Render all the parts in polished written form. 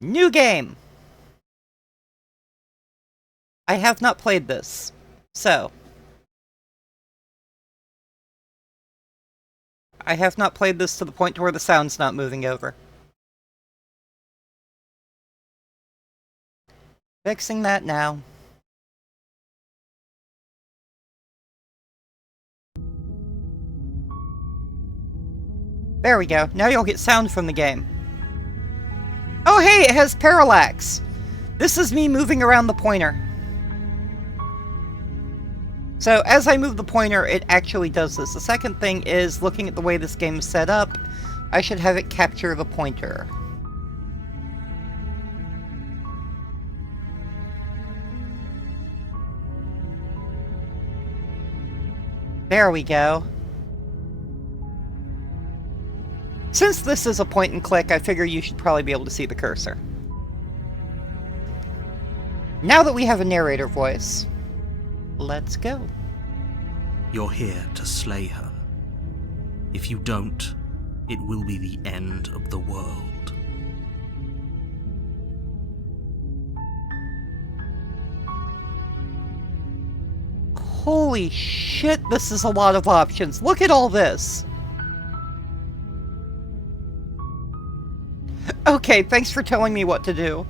New game! I have not played this, so... I have not played this to the point to where the sound's not moving over. Fixing that now. There we go. Now you'll get sound from the game. Oh hey, it has parallax! This is me moving around the pointer. So as I move the pointer, it actually does this. The second thing is, looking at the way this game is set up, I should have it capture the pointer. There we go. Since this is a point and click, I figure you should probably be able to see the cursor. Now that we have a narrator voice, let's go. You're here to slay her. If you don't, it will be the end of the world. Holy shit, this is a lot of options. Look at all this. Okay, thanks for telling me what to do.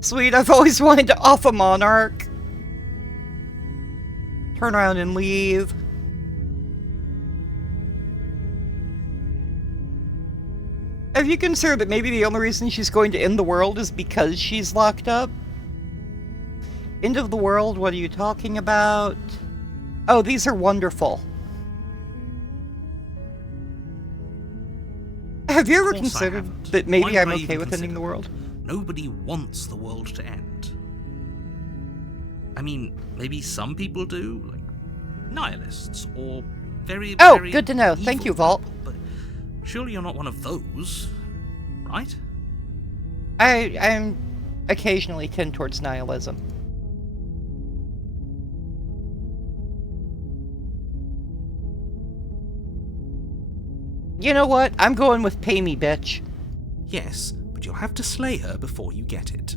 Sweet, I've always wanted to off a monarch. Turn around and leave. Have you considered that maybe the only reason she's going to end the world is because she's locked up? End of the world, what are you talking about? Oh, these are wonderful. Have you ever considered that maybe I'm okay with ending the world? Nobody wants the world to end. I mean, maybe some people do, like nihilists, or very good to know. Thank you, Vault. But surely you're not one of those, right? I'm occasionally tend towards nihilism. You know what? I'm going with pay me, bitch. Yes, but you'll have to slay her before you get it.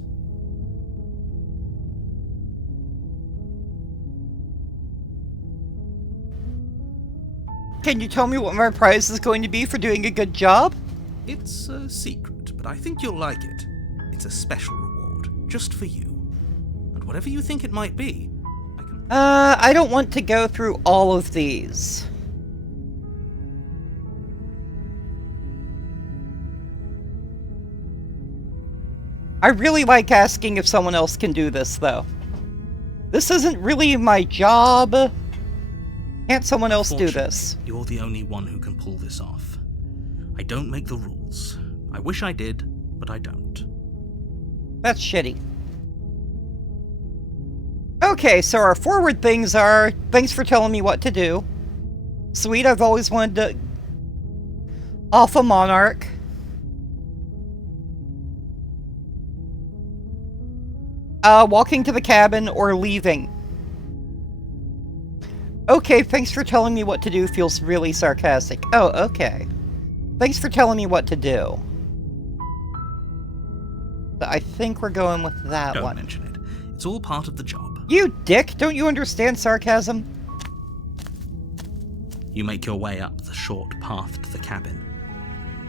Can you tell me what my prize is going to be for doing a good job? It's a secret, but I think you'll like it. It's a special reward, just for you. And whatever you think it might be, I can... I don't want to go through all of these. I really like asking if someone else can do this, though. This isn't really my job. Can't someone else do this? You're the only one who can pull this off. I don't make the rules. I wish I did, but I don't. That's shitty. Okay, so our forward things are, thanks for telling me what to do. Sweet, I've always wanted to... off a monarch. Walking to the cabin or leaving. Okay, thanks for telling me what to do feels really sarcastic. Oh, okay. Thanks for telling me what to do. But I think we're going with that one. Don't mention it. It's all part of the job. You dick! Don't you understand sarcasm? You make your way up the short path to the cabin.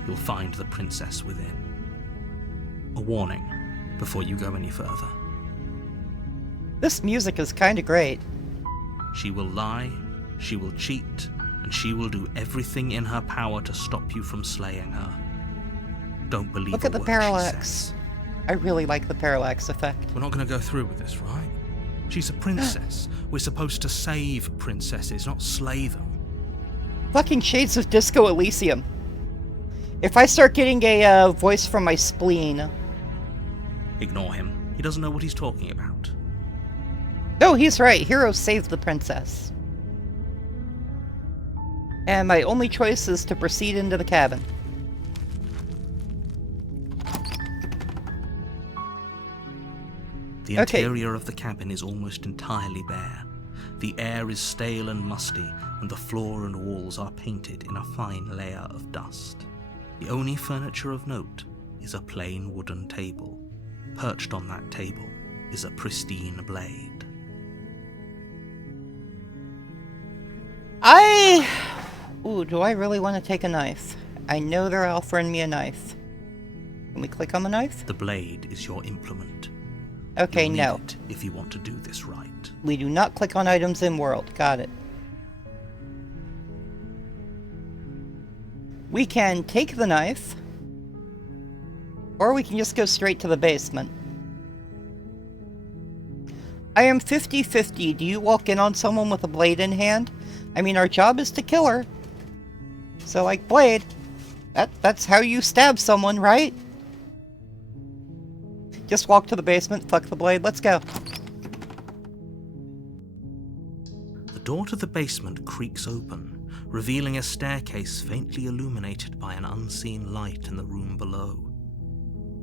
You'll find the princess within. A warning before you go any further. This music is kinda great. She will lie, she will cheat, and she will do everything in her power to stop you from slaying her. Don't believe Look at the parallax. I really like the parallax effect. We're not going to go through with this, right? She's a princess. We're supposed to save princesses, not slay them. Fucking Shades of Disco Elysium. If I start getting a voice from my spleen... Ignore him. He doesn't know what he's talking about. No, he's right. Heroes save the princess. And my only choice is to proceed into the cabin. The interior of the cabin is almost entirely bare. The air is stale and musty, and the floor and walls are painted in a fine layer of dust. The only furniture of note is a plain wooden table. Perched on that table is a pristine blade. Ooh, do I really want to take a knife? I know they're offering me a knife. Can we click on the knife? The blade is your implement. Okay, You'll need no. it if you want to do this right. We do not click on items in world. Got it. We can take the knife, or we can just go straight to the basement. I am 50-50. Do you walk in on someone with a blade in hand? I mean, our job is to kill her. So, like, blade. That's how you stab someone, right? Just walk to the basement, fuck the blade, let's go. The door to the basement creaks open, revealing a staircase faintly illuminated by an unseen light in the room below.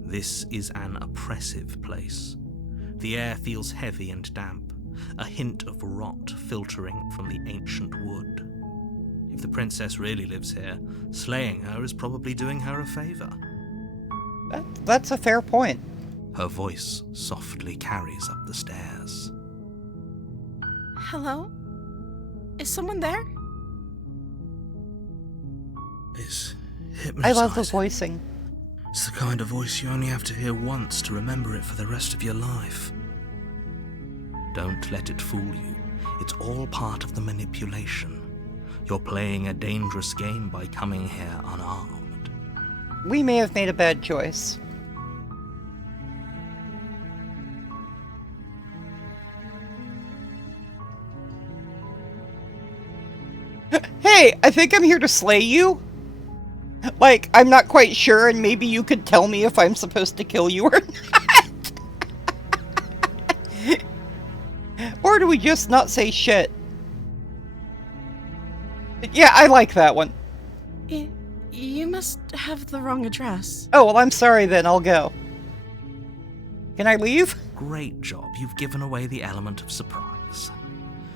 This is an oppressive place. The air feels heavy and damp, a hint of rot filtering from the ancient wood. If the princess really lives here, slaying her is probably doing her a favor. That's a fair point. Her voice softly carries up the stairs. Hello? Is someone there? It's I hypnotizing. love the voicing. It's the kind of voice you only have to hear once to remember it for the rest of your life. Don't let it fool you. It's all part of the manipulation. You're playing a dangerous game by coming here unarmed. We may have made a bad choice. Hey, I think I'm here to slay you. Like, I'm not quite sure, and maybe you could tell me if I'm supposed to kill you or not. Or do we just not say shit? Yeah, I like that one. You must have the wrong address. Oh, well, I'm sorry then, I'll go. Can I leave? Great job. You've given away the element of surprise.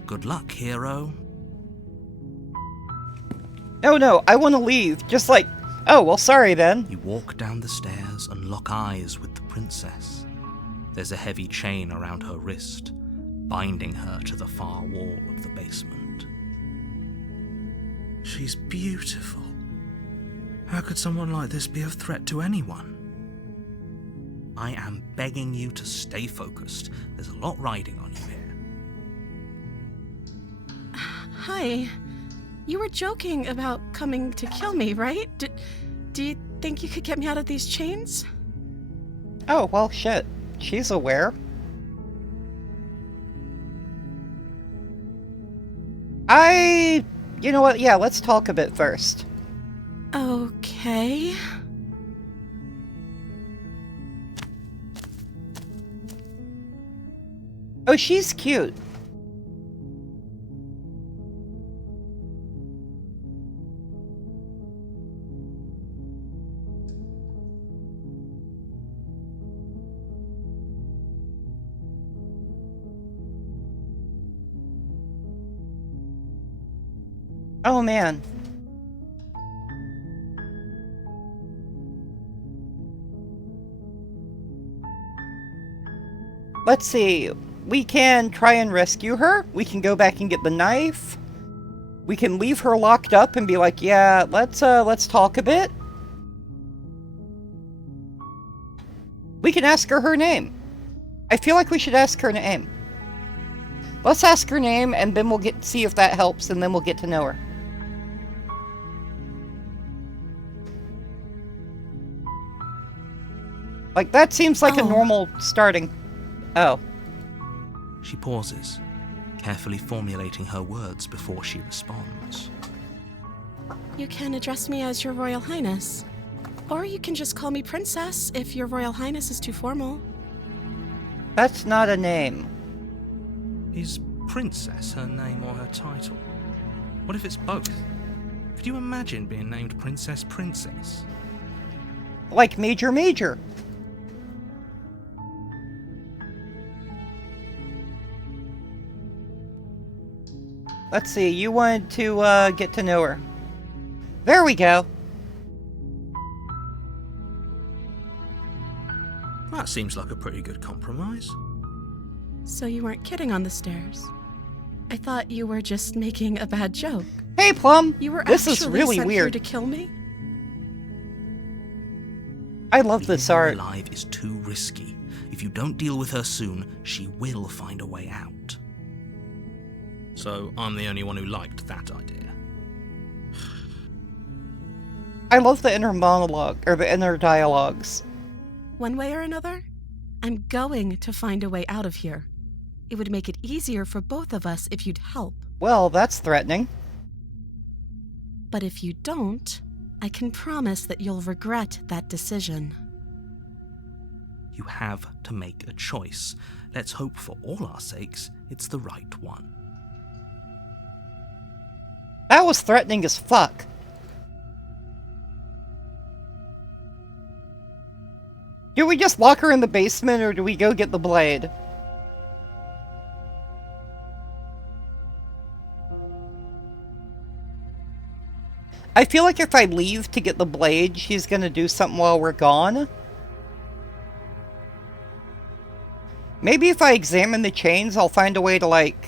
Good luck, hero. No, I want to leave. Just like, oh, well, sorry then. You walk down the stairs and lock eyes with the princess. There's a heavy chain around her wrist, binding her to the far wall of the basement. She's beautiful. How could someone like this be a threat to anyone? I am begging you to stay focused. There's a lot riding on you here. Hi. You were joking about coming to kill me, right? Do you think you could get me out of these chains? Oh, well, shit. She's aware. You know what? Yeah, let's talk a bit first. Okay. Oh, she's cute. Oh, man. Let's see. We can try and rescue her. We can go back and get the knife. We can leave her locked up and be like, yeah, let's talk a bit. We can ask her name. I feel like we should ask her name. Let's ask her name, and then we'll see if that helps, and then we'll get to know her. Like, that seems like a normal starting. Oh. She pauses, carefully formulating her words before she responds. You can address me as Your Royal Highness. Or you can just call me Princess if Your Royal Highness is too formal. That's not a name. Is Princess her name or her title? What if it's both? Could you imagine being named Princess Princess? Like Major Major. Let's see, you wanted to get to know her. There we go. That seems like a pretty good compromise. So you weren't kidding on the stairs. I thought you were just making a bad joke. Hey, Plum! You were This actually is really sent here weird. to kill me? I love this Leaving her art. alive is too risky. If you don't deal with her soon, she will find a way out. So I'm the only one who liked that idea. I love the inner monologue, or the inner dialogues. One way or another, I'm going to find a way out of here. It would make it easier for both of us if you'd help. Well, that's threatening. But if you don't, I can promise that you'll regret that decision. You have to make a choice. Let's hope for all our sakes it's the right one. That was threatening as fuck. Do we just lock her in the basement, or do we go get the blade? I feel like if I leave to get the blade, she's gonna do something while we're gone. Maybe if I examine the chains, I'll find a way to, like,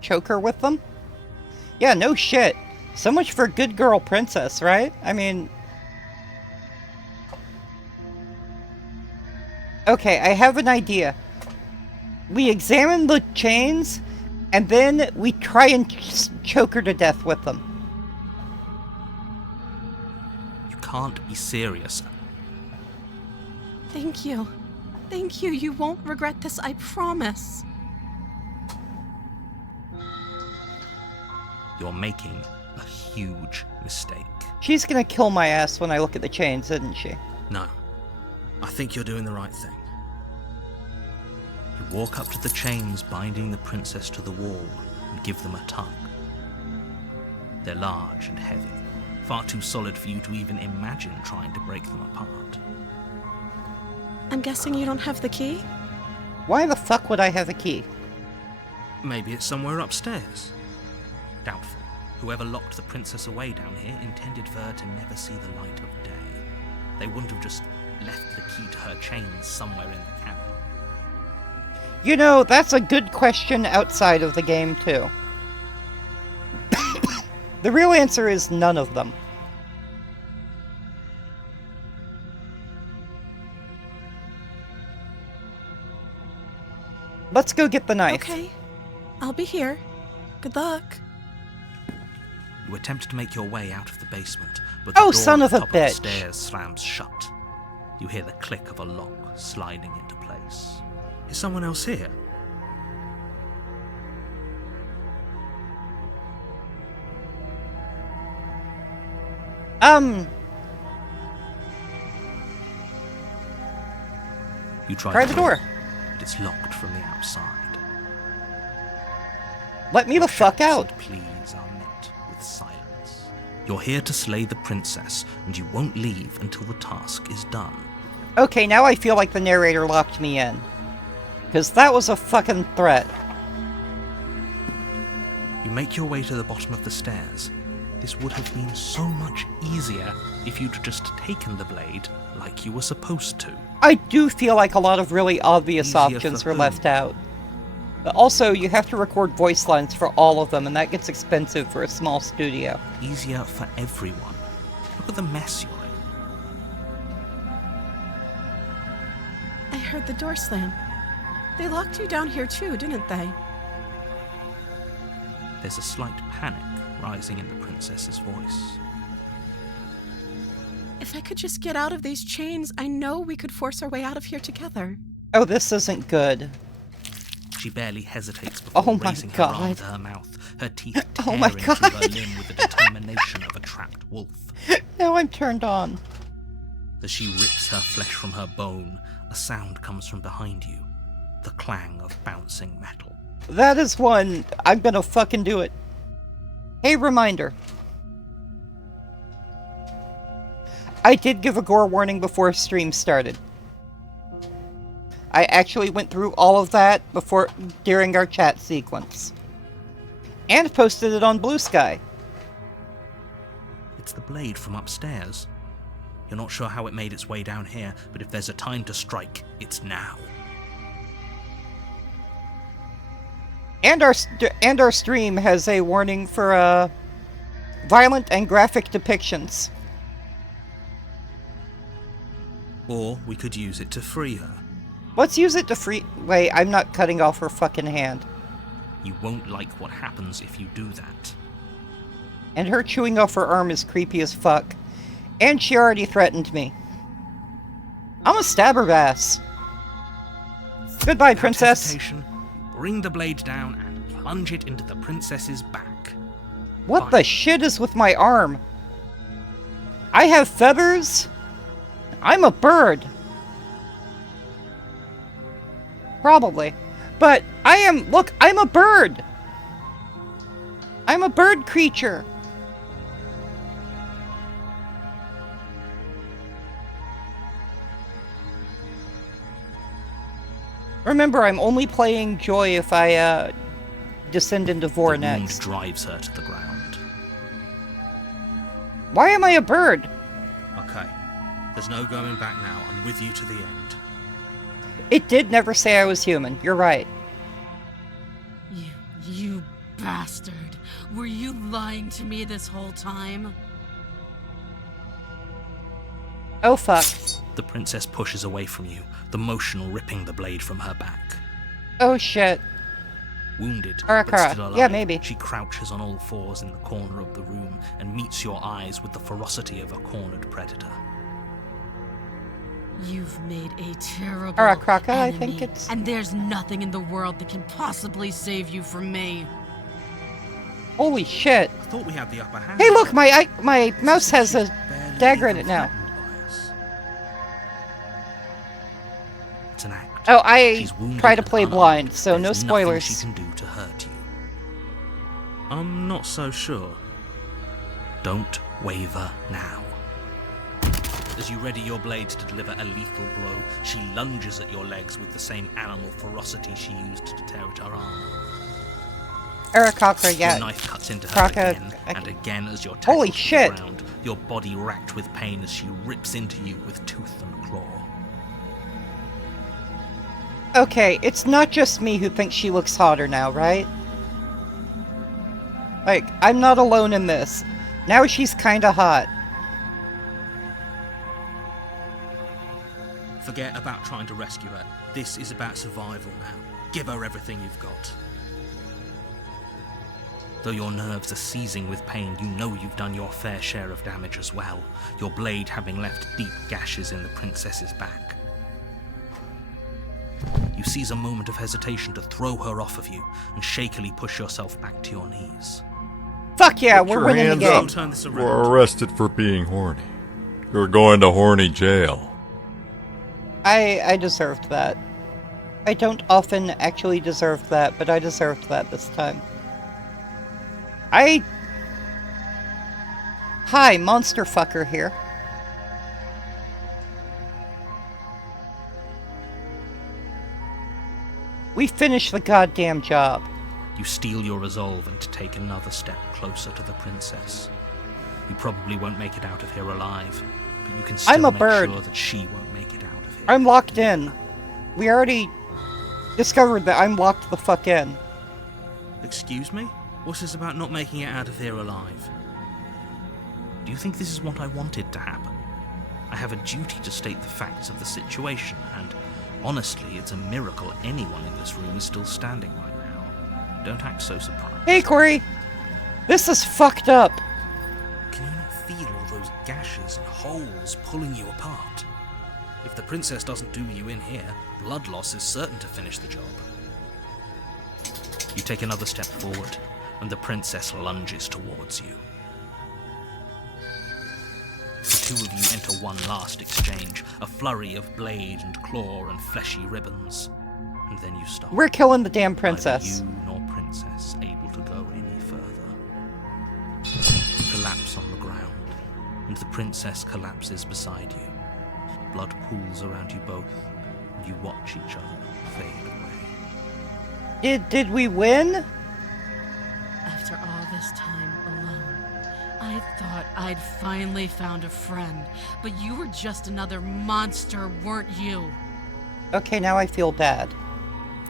choke her with them? Yeah, no shit. So much for good girl princess, right? I mean... Okay, I have an idea. We examine the chains, and then we try and choke her to death with them. You can't be serious. Thank you. Thank you. You won't regret this, I promise. You're making a huge mistake. She's gonna kill my ass when I look at the chains, isn't she? No. I think you're doing the right thing. You walk up to the chains binding the princess to the wall and give them a tug. They're large and heavy, far too solid for you to even imagine trying to break them apart. I'm guessing you don't have the key? Why the fuck would I have a key? Maybe it's somewhere upstairs. Doubtful. Whoever locked the princess away down here intended for her to never see the light of day. They wouldn't have just left the key to her chains somewhere in the cabin. You know, that's a good question outside of the game, too. The real answer is none of them. Let's go get the knife. Okay. I'll be here. Good luck. You attempt to make your way out of the basement, but the Oh, door son at of the a top of the bitch. stairs slams shut. You hear the click of a lock sliding into place. Is someone else here? You Try the door. but it's locked from the outside. Let me the fuck out. And pleas are met with silence. You're here to slay the princess, and you won't leave until the task is done. Okay, now I feel like the narrator locked me in. Because that was a fucking threat. You make your way to the bottom of the stairs. This would have been so much easier if you'd just taken the blade like you were supposed to. I do feel like a lot of really obvious Easier options for were whom? left out. But also, you have to record voice lines for all of them, and that gets expensive for a small studio. Easier for everyone. Look at the mess you're in. I heard the door slam. They locked you down here too, didn't they? There's a slight panic rising in the princess's voice. If I could just get out of these chains, I know we could force our way out of here together. Oh, this isn't good. She barely hesitates before Oh my raising her arm God. to her mouth, her teeth Oh tearing my through God. her limb with the determination of a trapped wolf. Now I'm turned on. As she rips her flesh from her bone, a sound comes from behind you, the clang of bouncing metal. That is one. I'm gonna fucking do it. Hey, reminder. I did give a gore warning before stream started. I actually went through all of that during our chat sequence. And posted it on Blue Sky. It's the blade from upstairs. You're not sure how it made its way down here, but if there's a time to strike, it's now. And our stream has a warning for violent and graphic depictions. Or we could use it to free her. Let's use it to free... Wait, I'm not cutting off her fucking hand. You won't like what happens if you do that. And her chewing off her arm is creepy as fuck. And she already threatened me. I'm gonna stab her ass. Goodbye, Without princess. hesitation, bring the blade down and plunge it into the princess's back. What the shit is with my arm? I have feathers? I'm a bird. Probably. But I am... Look, I'm a bird. I'm a bird creature. Remember, I'm only playing Joy if I descend into The wound Vornex. drives her to the ground. Why am I a bird? Okay, there's no going back now. I'm with you to the end. It did never say I was human. You're right. You bastard. Were you lying to me this whole time? Oh, fuck. The princess pushes away from you, the motion ripping the blade from her back. Oh, shit. Wounded, Or but still alive, yeah, maybe. she crouches on all fours in the corner of the room and meets your eyes with the ferocity of a cornered predator. You've made a terrible Aracraka, I enemy, think it's... and there's nothing in the world that can possibly save you from me. Holy shit. I thought we had the upper hand. Hey, look, my mouse has She's a barely dagger in even it now. threatened by us. It's an act. Oh, I She's wounded try to and play unarmed. blind, so no There's spoilers. nothing she can do to hurt you. I'm not so sure. Don't waver now. As you ready your blade to deliver a lethal blow, she lunges at your legs with the same animal ferocity she used to tear at her arm. Aracraka, yeah. Your knife cuts into her Kraka, again and again as you're Holy tackled to shit. the ground, your body racked with pain as she rips into you with tooth and claw. Okay, it's not just me who thinks she looks hotter now, right? Like, I'm not alone in this. Now she's kinda hot. Forget about trying to rescue her. This is about survival now. Give her everything you've got. Though your nerves are seizing with pain, you know you've done your fair share of damage as well, your blade having left deep gashes in the princess's back. You seize a moment of hesitation to throw her off of you and shakily push yourself back to your knees. Fuck yeah, Put we're your winning the hands game. up. Turn this You around. were arrested for being horny. You're going to horny jail. I deserved that. I don't often actually deserve that, but I deserved that this time. Hi, monster fucker here. We finished the goddamn job. You steel your resolve and take another step closer to the princess. You probably won't make it out of here alive, but you can still I'm a make bird. sure that she won't make it out of here. I'm locked in. We already discovered that I'm locked the fuck in. Excuse me? What's this about not making it out of here alive? Do you think this is what I wanted to happen? I have a duty to state the facts of the situation, and honestly, it's a miracle anyone in this room is still standing right now. Don't act so surprised. Hey, Corey. This is fucked up. Can you not feel all those gashes and holes pulling you apart? If the princess doesn't do you in here, blood loss is certain to finish the job. You take another step forward, and the princess lunges towards you. The two of you enter one last exchange, a flurry of blade and claw and fleshy ribbons. And then you stop. We're killing the damn princess. Neither you nor princess able to go any further. You collapse on the ground, and the princess collapses beside you. Blood pools around you both, and you watch each other fade away. Did we win? After all this time alone, I thought I'd finally found a friend, but you were just another monster, weren't you? Okay, now I feel bad.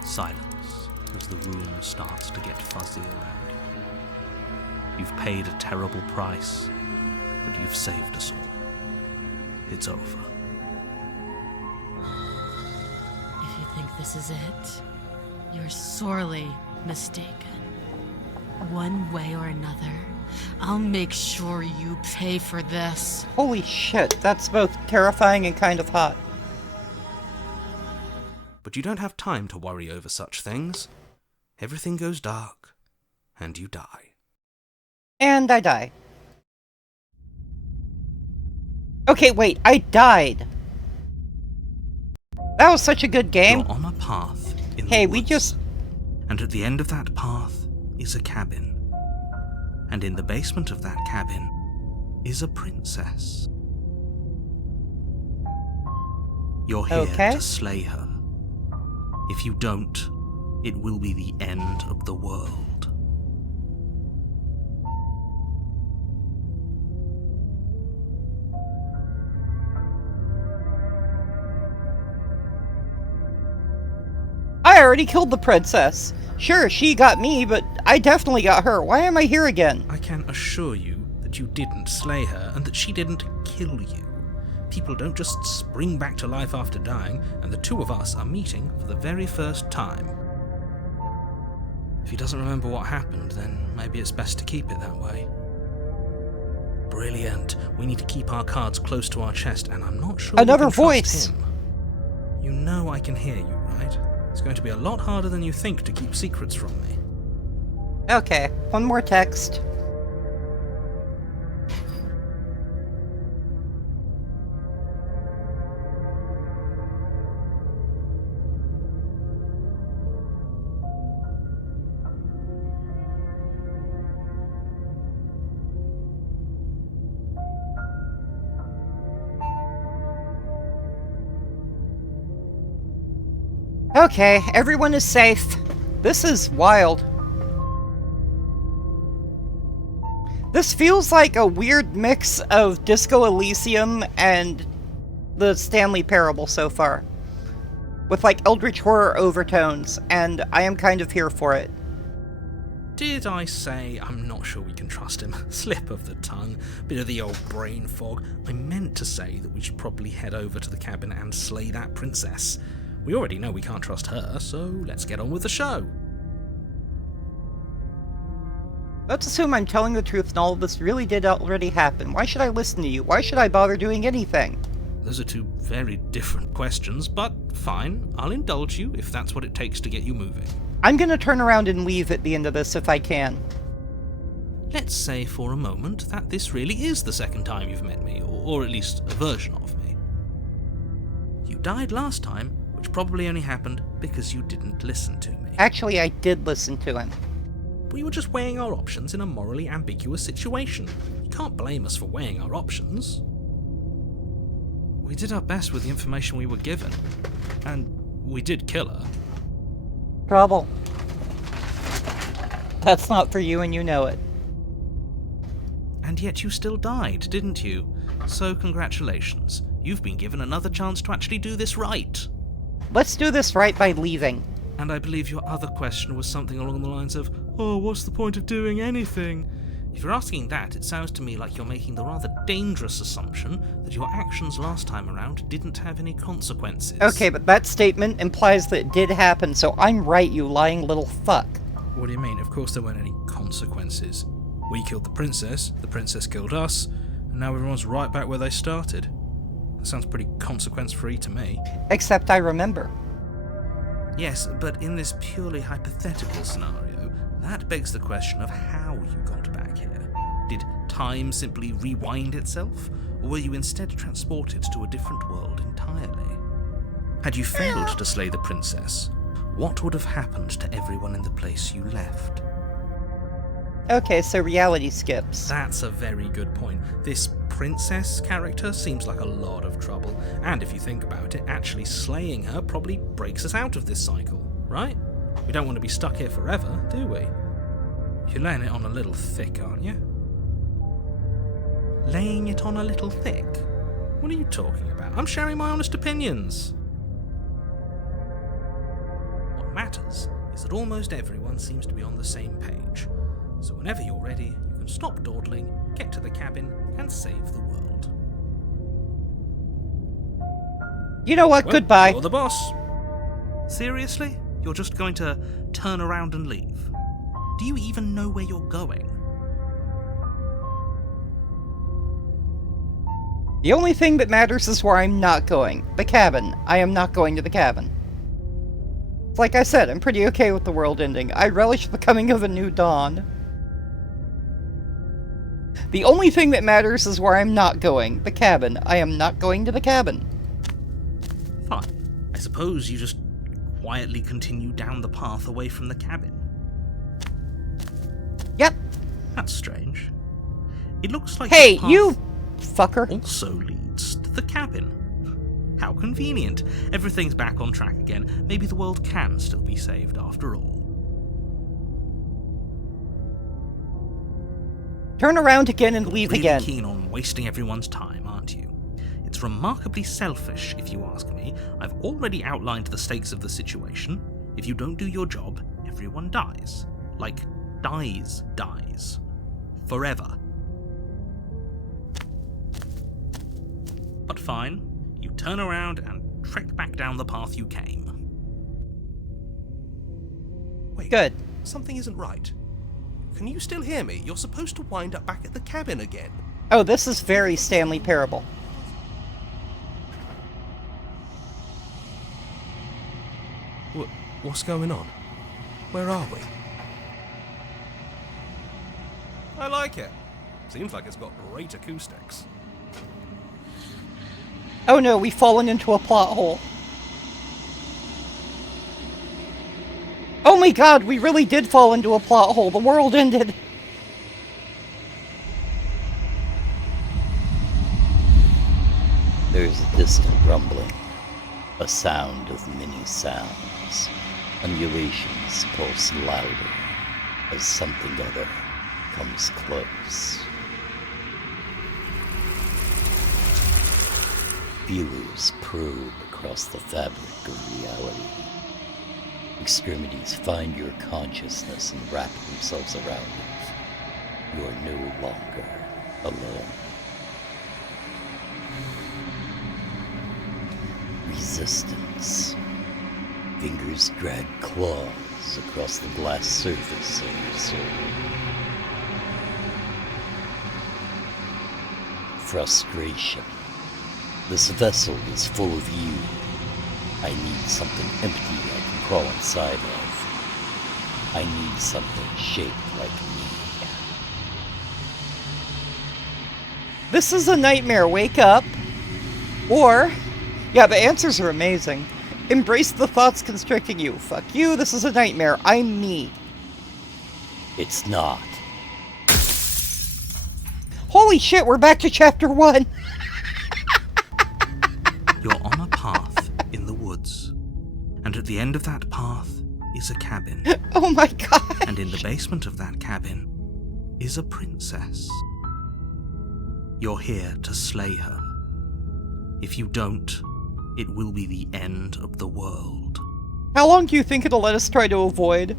Silence as the room starts to get fuzzy around you. You've paid a terrible price, but you've saved us all. It's over. If you think this is it, you're sorely mistaken. One way or another, I'll make sure you pay for this. Holy shit, that's both terrifying and kind of hot. But you don't have time to worry over such things. Everything goes dark, and you die. And I die. Okay, wait, I died. That was such a good game. You're on a path in Hey, the we woods, just... and at the end of that path is a cabin. And in the basement of that cabin is a princess. You're here Okay. to slay her. If you don't, it will be the end of the world. I already killed the princess. Sure, she got me, but I definitely got her. Why am I here again? I can assure you that you didn't slay her and that she didn't kill you. People don't just spring back to life after dying, and the two of us are meeting for the very first time. If he doesn't remember what happened, then maybe it's best to keep it that way. Brilliant. We need to keep our cards close to our chest, and I'm not sure Another we can trust voice. him. You know I can hear you, right? It's going to be a lot harder than you think to keep secrets from me. Okay, one more text. Okay, everyone is safe. This is wild. This feels like a weird mix of Disco Elysium and the Stanley Parable so far. With like eldritch horror overtones, and I am kind of here for it. Did I say I'm not sure we can trust him? Slip of the tongue, bit of the old brain fog. I meant to say that we should probably head over to the cabin and slay that princess. We already know we can't trust her, so let's get on with the show. Let's assume I'm telling the truth and all of this really did already happen. Why should I listen to you? Why should I bother doing anything? Those are two very different questions, but fine, I'll indulge you if that's what it takes to get you moving. I'm gonna turn around and leave at the end of this if I can. Let's say for a moment that this really is the second time you've met me, or at least a version of me. You died last time, which probably only happened because you didn't listen to me. Actually, I did listen to him. We were just weighing our options in a morally ambiguous situation. You can't blame us for weighing our options. We did our best with the information we were given, and we did kill her. Trouble. That's not for you and you know it. And yet you still died, didn't you? So congratulations. You've been given another chance to actually do this right. Let's do this right by leaving. And I believe your other question was something along the lines of, oh, what's the point of doing anything? If you're asking that, it sounds to me like you're making the rather dangerous assumption that your actions last time around didn't have any consequences. Okay, but that statement implies that it did happen, so I'm right, you lying little fuck. What do you mean? Of course there weren't any consequences. We killed the princess killed us, and now everyone's right back where they started. That sounds pretty consequence-free to me. Except I remember. Yes, but in this purely hypothetical scenario, that begs the question of how you got back here. Did time simply rewind itself, or were you instead transported to a different world entirely? Had you failed to slay the princess, what would have happened to everyone in the place you left? Okay, so reality skips. That's a very good point. This princess character seems like a lot of trouble, and if you think about it, actually slaying her probably breaks us out of this cycle, right? We don't want to be stuck here forever, do we? You're laying it on a little thick, aren't you? Laying it on a little thick? What are you talking about? I'm sharing my honest opinions. What matters is that almost everyone seems to be on the same page. So whenever you're ready, you can stop dawdling, get to the cabin, and save the world. You know what? Well, Goodbye. You're the boss. Seriously? You're just going to turn around and leave? Do you even know where you're going? The only thing that matters is where I'm not going. The cabin. I am not going to the cabin. Like I said, I'm pretty okay with the world ending. I relish the coming of a new dawn. The only thing that matters is where I'm not going. The cabin. I am not going to the cabin. Fine. I suppose you just quietly continue down the path away from the cabin. Yep. That's strange. It looks like Hey, the path you fucker. also leads to the cabin. How convenient. Everything's back on track again. Maybe the world can still be saved after all. Turn around again and leave Really again. keen on wasting everyone's time, aren't you? It's remarkably selfish, if you ask me. I've already outlined the stakes of the situation. If you don't do your job, everyone dies. Like, dies. Forever. But fine, you turn around and trek back down the path you came. Wait, Good. something isn't right. Can you still hear me? You're supposed to wind up back at the cabin again. Oh, this is very Stanley Parable. What's going on? Where are we? I like it. Seems like it's got great acoustics. Oh no, we've fallen into a plot hole. Oh my god, we really did fall into a plot hole. The world ended. There's a distant rumbling, a sound of many sounds. Undulations pulse louder as something other comes close. Feelers probe across the fabric of reality. Extremities find your consciousness and wrap themselves around it. You are no longer alone. Resistance. Fingers drag claws across the glass surface of your soul. Frustration. This vessel is full of you. I need something empty I can crawl inside of. I need something shaped like me. This is a nightmare. Wake up. Or, yeah, the answers are amazing. Embrace the thoughts constricting you. Fuck you, this is a nightmare. I'm me. It's not. Holy shit, we're back to chapter 1. You're on a path in the woods, and at the end of that path is a cabin, Oh my god. and in the basement of that cabin is a princess. You're here to slay her. If you don't, it will be the end of the world. How long do you think it'll let us try to avoid?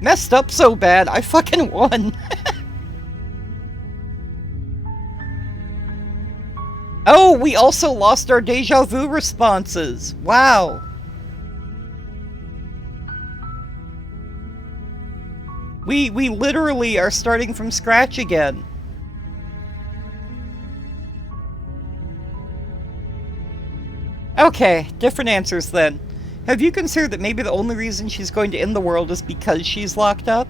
Messed up so bad, I fucking won. Oh, we also lost our deja vu responses. Wow. We literally are starting from scratch again. Okay, different answers then. Have you considered that maybe the only reason she's going to end the world is because she's locked up?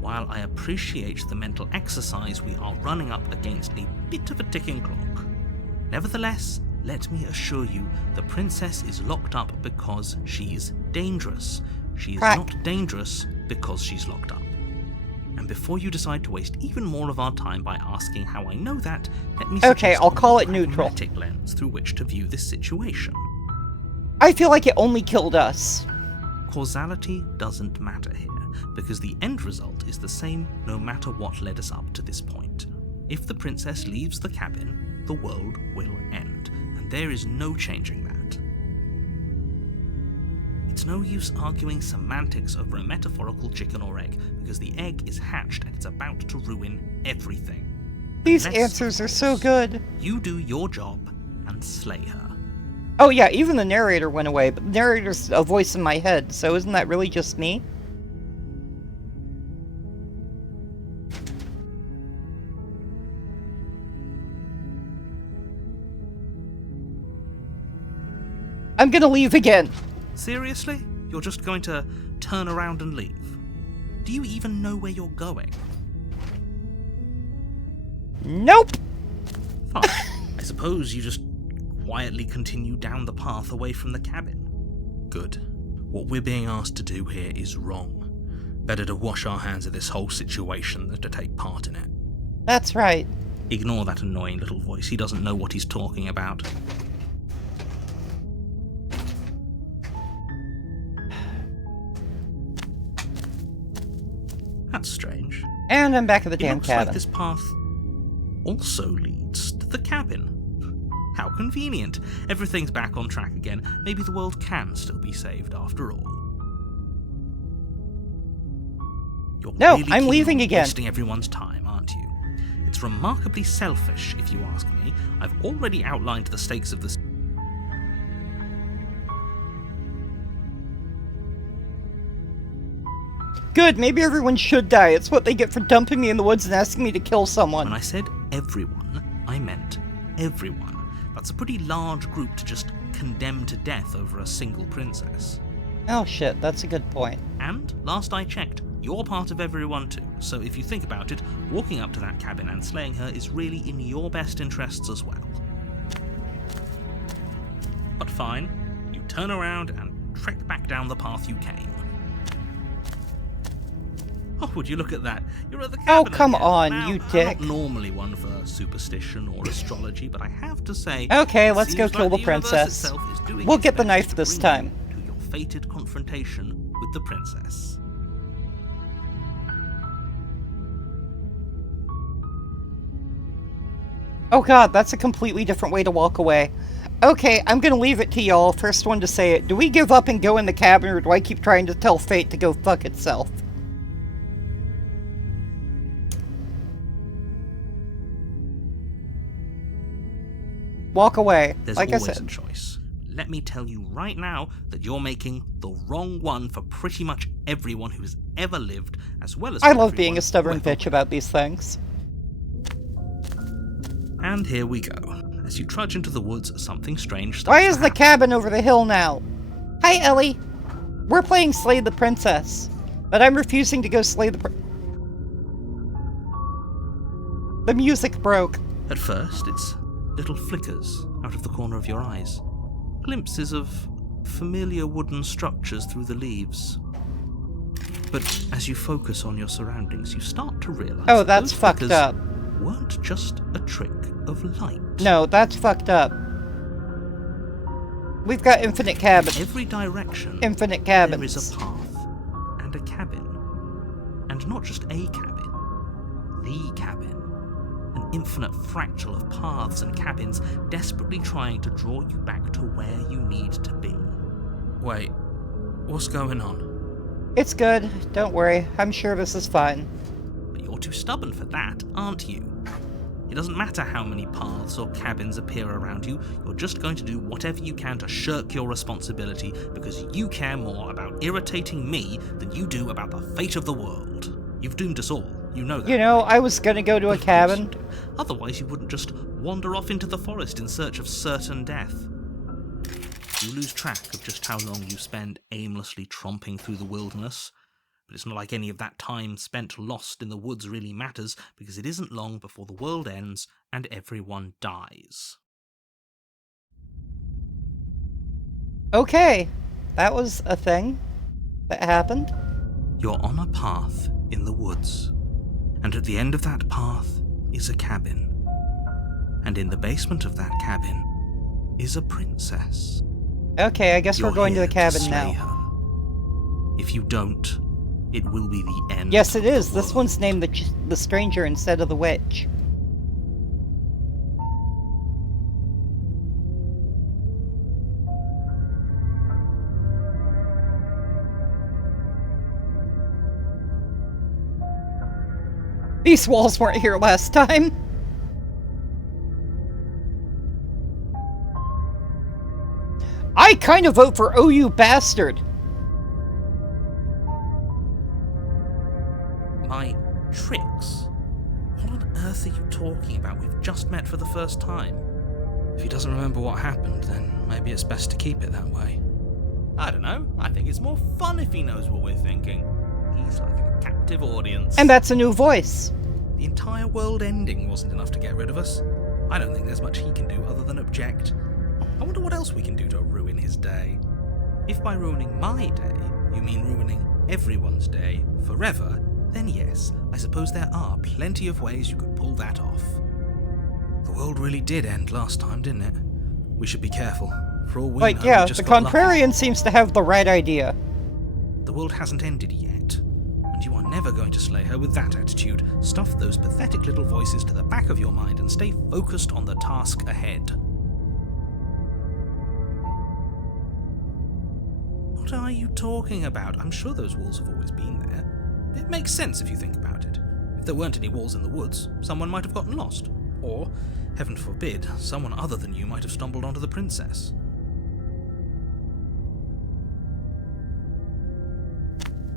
While I appreciate the mental exercise, we are running up against a bit of a ticking clock. Nevertheless, let me assure you, the princess is locked up because she's dangerous. She is Crack. not dangerous because she's locked up. And before you decide to waste even more of our time by asking how I know that, let me Okay, suggest I'll a call more it neutral. pragmatic lens through which to view this situation. I feel like it only killed us. Causality doesn't matter here, because the end result is the same no matter what led us up to this point. If the princess leaves the cabin, the world will end, and there is no changing that. It's no use arguing semantics over a metaphorical chicken or egg, because the egg is hatched and it's about to ruin everything. These Unless, answers of are so course, good. You do your job and slay her. Oh yeah, even the narrator went away, but the narrator's a voice in my head, so isn't that really just me? I'm gonna leave again. Seriously? You're just going to turn around and leave? Do you even know where you're going? Nope! Fine. I suppose you just quietly continue down the path away from the cabin. Good. What we're being asked to do here is wrong. Better to wash our hands of this whole situation than to take part in it. That's right. Ignore that annoying little voice. He doesn't know what he's talking about. That's strange. And I'm back at the It damn looks cabin. like this path also leads to the cabin. How convenient. Everything's back on track again. Maybe the world can still be saved after all. You're No, really I'm keen leaving on again. wasting everyone's time, aren't you? It's remarkably selfish, if you ask me. I've already outlined the stakes of this. Good, maybe everyone should die. It's what they get for dumping me in the woods and asking me to kill someone. When I said everyone, I meant everyone. That's a pretty large group to just condemn to death over a single princess. Oh shit, that's a good point. And, last I checked, you're part of everyone too, so if you think about it, walking up to that cabin and slaying her is really in your best interests as well. But fine, you turn around and trek back down the path you came. Oh, would you look at that? You're at the cabin Oh, come again. on, Now, you I'm dick. not normally one for superstition or astrology, but I have to say... Okay, it let's go seems kill like the universe princess. itself is doing We'll its get the best knife to this bring time. you to your fated confrontation with the princess. Oh god, that's a completely different way to walk away. Okay, I'm gonna leave it to y'all. First one to say it. Do we give up and go in the cabin, or do I keep trying to tell fate to go fuck itself? Walk away. There's Like I always a said. choice. Let me tell you right now that you're making the wrong one for pretty much everyone who has ever lived, as well as I for love being everyone a stubborn who ever bitch about these things. will. And here we go. As you trudge into the woods, something strange starts Why to is the happen. cabin over the hill now? Hi, Ellie. We're playing Slay the Princess, but I'm refusing to go slay the The music broke. At first, it's little flickers out of the corner of your eyes. Glimpses of familiar wooden structures through the leaves. But as you focus on your surroundings, you start to realize Oh, that that's those fucked flickers up. weren't just a trick of light. No, that's fucked up. We've got infinite cabin. Every direction, Infinite there cabins. is a path and a cabin. And not just a cabin, the cabin. An infinite fractal of paths and cabins desperately trying to draw you back to where you need to be. Wait, what's going on? It's good. Don't worry. I'm sure this is fine. But you're too stubborn for that, aren't you? It doesn't matter how many paths or cabins appear around you, you're just going to do whatever you can to shirk your responsibility because you care more about irritating me than you do about the fate of the world. You've doomed us all, you know that. You know, I was gonna go to a Of course you cabin. do. Otherwise you wouldn't just wander off into the forest in search of certain death. You lose track of just how long you spend aimlessly tromping through the wilderness. But it's not like any of that time spent lost in the woods really matters, because it isn't long before the world ends and everyone dies. Okay. That was a thing that happened. You're on a path in the woods, and at the end of that path is a cabin. And in the basement of that cabin is a princess. Okay, I guess You're we're going to the here cabin slay now. her. If you don't, it will be the end. Yes, it of is. the This one's world. named the Stranger instead of the Witch. These walls weren't here last time. I kind of vote for "Oh, you bastard." My tricks? What on earth are you talking about? We've just met for the first time. If he doesn't remember what happened, then maybe it's best to keep it that way. I don't know. I think it's more fun if he knows what we're thinking. He's like a captive audience. And that's a new voice. The entire world ending wasn't enough to get rid of us. I don't think there's much he can do other than object. I wonder what else we can do to ruin his day. If by ruining my day, you mean ruining everyone's day forever, then yes, I suppose there are plenty of ways you could pull that off. The world really did end last time, didn't it? We should be careful. For all we know, yeah, we just the got Contrarian seems to have the right idea. lucky. The world hasn't ended yet, and you are never going to slay her with that attitude. Stuff those pathetic little voices to the back of your mind and stay focused on the task ahead. What are you talking about? I'm sure those walls have always been there. It makes sense if you think about it. If there weren't any walls in the woods, someone might have gotten lost. Or, heaven forbid, someone other than you might have stumbled onto the princess.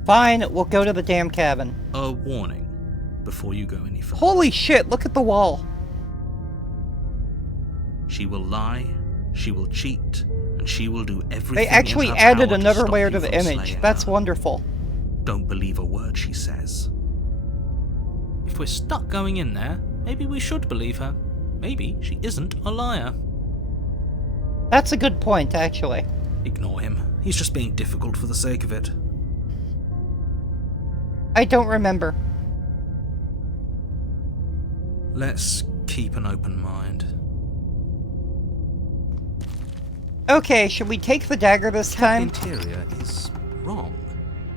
Fine, we'll go to the damn cabin. A warning, before you go any further. Holy shit, look at the wall. She will lie, she will cheat, and she will do everything They actually in her added power to another stop layer you to the from image. slaying That's her. wonderful. Don't believe a word she says. If we're stuck going in there, maybe we should believe her. Maybe she isn't a liar. That's a good point, actually. Ignore him. He's just being difficult for the sake of it. I don't remember. Let's keep an open mind. Okay, should we take the dagger this time? Interior is wrong.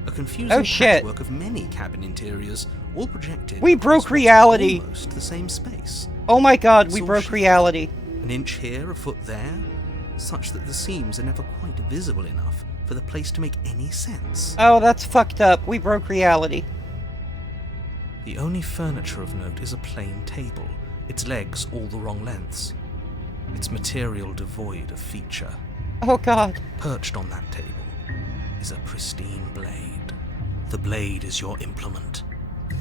A confusing Oh, shit. patchwork of many cabin interiors, all projected. We across broke what's reality. Almost the same space. Oh my god, we It's all broke shit. reality. An inch here, a foot there, such that the seams are never quite visible enough for the place to make any sense. Oh, that's fucked up. We broke reality. The only furniture of note is a plain table, its legs all the wrong lengths. Its material devoid of feature. Oh god. Perched on that table is a pristine blade. The blade is your implement.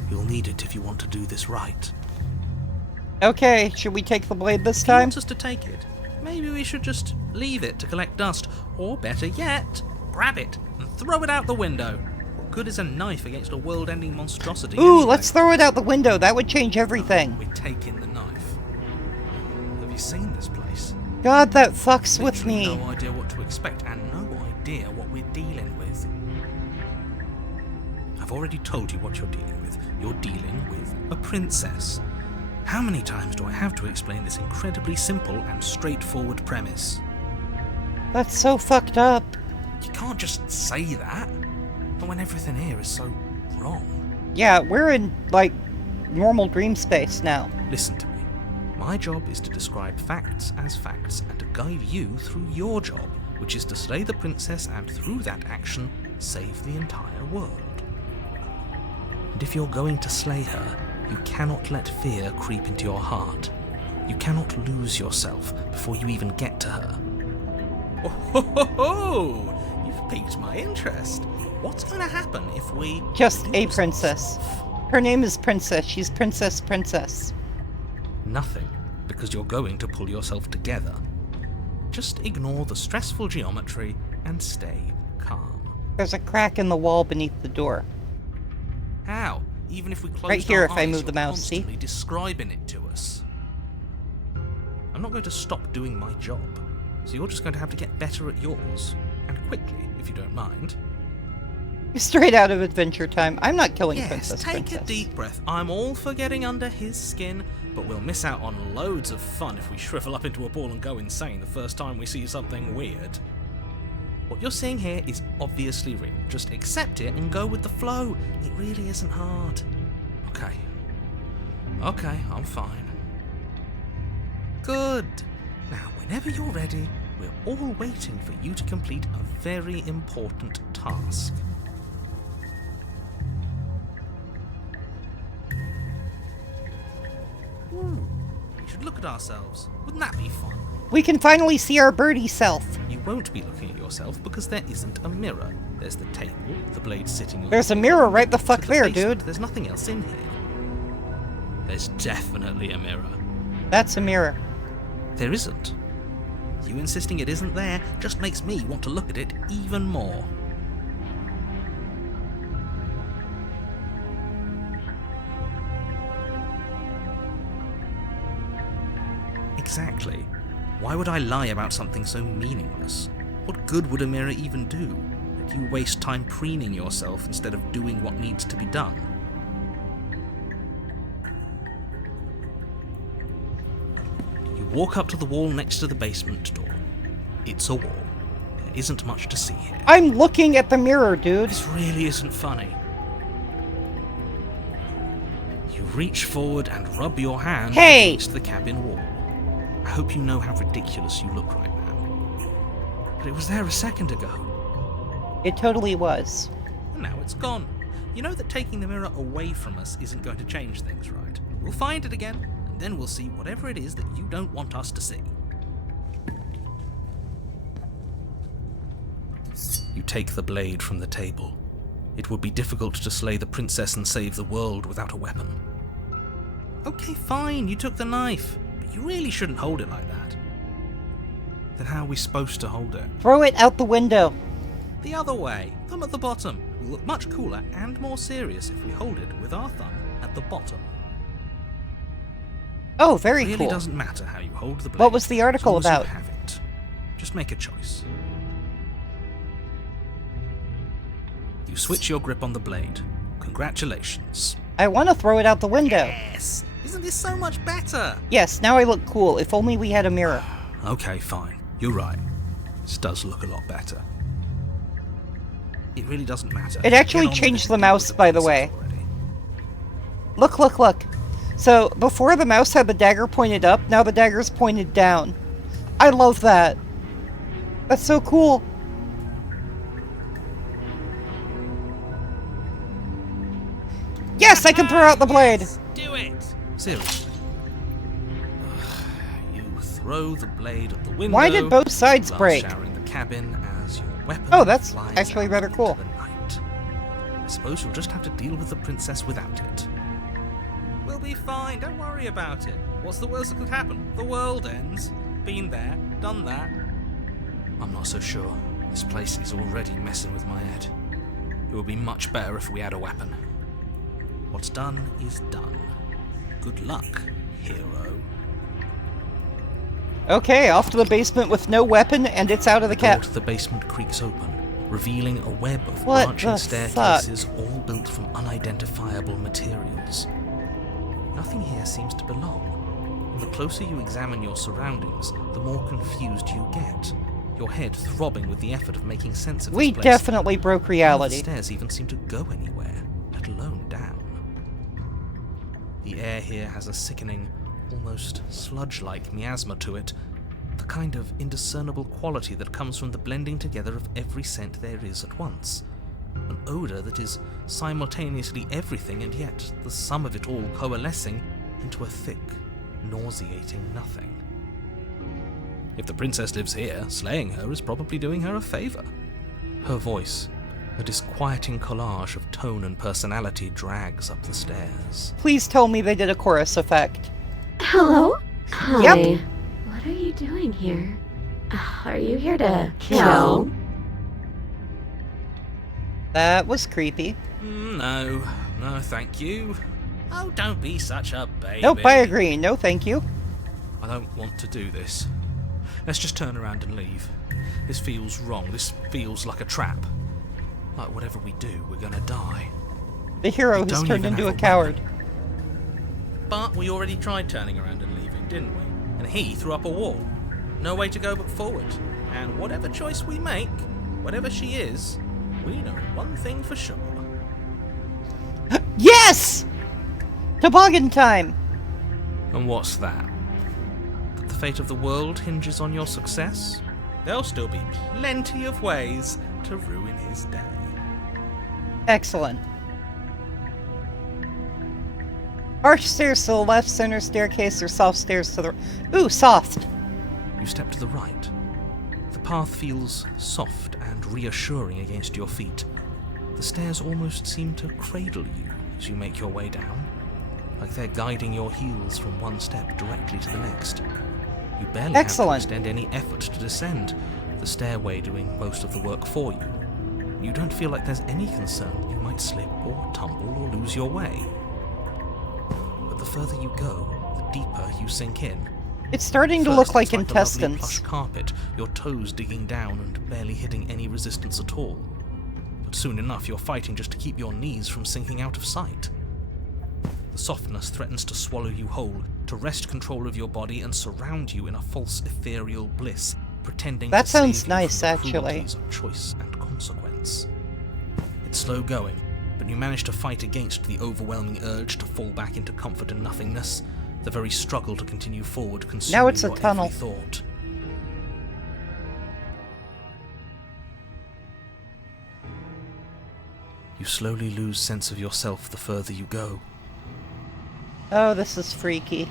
You'll need it if you want to do this right. Okay, should we take the blade this If he time? wants us to take it, maybe we should just leave it to collect dust, or better yet, grab it and throw it out the window. What good is a knife against a world-ending monstrosity? Ooh, anyway? let's throw it out the window. That would change everything. We're taking the knife. Have you seen this place? God, that fucks with Literally me. No idea what to expect, and no idea what we're dealing with. I've already told you what you're dealing with. You're dealing with a princess. How many times do I have to explain this incredibly simple and straightforward premise? That's so fucked up. You can't just say that. Not when everything here is so wrong. Yeah, we're in, like, normal dream space now. Listen to me. My job is to describe facts as facts and to guide you through your job, which is to slay the princess and through that action, save the entire world. And if you're going to slay her, you cannot let fear creep into your heart. You cannot lose yourself before you even get to her. Oh, ho, ho, ho! You've piqued my interest. What's going to happen if we... Just a lose princess. ourselves? Her name is Princess. She's Princess. Nothing, because you're going to pull yourself together. Just ignore the stressful geometry and stay calm. There's a crack in the wall beneath the door. How? Even if we close Right here our if I eyes, move the you're mouse, see? constantly describing it to us. I'm not going to stop doing my job, so you're just going to have to get better at yours, and quickly, if you don't mind. Straight out of Adventure Time. I'm not killing Yes, Princess. take a deep breath. I'm all for getting under his skin, but we'll miss out on loads of fun if we shrivel up into a ball and go insane the first time we see something weird. What you're seeing here is obviously real. Just accept it and go with the flow. It really isn't hard. Okay. Okay, I'm fine. Good. Now, whenever you're ready, we're all waiting for you to complete a very important task. could look at ourselves. Wouldn't that be fun? We can finally see our birdie self. You won't be looking at yourself because there isn't a mirror. There's the table, the blade sitting on There's the a table. mirror right the fuck To the there, basement, dude. There's nothing else in here. There's definitely a mirror. That's a mirror. There isn't. You insisting it isn't there just makes me want to look at it even more. Exactly. Why would I lie about something so meaningless? What good would a mirror even do? That you waste time preening yourself instead of doing what needs to be done. You walk up to the wall next to the basement door. It's a wall. There isn't much to see here. I'm looking at the mirror, dude. This really isn't funny. You reach forward and rub your hand Hey! against the cabin wall. I hope you know how ridiculous you look right now. But it was there a second ago, It totally was. and now it's gone. You know that taking the mirror away from us isn't going to change things, right? We'll find it again, and then we'll see whatever it is that you don't want us to see. You take the blade from the table. It would be difficult to slay the princess and save the world without a weapon. Okay, fine, you took the knife, but you really shouldn't hold it like that. Then how are we supposed to hold it? Throw it out the window. The other way, thumb at the bottom. Will look much cooler and more serious if we hold it with our thumb at the bottom. Oh, very It really cool. doesn't matter how you hold the blade. What was the article as long as about? you have it. Just make a choice. You switch your grip on the blade. Congratulations. I want to throw it out the window. Yes! Isn't this so much better? Yes, now I look cool. If only we had a mirror. Okay, fine. You're right. This does look a lot better. It really doesn't matter. It actually Get on with changed it the and deal mouse, with by the princess way. already. Look, look, look. So, before the mouse had the dagger pointed up, now the dagger's pointed down. I love that. That's so cool. Yes, I can throw out the blade. Yes, do it! Seriously. You throw the blade at the window. Why did both sides thus break? showering the cabin as your weapon Oh, that's flies actually out rather into cool. the night. I suppose you'll just have to deal with the princess without it. We'll be fine, don't worry about it. What's the worst that could happen? The world ends. Been there, done that. I'm not so sure. This place is already messing with my head. It would be much better if we had a weapon. What's done is done. Good luck, hero. Okay, off to the basement with no weapon, and it's out of the The door cat. to the basement creaks open, revealing a web of What branching the staircases all built from unidentifiable materials. Nothing here seems to belong. And the closer you examine your surroundings, the more confused you get. Your head throbbing with the effort of making sense of We this place. definitely broke None of reality. the stairs even seem to go anywhere, let alone down. The air here has a sickening, almost sludge-like miasma to it, the kind of indiscernible quality that comes from the blending together of every scent there is at once. An odour that is simultaneously everything and yet the sum of it all coalescing into a thick, nauseating nothing. If the princess lives here, slaying her is probably doing her a favour. Her voice, a disquieting collage of tone and personality, drags up the stairs. Please tell me they did a chorus effect. Hello? Hi. Yep. What are you doing here? Are you here to kill? That was creepy. No, thank you. Oh, don't be such a baby. Nope, I agree. No, thank you. I don't want to do this. Let's just turn around and leave. This feels wrong. This feels like a trap. Like whatever we do, we're gonna die. The hero We has don't turned even into a have a coward. But we already tried turning around and leaving, didn't we? And he threw up a wall. No way to go but forward. And whatever choice we make, whatever she is, we know one thing for sure. Yes! Toboggan time! And what's that? That the fate of the world hinges on your success? There'll still be plenty of ways to ruin his day. Excellent. Arch stairs to the left, center staircase, or soft stairs to the... Ooh, soft. You step to the right. The path feels soft and reassuring against your feet. The stairs almost seem to cradle you as you make your way down, like they're guiding your heels from one step directly to the next. You barely have to extend any effort to descend, the stairway doing most of the work for you. You don't feel like there's any concern that you might slip or tumble or lose your way. But the further you go, the deeper you sink in. It's starting to First, look like it's like a lovely intestines. plush carpet, your toes digging down and barely hitting any resistance at all. But soon enough, you're fighting just to keep your knees from sinking out of sight. The softness threatens to swallow you whole, to wrest control of your body and surround you in a false ethereal bliss, pretending That to sounds save you nice, from the actually. cruelties of choice and consequence. It's slow going, but you manage to fight against the overwhelming urge to fall back into comfort and nothingness, the very struggle to continue forward consuming Now it's a your tunnel. every thought. You slowly lose sense of yourself the further you go. Oh, this is freaky.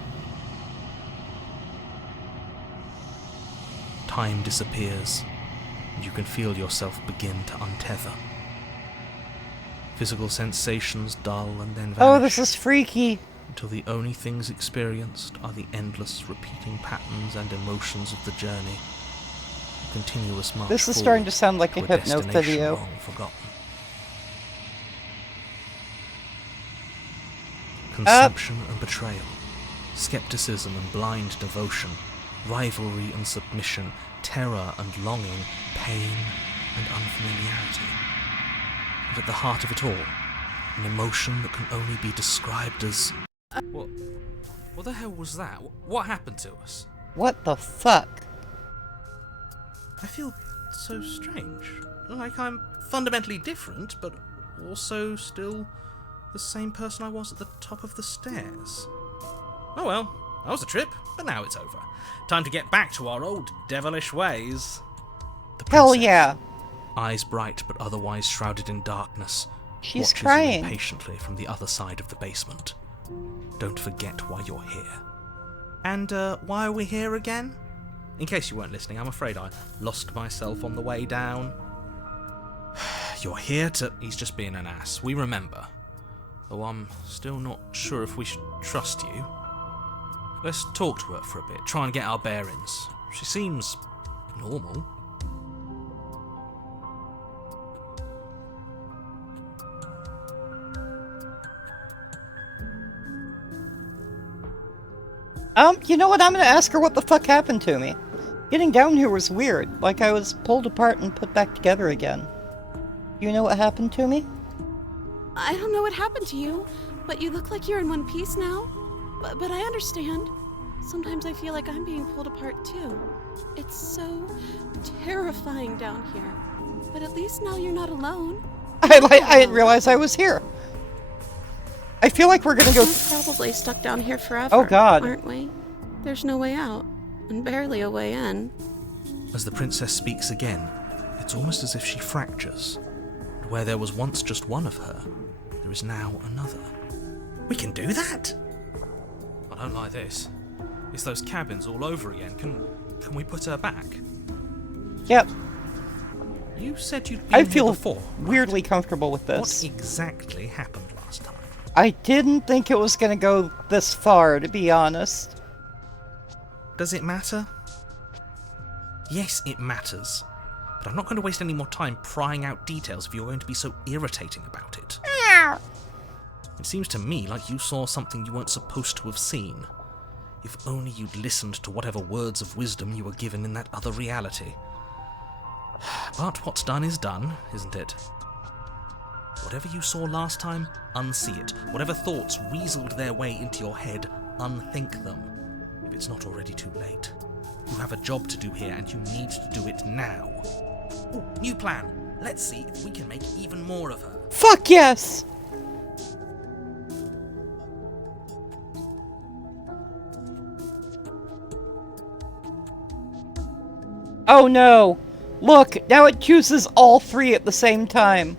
Time disappears, and you can feel yourself begin to untether. Physical sensations dull and then vanish. Oh, this is freaky. Until the only things experienced are the endless repeating patterns and emotions of the journey. A continuous march This is forward starting to sound like a to hypno destination video. long forgotten. Consumption and betrayal, skepticism and blind devotion, rivalry and submission, terror and longing, pain and unfamiliarity. And at the heart of it all, an emotion that can only be described as... What the hell was that? What happened to us? What the fuck? I feel so strange. Like I'm fundamentally different, but also still the same person I was at the top of the stairs. Oh well, that was a trip, but now it's over. Time to get back to our old devilish ways. The Hell princess, yeah. eyes bright but otherwise shrouded in darkness, She's watches crying. you impatiently from the other side of the basement. Don't forget why you're here. And why are we here again? In case you weren't listening, I'm afraid I lost myself on the way down. You're here to... He's just being an ass. We remember. Though I'm still not sure if we should trust you. Let's talk to her for a bit, try and get our bearings. She seems normal. You know what? I'm gonna ask her what the fuck happened to me. Getting down here was weird, like I was pulled apart and put back together again. You know what happened to me? I don't know what happened to you, but you look like you're in one piece now. But I understand. Sometimes I feel like I'm being pulled apart too. It's so terrifying down here. But at least now you're not alone. I didn't realize I was here. I feel like we're gonna go... We're probably stuck down here forever. Oh god. Aren't we? There's no way out, and barely a way in. As the princess speaks again, it's almost as if she fractures. And where there was once just one of her, there is now another. We can do that? I don't like this. It's those cabins all over again. Can we put her back? Yep. You said you'd been I here feel before. weirdly comfortable with this. What exactly happened last time? I didn't think it was gonna go this far, to be honest. Does it matter? Yes, it matters. But I'm not going to waste any more time prying out details if you're going to be so irritating about it. It seems to me like you saw something you weren't supposed to have seen. If only you'd listened to whatever words of wisdom you were given in that other reality. But what's done is done, isn't it? Whatever you saw last time, unsee it. Whatever thoughts weaseled their way into your head, unthink them. If it's not already too late. You have a job to do here, and you need to do it now. Ooh, new plan. Let's see if we can make even more of her. Fuck yes! Oh no! Look, now it chooses all three at the same time.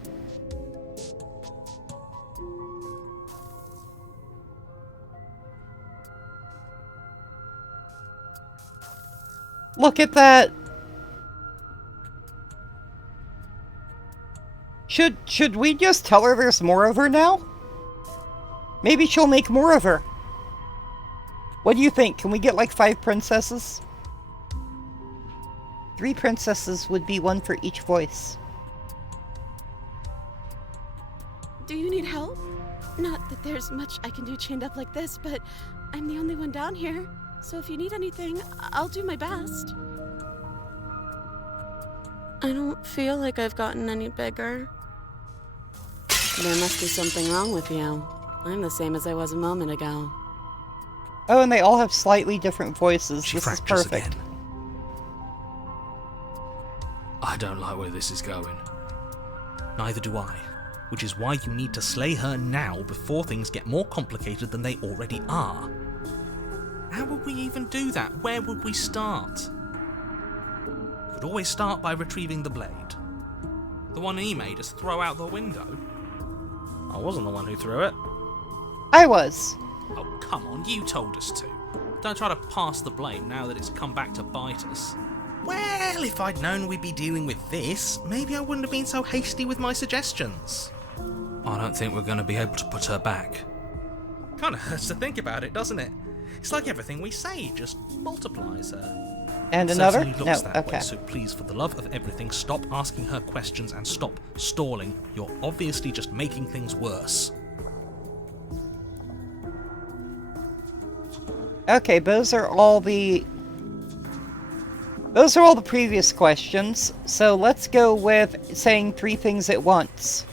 Look at that. Should we just tell her there's more of her now? Maybe she'll make more of her. What do you think? Can we get like 5 princesses? 3 princesses would be 1 for each voice. Do you need help? Not that there's much I can do chained up like this, but I'm the only one down here. So if you need anything, I'll do my best. I don't feel like I've gotten any bigger. There must be something wrong with you. I'm the same as I was a moment ago. Oh, and they all have slightly different voices. She This is fractures perfect. again. I don't like where this is going. Neither do I. Which is why you need to slay her now before things get more complicated than they already are. How would we even do that? Where would we start? We could always start by retrieving the blade. The one he made us throw out the window. I wasn't the one who threw it. I was. Oh, come on, you told us to. Don't try to pass the blame now that it's come back to bite us. Well, if I'd known we'd be dealing with this, maybe I wouldn't have been so hasty with my suggestions. I don't think we're going to be able to put her back. Kind of hurts to think about it, doesn't it? It's like everything we say just multiplies her. And It another? certainly No, looks that okay. way, so please, for the love of everything, stop asking her questions and stop stalling. You're obviously just making things worse. Okay, those are all the previous questions. So let's go with saying 3 things at once.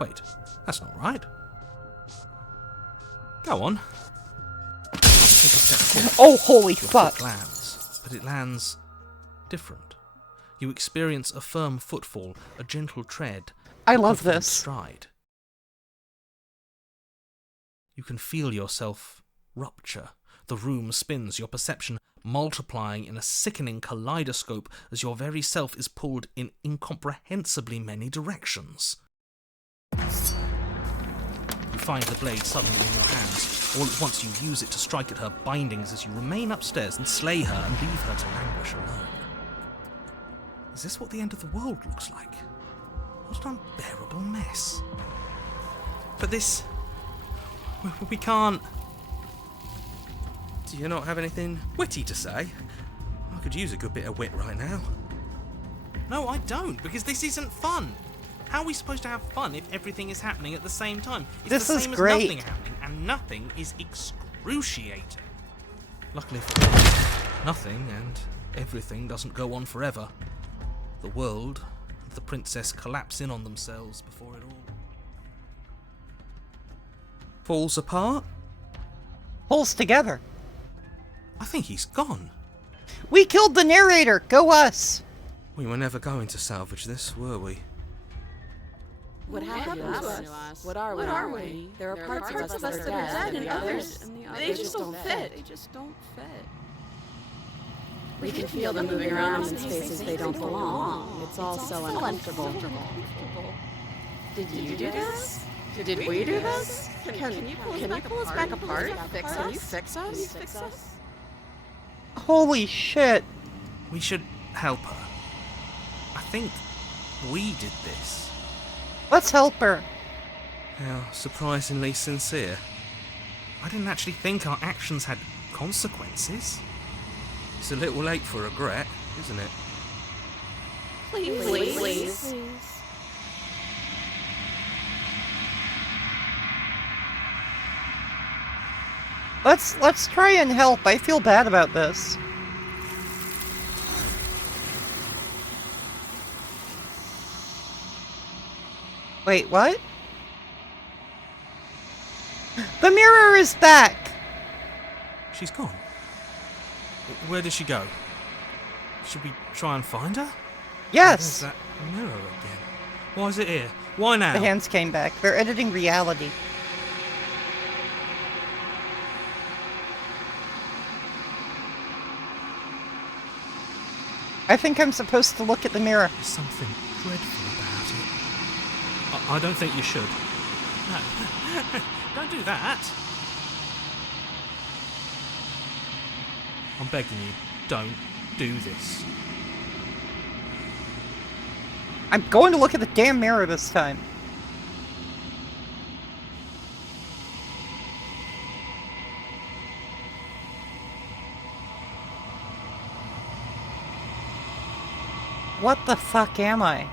Wait, that's not right. Go on. Oh, holy Your fuck. foot lands, but it lands different. You experience a firm footfall, a gentle tread, I a love confident this. stride. You can feel yourself rupture. The room spins, your perception multiplying in a sickening kaleidoscope as your very self is pulled in incomprehensibly many directions. You find the blade suddenly in your hands. All at once you use it to strike at her bindings as you remain upstairs and slay her and leave her to languish alone. Is this what the end of the world looks like? What an unbearable mess. But this... we can't... Do you not have anything witty to say? I could use a good bit of wit right now. No, I don't, because this isn't fun. How are we supposed to have fun if everything is happening at the same time? It's This the is same great. as nothing happening, and nothing is excruciating. Luckily for us, nothing and everything doesn't go on forever. The world and the princess collapse in on themselves before it all falls apart. Pulls together. I think he's gone. We killed the narrator! Go us! We were never going to salvage this, were we? What happened to us? What are we? There are parts of us that are dead and others, they just don't fit. They just don't fit. We can feel them moving around in spaces they don't belong. It's all so uncomfortable. Did you do this? Did we do this? Can you pull us back apart? Can you fix us? Holy shit. We should help her. I think we did this. Let's help her. How surprisingly sincere. I didn't actually think our actions had consequences. It's a little late for regret, isn't it? Please. Let's try and help. I feel bad about this. Wait, what? The mirror is back! She's gone. Where did she go? Should we try and find her? Yes! There's that mirror again. Why is it here? Why now? The hands came back. They're editing reality. I think I'm supposed to look at the mirror. There's something dreadful about it. I don't think you should. No. Don't do that. I'm begging you, don't do this. I'm going to look at the damn mirror this time. What the fuck am I?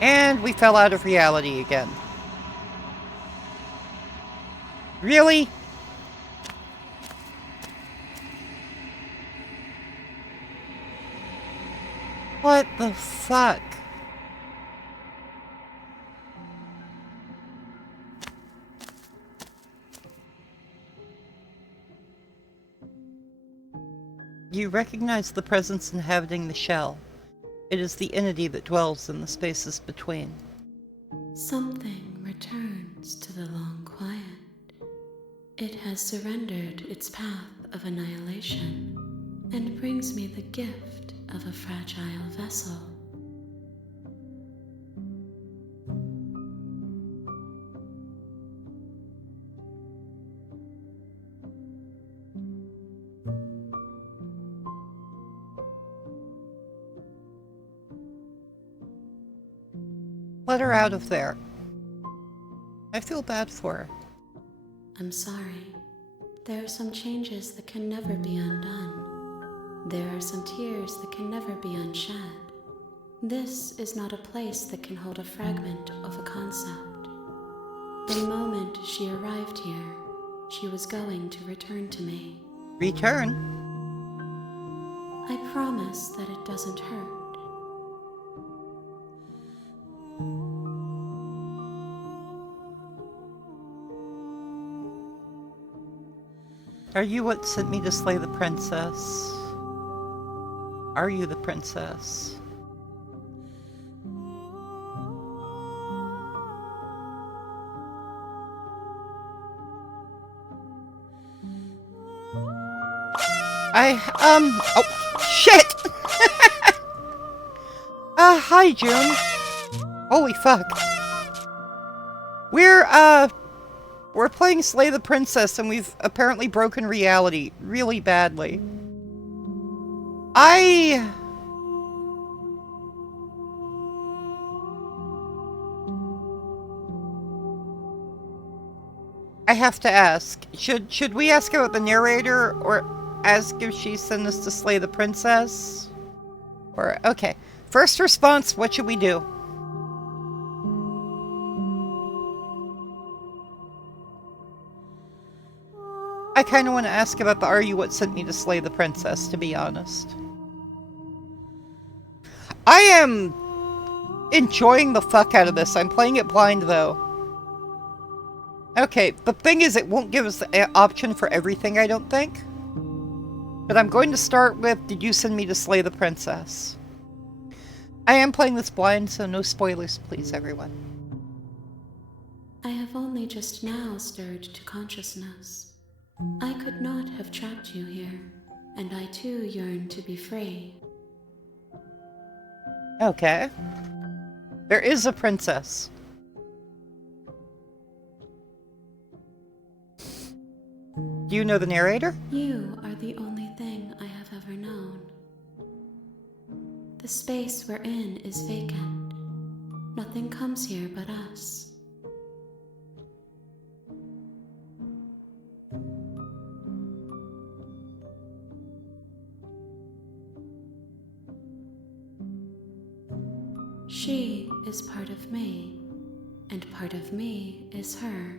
And we fell out of reality again. Really? What the fuck? You recognize the presence inhabiting the shell. It is the entity that dwells in the spaces between. Something returns to the long quiet. It has surrendered its path of annihilation and brings me the gift of a fragile vessel. Let her out of there. I feel bad for her. I'm sorry. There are some changes that can never be undone. There are some tears that can never be unshed. This is not a place that can hold a fragment of a concept. The moment she arrived here, she was going to return to me. Return? I promise that it doesn't hurt. Are you what sent me to slay the princess? Are you the princess? Oh, shit! Hi, June. Holy fuck. We're playing Slay the Princess, and we've apparently broken reality really badly. I have to ask, should we ask about the narrator, or ask if she sent us to slay the princess? Or, okay. First response, what should we do? I kind of want to ask about the are you what sent me to slay the princess, to be honest. I am enjoying the fuck out of this. I'm playing it blind, though. Okay, the thing is, it won't give us the option for everything, I don't think. But I'm going to start with, did you send me to slay the princess? I am playing this blind, so no spoilers, please, everyone. I have only just now stirred to consciousness. I could not have trapped you here, and I too yearn to be free. Okay. There is a princess. Do you know the narrator? You are the only thing I have ever known. The space we're in is vacant. Nothing comes here but us. She is part of me, and part of me is her.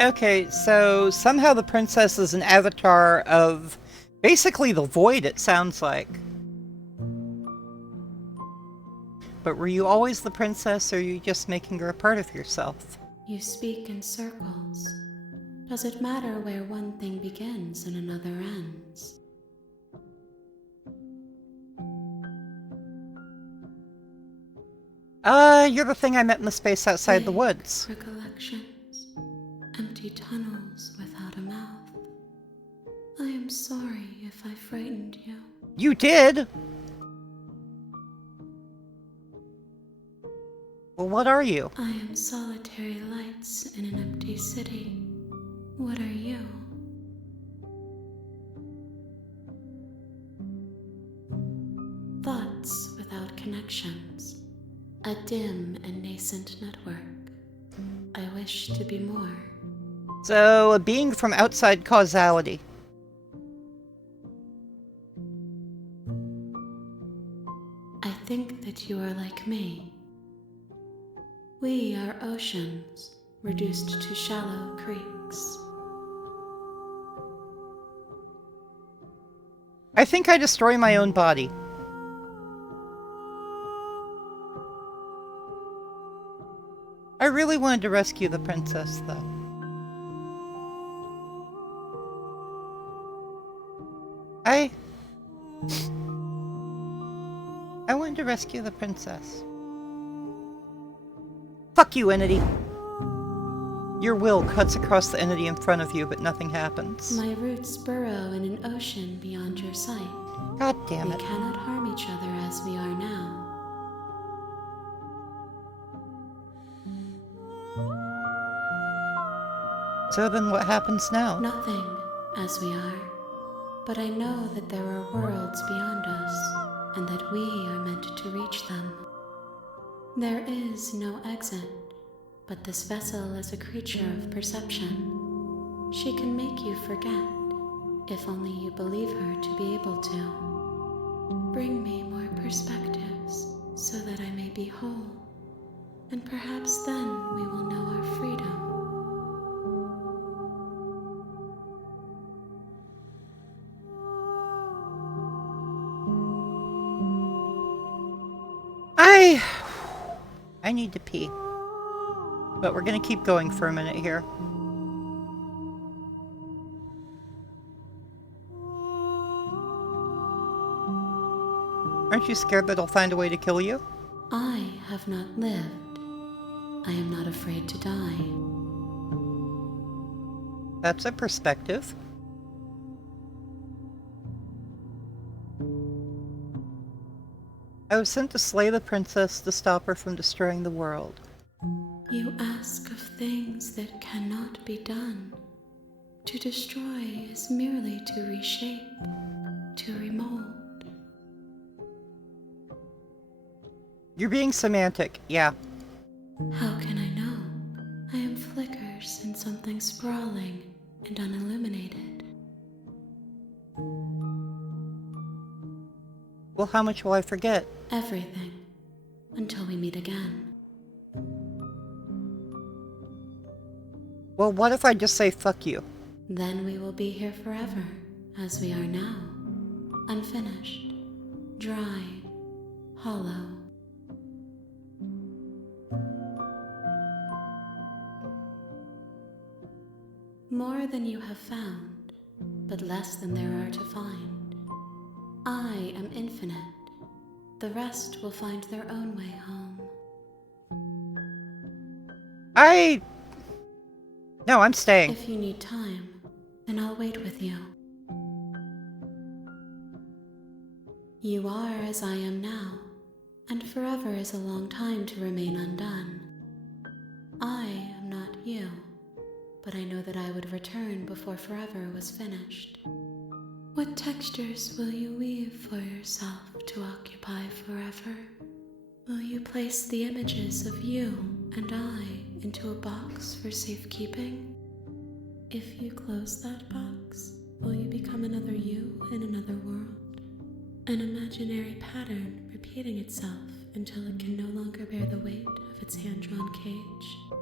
Okay, so somehow the princess is an avatar of basically the void, it sounds like. But were you always the princess, or are you just making her a part of yourself? You speak in circles. Does it matter where one thing begins and another ends? You're the thing I met in the space outside the woods. Recollections. Empty tunnels without a mouth. I am sorry if I frightened you. You did! Well, what are you? I am solitary lights in an empty city. What are you? Thoughts without connections. A dim and nascent network. I wish to be more. So, a being from outside causality. I think that you are like me. We are oceans, reduced to shallow creeks. I think I destroy my own body. I really wanted to rescue the princess, though. I wanted to rescue the princess. Fuck you, entity. Your will cuts across the entity in front of you, but nothing happens. My roots burrow in an ocean beyond your sight. God damn We it. cannot harm each other as we are now. So then what happens now? Nothing, as we are. But I know that there are worlds beyond us, and that we are meant to reach them. There is no exit, but this vessel is a creature of perception. She can make you forget, if only you believe her to be able to. Bring me more perspectives, so that I may be whole, and perhaps then we will know our freedom. I need to pee. But we're gonna keep going for a minute here. Aren't you scared that I'll find a way to kill you? I have not lived. I am not afraid to die. That's a perspective. I was sent to slay the princess to stop her from destroying the world. You ask of things that cannot be done. To destroy is merely to reshape, to remold. You're being semantic, yeah. How can I know? I am flickers in something sprawling and unilluminated. Well, how much will I forget? Everything, until we meet again. Well, what if I just say fuck you? Then we will be here forever, as we are now. Unfinished, dry, hollow. More than you have found, but less than there are to find. I am infinite. The rest will find their own way home. No, I'm staying. If you need time, then I'll wait with you. You are as I am now, and forever is a long time to remain undone. I am not you, but I know that I would return before forever was finished. What textures will you weave for yourself to occupy forever? Will you place the images of you and I into a box for safekeeping? If you close that box, will you become another you in another world? An imaginary pattern repeating itself until it can no longer bear the weight of its hand-drawn cage?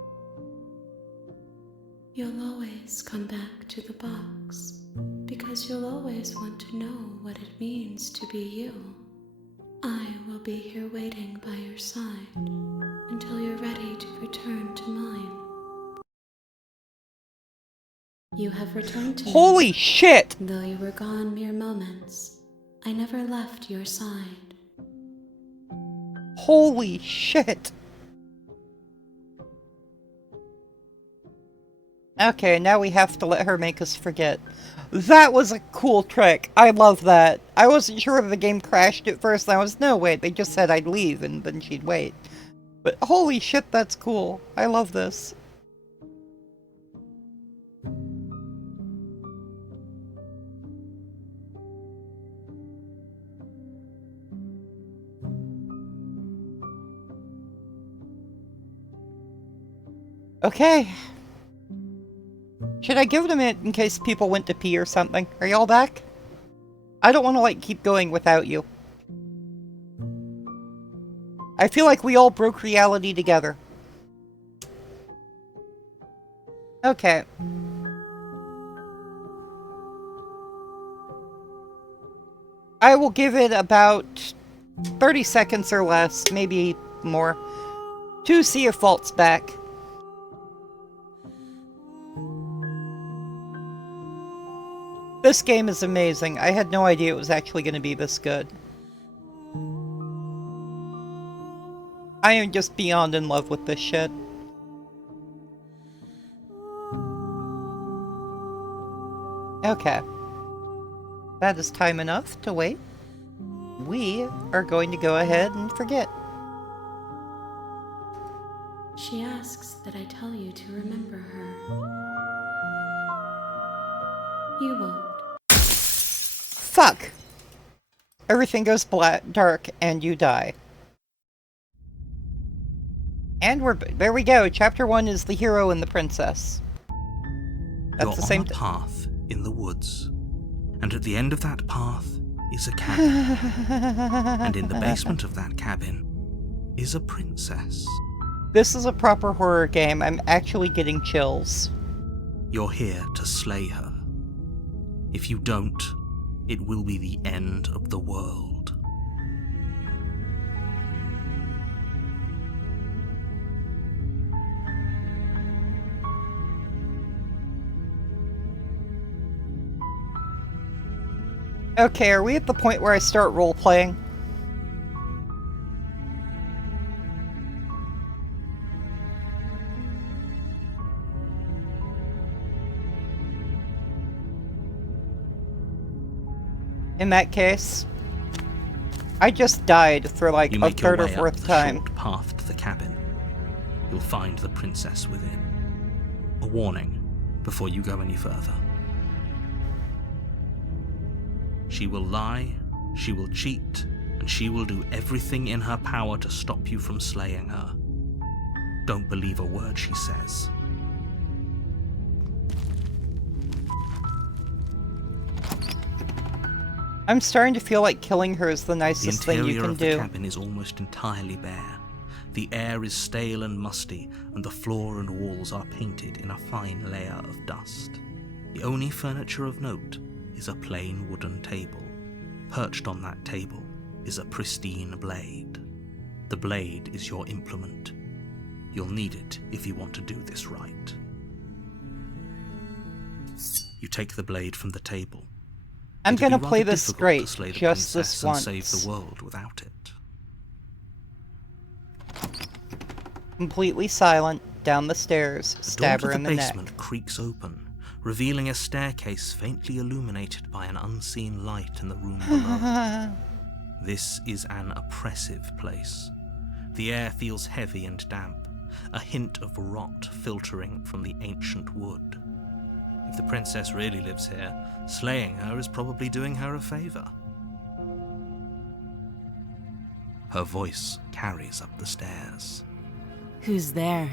You'll always come back to the box, because you'll always want to know what it means to be you. I will be here waiting by your side until you're ready to return to mine. You have returned to me. Holy shit! Though you were gone mere moments, I never left your side. Holy shit! Okay, now we have to let her make us forget. That was a cool trick. I love that. I wasn't sure if the game crashed at first, and I was, no, wait, they just said I'd leave, and then she'd wait. But holy shit, that's cool. I love this. Okay. Should I give it a minute in case people went to pee or something? Are y'all back? I don't want to, like, keep going without you. I feel like we all broke reality together. Okay. I will give it about 30 seconds or less, maybe more, to see if Fault's back. This game is amazing. I had no idea it was actually going to be this good. I am just beyond in love with this shit. Okay. That is time enough to wait. We are going to go ahead and forget. She asks that I tell you to remember her. You won't. Fuck! Everything goes dark and you die. And there we go. Chapter 1 is the hero and the princess. That's You're the same on a path in the woods, and at the end of that path is a cabin. And in the basement of that cabin is a princess. This is a proper horror game. I'm actually getting chills. You're here to slay her. If you don't, it will be the end of the world. Okay, are we at the point where I start role-playing? In that case, I just died for like You a make your third or way up fourth the time. short path to the cabin. You'll find the princess within. A warning before you go any further. She will lie, she will cheat, and she will do everything in her power to stop you from slaying her. Don't believe a word she says. I'm starting to feel like killing her is the The nicest thing you interior can of the do. cabin is almost entirely bare. The air is stale and musty, and the floor and walls are painted in a fine layer of dust. The only furniture of note is a plain wooden table. Perched on that table is a pristine blade. The blade is your implement. You'll need it if you want to do this right. You take the blade from the table. I'm It'd be gonna play rather this difficult straight, to slay the just princess this and once. save the world without it. Completely silent, down the stairs, stab The her door in to the the neck. basement creaks open, revealing a staircase faintly illuminated by an unseen light in the room below. This is an oppressive place. The air feels heavy and damp, a hint of rot filtering from the ancient wood. If the princess really lives here, slaying her is probably doing her a favor. Her voice carries up the stairs. Who's there?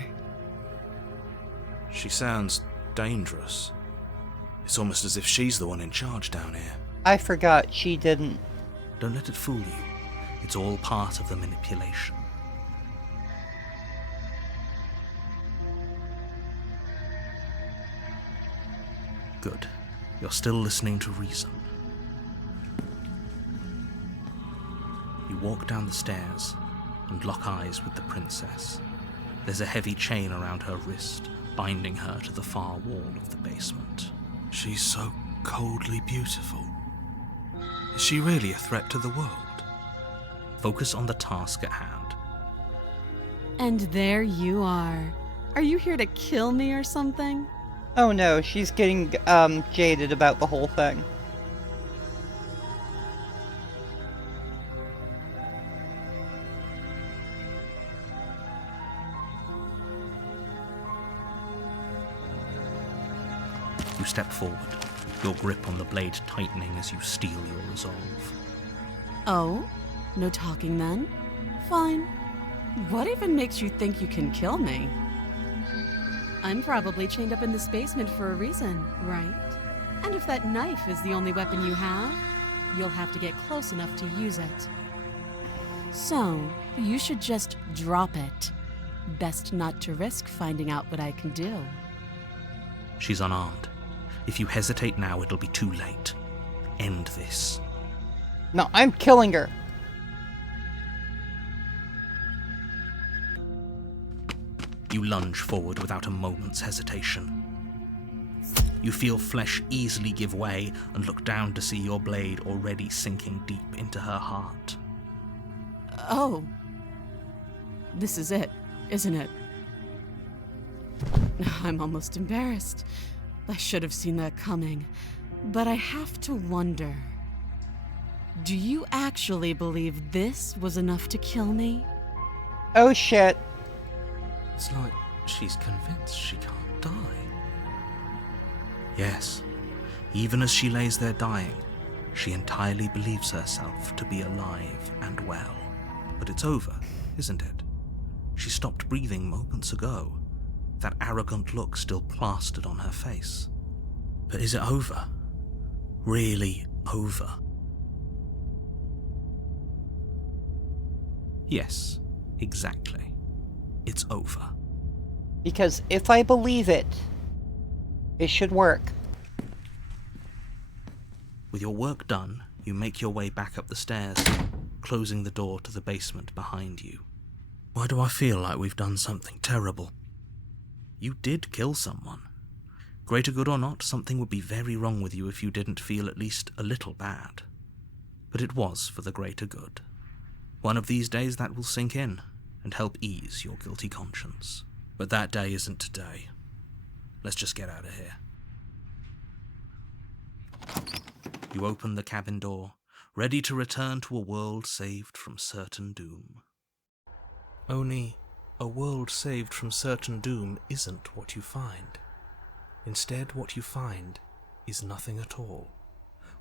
She sounds dangerous. It's almost as if she's the one in charge down here. I forgot she didn't. Don't let it fool you. It's all part of the manipulation. Good. You're still listening to reason. You walk down the stairs and lock eyes with the princess. There's a heavy chain around her wrist, binding her to the far wall of the basement. She's so coldly beautiful. Is she really a threat to the world? Focus on the task at hand. And there you are. Are you here to kill me or something? Oh no, she's getting jaded about the whole thing. You step forward, your grip on the blade tightening as you steel your resolve. Oh? No talking then? Fine. What even makes you think you can kill me? I'm probably chained up in this basement for a reason, right? And if that knife is the only weapon you have, you'll have to get close enough to use it. So, you should just drop it. Best not to risk finding out what I can do. She's unarmed. If you hesitate now, it'll be too late. End this. No, I'm killing her. You lunge forward without a moment's hesitation. You feel flesh easily give way and look down to see your blade already sinking deep into her heart. Oh. This is it, isn't it? I'm almost embarrassed. I should have seen that coming. But I have to wonder. Do you actually believe this was enough to kill me? Oh shit. It's like she's convinced she can't die. Yes, even as she lays there dying, she entirely believes herself to be alive and well. But it's over, isn't it? She stopped breathing moments ago, that arrogant look still plastered on her face. But is it over? Really over? Yes, exactly. It's over. Because if I believe it, it should work. With your work done, you make your way back up the stairs, closing the door to the basement behind you. Why do I feel like we've done something terrible? You did kill someone. Greater good or not, something would be very wrong with you if you didn't feel at least a little bad. But it was for the greater good. One of these days that will sink in and help ease your guilty conscience. But that day isn't today. Let's just get out of here. You open the cabin door, ready to return to a world saved from certain doom. Only, a world saved from certain doom isn't what you find. Instead, what you find is nothing at all.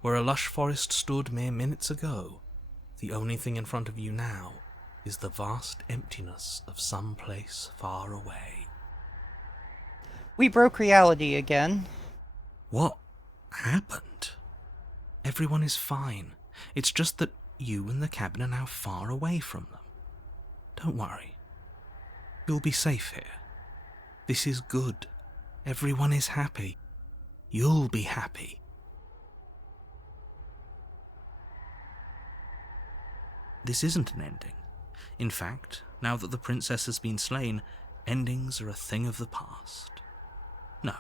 Where a lush forest stood mere minutes ago, the only thing in front of you now is the vast emptiness of some place far away. We broke reality again. What happened? Everyone is fine. It's just that you and the cabin are now far away from them. Don't worry. You'll be safe here. This is good. Everyone is happy. You'll be happy. This isn't an ending. In fact, now that the princess has been slain, endings are a thing of the past. No.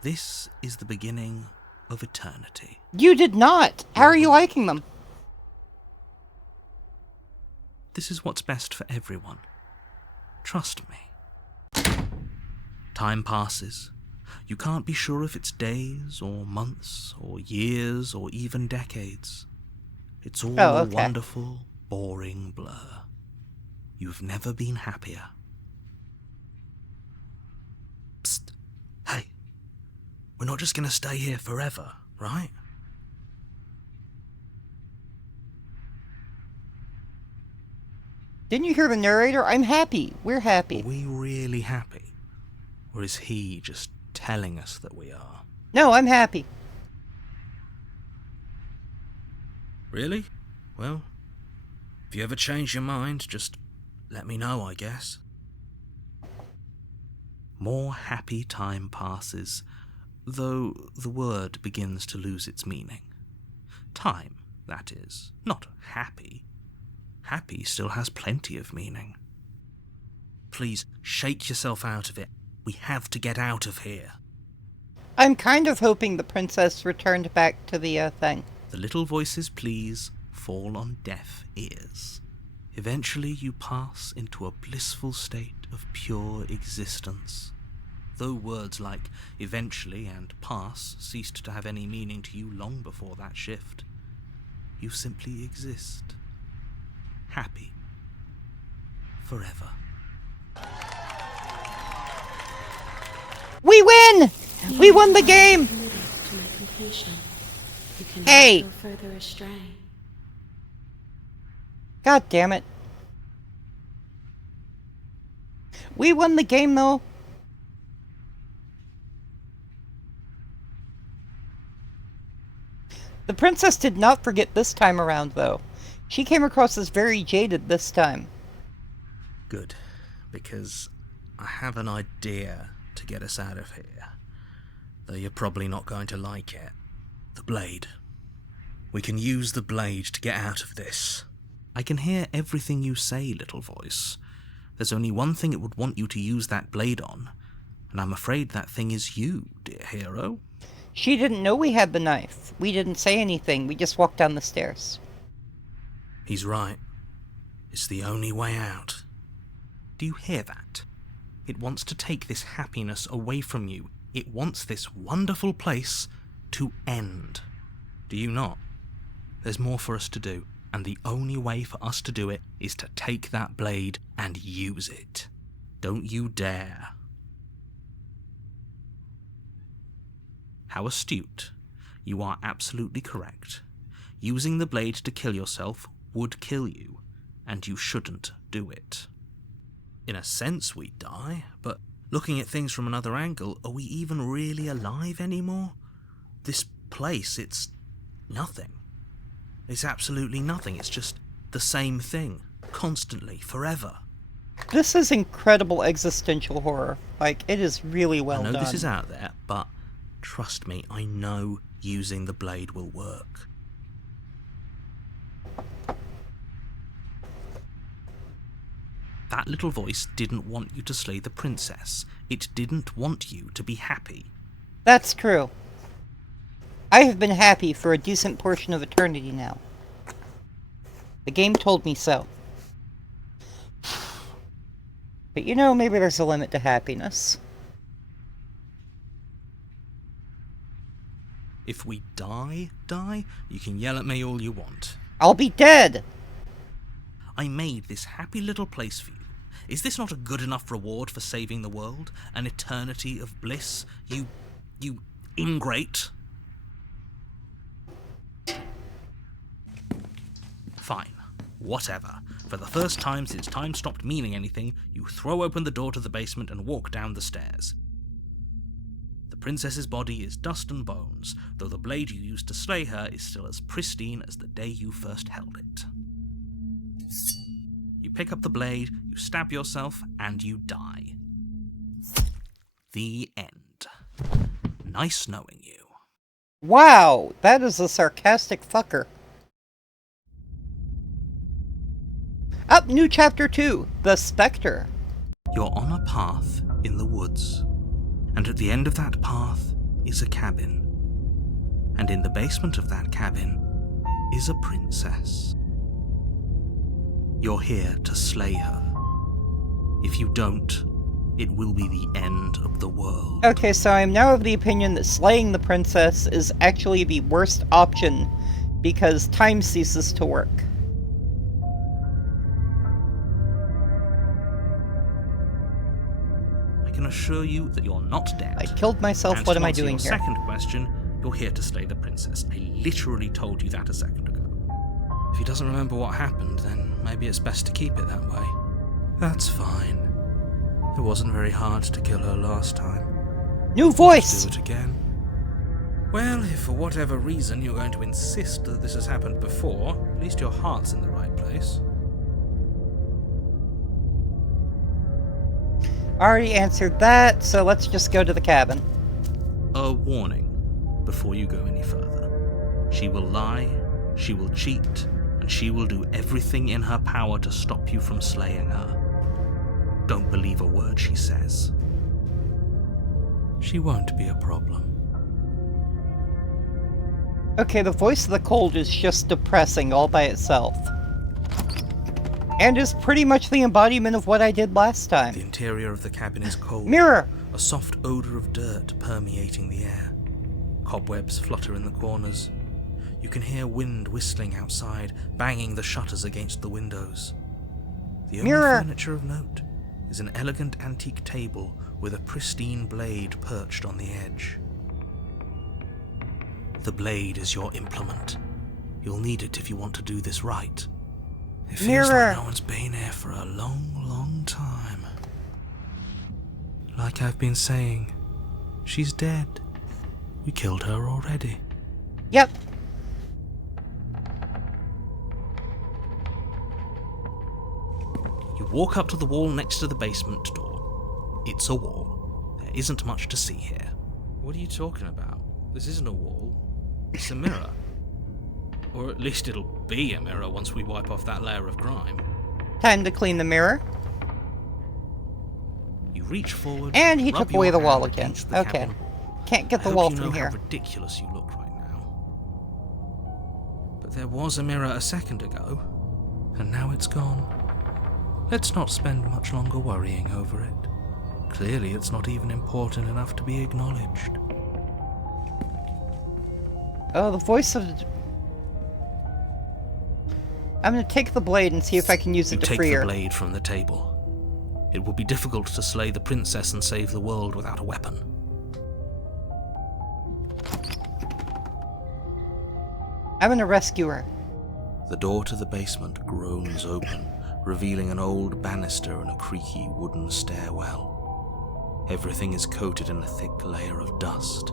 This is the beginning of eternity. You did not! How are you liking them? This is what's best for everyone. Trust me. Time passes. You can't be sure if it's days, or months, or years, or even decades. It's all a wonderful, boring blur. You've never been happier. Psst. Hey. We're not just going to stay here forever, right? Didn't you hear the narrator? I'm happy. We're happy. Are we really happy? Or is he just telling us that we are? No, I'm happy. Really? Well, if you ever change your mind, just let me know, I guess. More happy time passes, though the word begins to lose its meaning. Time, that is, not happy. Happy still has plenty of meaning. Please, shake yourself out of it. We have to get out of here. I'm kind of hoping the princess returned back to the thing. The little voices' pleas fall on deaf ears. Eventually you pass into a blissful state of pure existence. Though words like eventually and pass ceased to have any meaning to you long before that shift, you simply exist. Happy. Forever. We win! We won the game! To my completion, you cannot Hey! go further astray. God damn it. We won the game, though. The princess did not forget this time around, though. She came across as very jaded this time. Good, because I have an idea to get us out of here. Though you're probably not going to like it. The blade. We can use the blade to get out of this. I can hear everything you say, little voice. There's only one thing it would want you to use that blade on, and I'm afraid that thing is you, dear hero. She didn't know we had the knife. We didn't say anything. We just walked down the stairs. He's right. It's the only way out. Do you hear that? It wants to take this happiness away from you. It wants this wonderful place to end. Do you not? There's more for us to do, and the only way for us to do it is to take that blade and use it. Don't you dare. How astute. You are absolutely correct. Using the blade to kill yourself would kill you, and you shouldn't do it. In a sense, we die, but looking at things from another angle, are we even really alive anymore? This place, it's nothing. It's absolutely nothing. It's just the same thing, constantly, forever. This is incredible existential horror. Like, it is really well done. I know this is out there, but trust me, I know using the blade will work. That little voice didn't want you to slay the princess. It didn't want you to be happy. That's true. I have been happy for a decent portion of eternity now. The game told me so. But you know, maybe there's a limit to happiness. If we die, you can yell at me all you want. I'll be dead! I made this happy little place for you. Is this not a good enough reward for saving the world? An eternity of bliss? You ingrate? Fine. Whatever. For the first time since time stopped meaning anything, you throw open the door to the basement and walk down the stairs. The princess's body is dust and bones, though the blade you used to slay her is still as pristine as the day you first held it. You pick up the blade, you stab yourself, and you die. The end. Nice knowing you. Wow, that is a sarcastic fucker. Up, new chapter 2, The Spectre. You're on a path in the woods, and at the end of that path is a cabin. And in the basement of that cabin is a princess. You're here to slay her. If you don't, it will be the end of the world. Okay, so I am now of the opinion that slaying the princess is actually the worst option because time ceases to work. I can assure you that you're not dead. I killed myself, And what to am I answer doing your here? second question, you're here to slay the princess. I literally told you that a second ago. If he doesn't remember what happened, then maybe it's best to keep it that way. That's fine. It wasn't very hard to kill her last time. New Let's voice! do it again. Well, if for whatever reason you're going to insist that this has happened before, at least your heart's in the right place. Already answered that, so let's just go to the cabin. A warning before you go any further. She will lie, she will cheat, and she will do everything in her power to stop you from slaying her. Don't believe a word she says. She won't be a problem. Okay, the voice of the cold is just depressing all by itself. And is pretty much the embodiment of what I did last time. The interior of the cabin is cold. Mirror! A soft odour of dirt permeating the air. Cobwebs flutter in the corners. You can hear wind whistling outside, banging the shutters against the windows. The only Mirror! furniture of note is an elegant antique table with a pristine blade perched on the edge. The blade is your implement. You'll need it if you want to do this right. It feels Mirror. like no one's been here for a long, long time. Like I've been saying, she's dead. We killed her already. Yep. You walk up to the wall next to the basement door. It's a wall. There isn't much to see here. What are you talking about? This isn't a wall. It's a mirror. Or at least it'll be a mirror once we wipe off that layer of grime. Time to clean the mirror. You reach forward. And he rub took away your the wall hand again. against the Okay. cabin wall. Can't get I the hope wall you know from how here. ridiculous you look right now. But there was a mirror a second ago, and now it's gone. Let's not spend much longer worrying over it. Clearly, it's not even important enough to be acknowledged. Oh, the voice of... I'm gonna take the blade and see if I can use You it to take free the her. blade from the table. It will be difficult to slay the princess and save the world without a weapon. I'm gonna rescue her. The door to the basement groans open, revealing an old banister and a creaky wooden stairwell. Everything is coated in a thick layer of dust,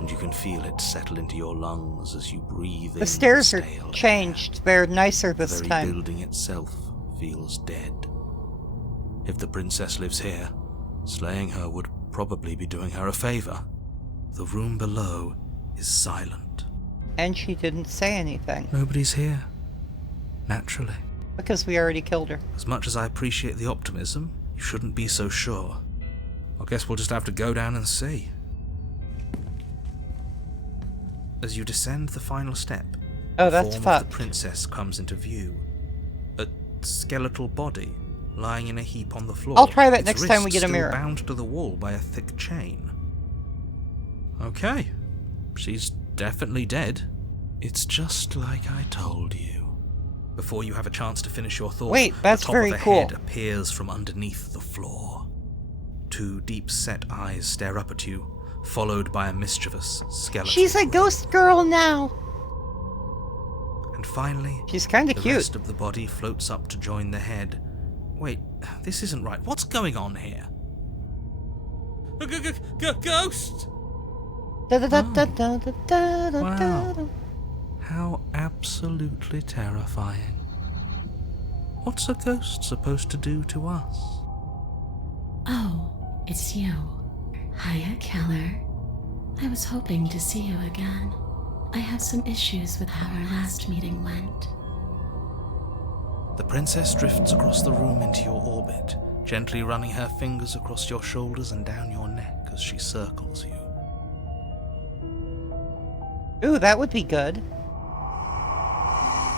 and you can feel it settle into your lungs as you breathe in The stairs are stale air. changed. They're nicer The this very time. building itself feels dead. If the princess lives here, slaying her would probably be doing her a favor. The room below is silent. And she didn't say anything. Nobody's here. Naturally. Because we already killed her. As much as I appreciate the optimism, you shouldn't be so sure. I guess we'll just have to go down and see. As you descend the final step, Oh, the that's form of fucked. the princess comes into view. A skeletal body lying in a heap on the floor. I'll try that its next time we wrists get a still mirror. bound to the wall by a thick chain. Okay, she's definitely dead. It's just like I told you. Before you have a chance to finish your thought, Wait, that's the top very of a cool. head appears from underneath the floor. Two deep-set eyes stare up at you, followed by a mischievous skeleton. She's a grin. ghost girl now. And finally, She's kinda the cute. rest of the body floats up to join the head. Wait, this isn't right. What's going on here? A ghost! Wow. How absolutely terrifying. What's a ghost supposed to do to us? Oh, it's you. Hiya, Keller. I was hoping to see you again. I have some issues with how our last meeting went. The princess drifts across the room into your orbit, gently running her fingers across your shoulders and down your neck as she circles you. Ooh, that would be good.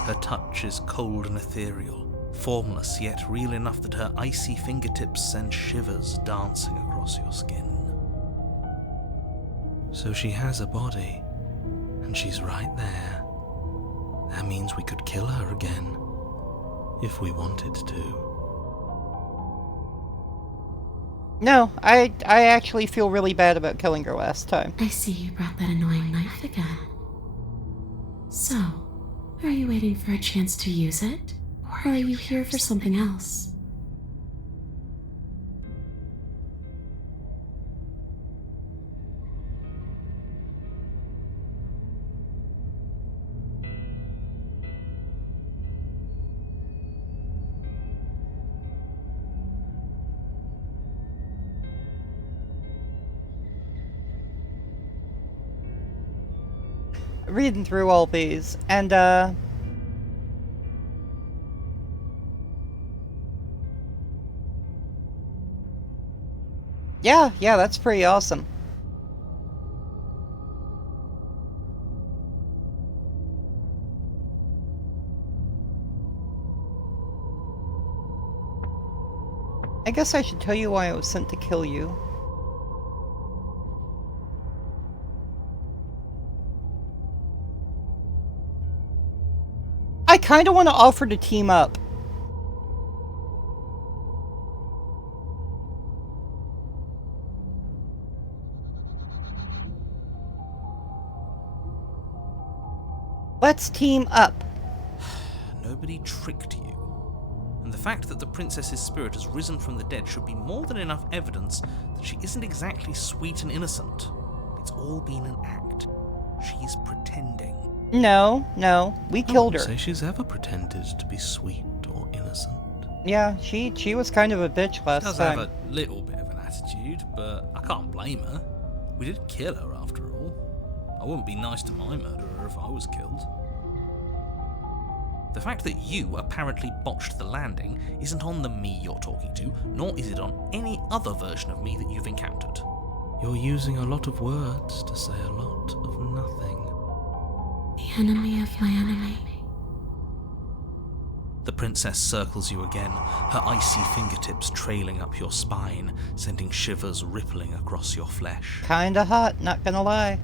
Her touch is cold and ethereal, formless yet real enough that her icy fingertips send shivers dancing across your skin. So she has a body, and she's right there. That means we could kill her again, if we wanted to. No, I actually feel really bad about killing her last time. I see you brought that annoying knife again. So, are you waiting for a chance to use it? Or are you here for something else? Reading through all these, and yeah, that's pretty awesome. I guess I should tell you why I was sent to kill you. I kind of want to offer to team up. Let's team up. Nobody tricked you. And the fact that the princess's spirit has risen from the dead should be more than enough evidence that she isn't exactly sweet and innocent. It's all been an act. She's pretending. No, we killed her. I wouldn't say she's ever pretended to be sweet or innocent. Yeah, she was kind of a bitch last She does time. have a little bit of an attitude, but I can't blame her. We did kill her after all. I wouldn't be nice to my murderer if I was killed. The fact that you apparently botched the landing isn't on the me you're talking to, nor is it on any other version of me that you've encountered. You're using a lot of words to say a lot of nothing. The enemy of my enemy. The princess circles you again, her icy fingertips trailing up your spine, sending shivers rippling across your flesh. Kinda hot, not gonna lie.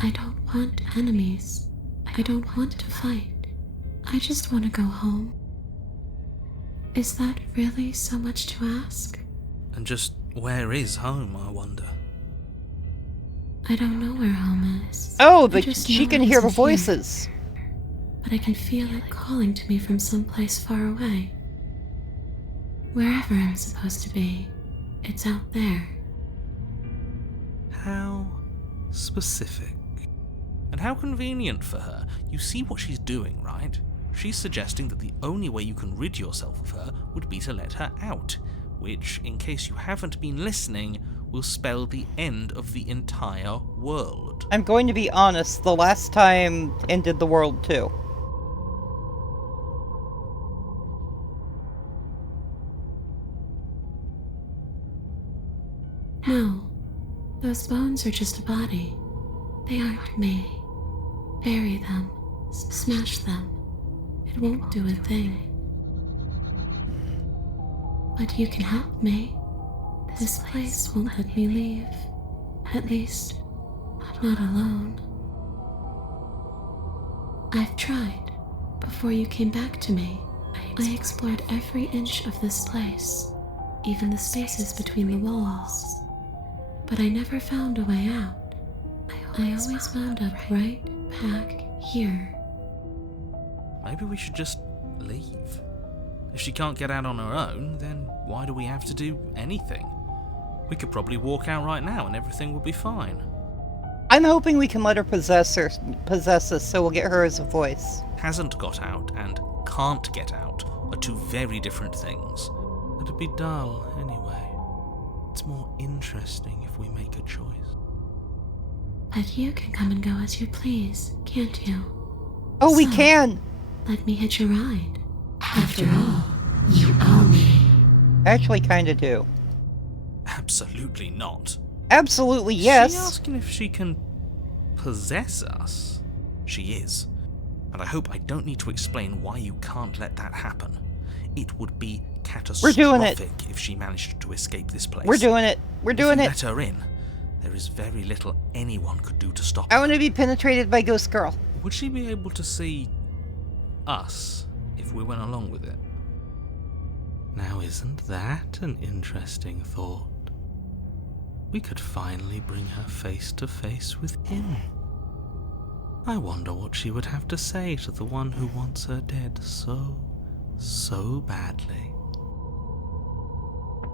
I don't want enemies. I don't want to fight. I just want to go home. Is that really so much to ask? And just where is home, I wonder? I don't know where home is. Oh, I just she know can it hear the isn't here. voices. But I can feel it calling to me from someplace far away. Wherever I'm supposed to be, it's out there. How specific. And how convenient for her. You see what she's doing, right? She's suggesting that the only way you can rid yourself of her would be to let her out, which, in case you haven't been listening, will spell the end of the entire world. I'm going to be honest, the last time ended the world too. No, those bones are just a body. They aren't me. Bury them. Smash them. It won't do a thing. But you can help me. This place won't let me leave. At least, not alone. I've tried. Before you came back to me, I explored every inch of this place, even the spaces between the walls. But I never found a way out. I always wound up right back here. Maybe we should just leave. If she can't get out on her own, then why do we have to do anything? We could probably walk out right now and everything will be fine. I'm hoping we can let her possess us so we'll get her as a voice. Hasn't got out and can't get out are two very different things. It'd be dull anyway. It's more interesting if we make a choice. But you can come and go as you please, can't you? Oh, we So- can! Let me hitch a ride. After all, you owe me. Actually, kinda do. Absolutely not. Absolutely, Is yes. she asking if she can possess us? She is. And I hope I don't need to explain why you can't let that happen. It would be catastrophic doing it. if she managed to escape this place. We're doing it. We're doing If you it. let her in, there is very little anyone could do to stop I her. want to be penetrated by Ghost Girl. Would she be able to see us if we went along with it? Now, isn't that an interesting thought? We could finally bring her face to face with him. I wonder what she would have to say to the one who wants her dead so badly.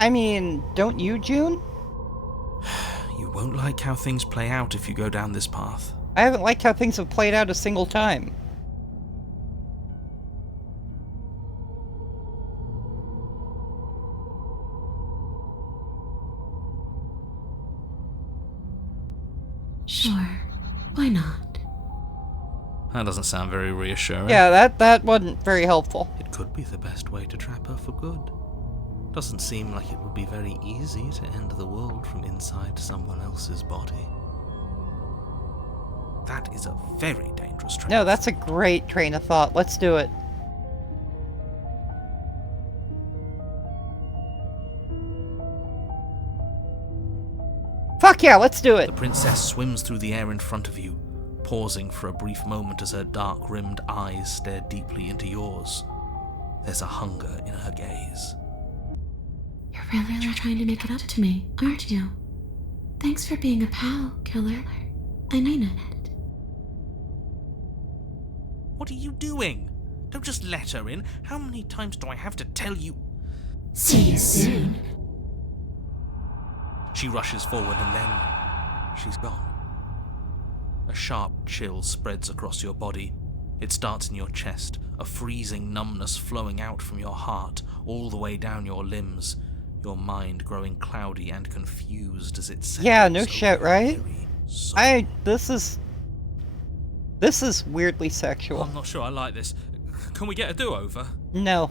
I mean, don't you, June? You won't like how things play out if you go down this path. I haven't liked how things have played out a single time. Sure, why not? That doesn't sound very reassuring. Yeah, that wasn't very helpful. It could be the best way to trap her for good. Doesn't seem like it would be very easy to end the world from inside someone else's body. That is a very dangerous train. No, that's a great train of thought. Let's do it. Fuck yeah, let's do it. The princess swims through the air in front of you, pausing for a brief moment as her dark-rimmed eyes stare deeply into yours. There's a hunger in her gaze. You're really trying to make it up to me, aren't you? Thanks for being a pal, killer. I mean it. What are you doing? Don't just let her in. How many times do I have to tell you? See you soon. She rushes forward and then she's gone. A sharp chill spreads across your body. It starts in your chest, a freezing numbness flowing out from your heart all the way down your limbs, your mind growing cloudy and confused as it settles. Yeah, no over shit, your right? very soul. This is weirdly sexual. I'm not sure I like this. Can we get a do-over? No.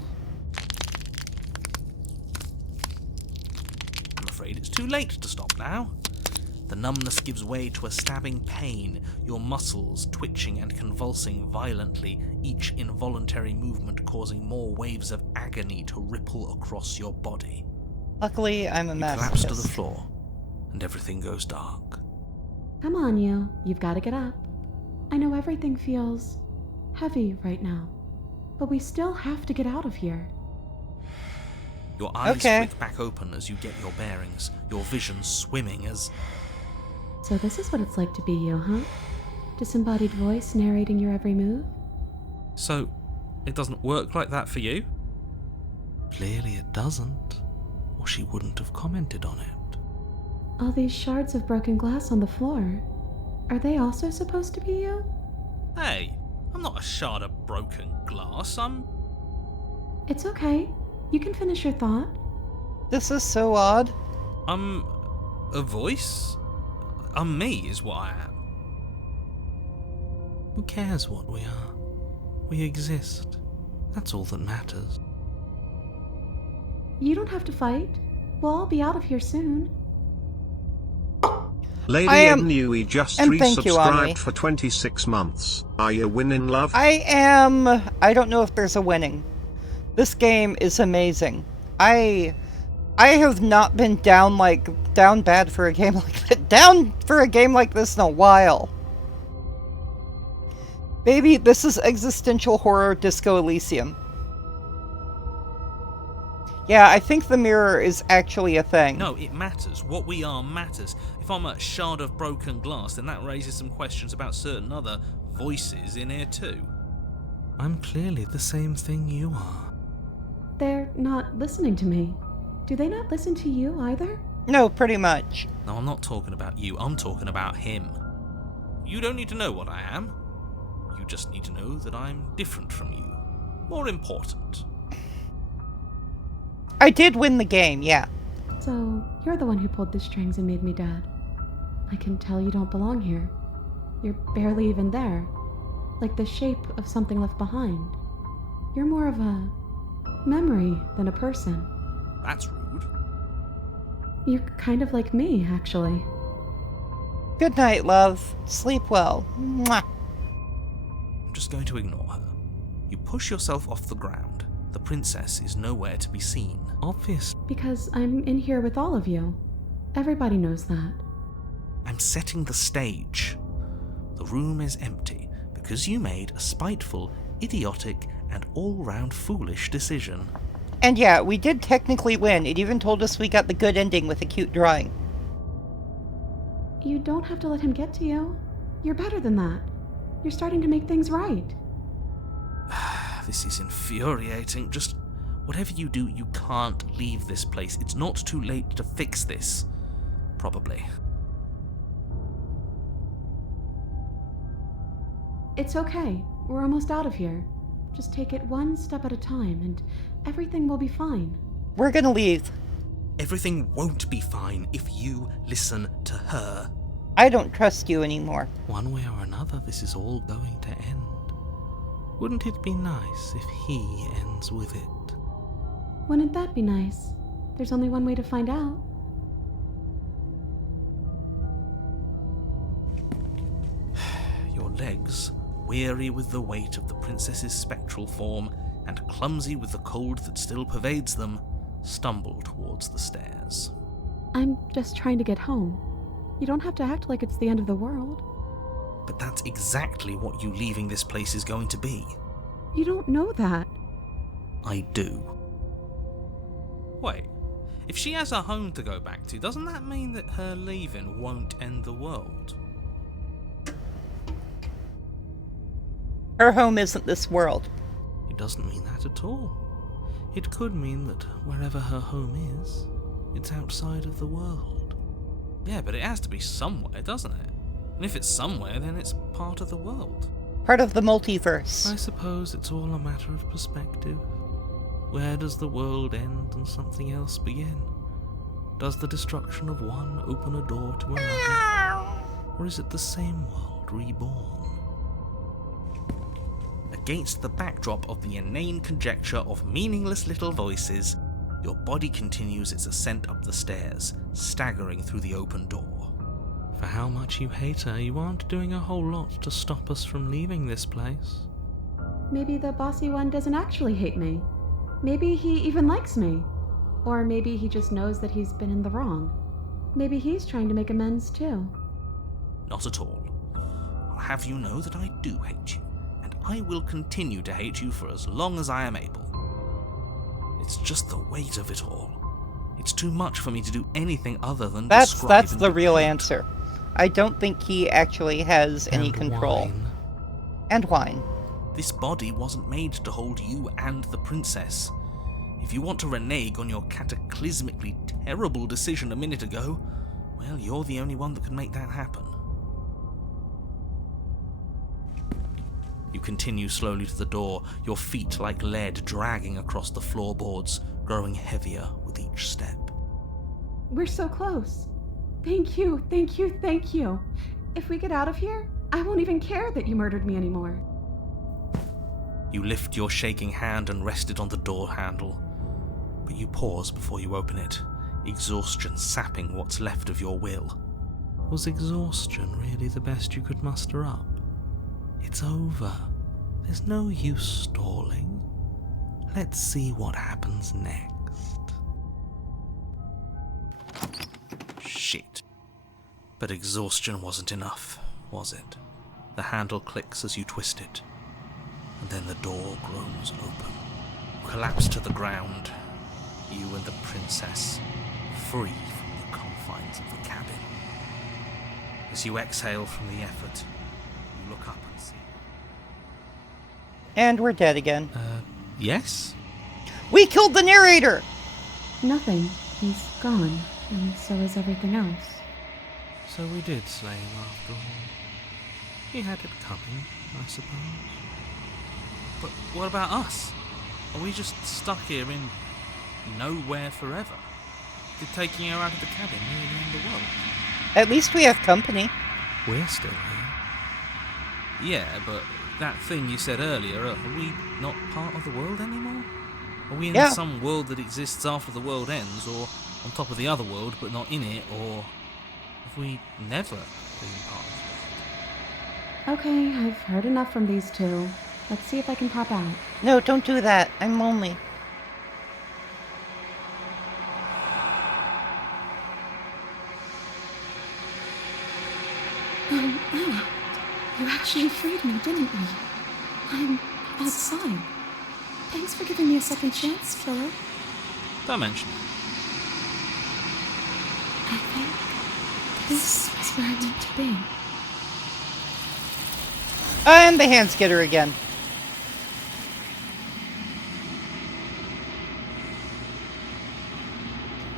I'm afraid it's too late to stop now. The numbness gives way to a stabbing pain, your muscles twitching and convulsing violently, each involuntary movement causing more waves of agony to ripple across your body. Luckily, I'm a You collapse to the masochist. floor, and everything goes dark. Come on, you. You've got to get up. I know everything feels heavy right now, but we still have to get out of here. Your eyes Okay. flick back open as you get your bearings, your vision swimming as... So this is what it's like to be you, huh? Disembodied voice narrating your every move? So, it doesn't work like that for you? Clearly it doesn't, or she wouldn't have commented on it. All these shards of broken glass on the floor, are they also supposed to be you? Hey, I'm not a shard of broken glass, It's okay. You can finish your thought. This is so odd. I'm a voice? I'm me is what I am. Who cares what we are? We exist. That's all that matters. You don't have to fight. We'll all be out of here soon. Lady I am- Ednui just and thank you, Omri. resubscribed for 26 months. Are you winning, love? I don't know if there's a winning. This game is amazing. I have not been down bad for a game like that. Down for a game like this in a while. Baby, this is existential horror Disco Elysium. Yeah, I think the mirror is actually a thing. No, it matters. What we are matters. If I'm a shard of broken glass, then that raises some questions about certain other voices in here too. I'm clearly the same thing you are. They're not listening to me. Do they not listen to you either? No, pretty much. No, I'm not talking about you. I'm talking about him. You don't need to know what I am. You just need to know that I'm different from you. More important. I did win the game, yeah. So, you're the one who pulled the strings and made me dead. I can tell you don't belong here. You're barely even there. Like the shape of something left behind. You're more of a memory than a person. That's rude. You're kind of like me, actually. Good night, love. Sleep well. Mwah. I'm just going to ignore her. You push yourself off the ground. The princess is nowhere to be seen. Obvious. Because I'm in here with all of you. Everybody knows that. I'm setting the stage. The room is empty because you made a spiteful, idiotic, and all-round foolish decision. And yeah, we did technically win. It even told us we got the good ending with a cute drawing. You don't have to let him get to you. You're better than that. You're starting to make things right. This is infuriating. Just whatever you do, you can't leave this place. It's not too late to fix this. Probably. It's okay. We're almost out of here. Just take it one step at a time, and everything will be fine. We're gonna leave. Everything won't be fine if you listen to her. I don't trust you anymore. One way or another, this is all going to end. Wouldn't it be nice if he ends with it? Wouldn't that be nice? There's only one way to find out. Your legs, weary with the weight of the princess's spectral form and clumsy with the cold that still pervades them, stumble towards the stairs. I'm just trying to get home. You don't have to act like it's the end of the world. But that's exactly what you leaving this place is going to be. You don't know that. I do. Wait, if she has a home to go back to, doesn't that mean that her leaving won't end the world? Her home isn't this world. It doesn't mean that at all. It could mean that wherever her home is, it's outside of the world. Yeah, but it has to be somewhere, doesn't it? And if it's somewhere, then it's part of the world. Part of the multiverse. I suppose it's all a matter of perspective. Where does the world end and something else begin? Does the destruction of one open a door to another? Or is it the same world reborn? Against the backdrop of the inane conjecture of meaningless little voices, your body continues its ascent up the stairs, staggering through the open door. For how much you hate her, you aren't doing a whole lot to stop us from leaving this place. Maybe the bossy one doesn't actually hate me. Maybe he even likes me. Or maybe he just knows that he's been in the wrong. Maybe he's trying to make amends too. Not at all. I'll have you know that I do hate you, and I will continue to hate you for as long as I am able. It's just the weight of it all. It's too much for me to do anything other than describe That's and the real depict. answer. I don't think he actually has any And control. wine. And wine. This body wasn't made to hold you and the princess. If you want to renege on your cataclysmically terrible decision a minute ago, well, you're the only one that can make that happen. You continue slowly to the door, your feet like lead dragging across the floorboards, growing heavier with each step. We're so close. Thank you, thank you, thank you. If we get out of here, I won't even care that you murdered me anymore. You lift your shaking hand and rest it on the door handle, but you pause before you open it, exhaustion sapping what's left of your will. Was exhaustion really the best you could muster up? It's over. There's no use stalling. Let's see what happens next. Shit. But exhaustion wasn't enough, was it? The handle clicks as you twist it, and then the door groans open. You collapse to the ground, you and the princess, free from the confines of the cabin. As you exhale from the effort, you look up and see. And we're dead again. Yes? We killed the narrator! Nothing. He's gone, and so is everything else. So we did slay him after all. He had it coming, I suppose. But what about us? Are we just stuck here in nowhere forever? Did taking her out of the cabin really end the world? At least we have company. We're still here. Yeah, but that thing you said earlier, are we not part of the world anymore? Are we in Yeah. some world that exists after the world ends, or on top of the other world but not in it, or have we never been part of it? Okay, I've heard enough from these two. Let's see if I can pop out. No, don't do that. I'm lonely. You actually freed me, didn't you? I'm outside. Thanks for giving me a second chance, killer. Don't mention it. I think this is where I meant to be. And the hands get her again.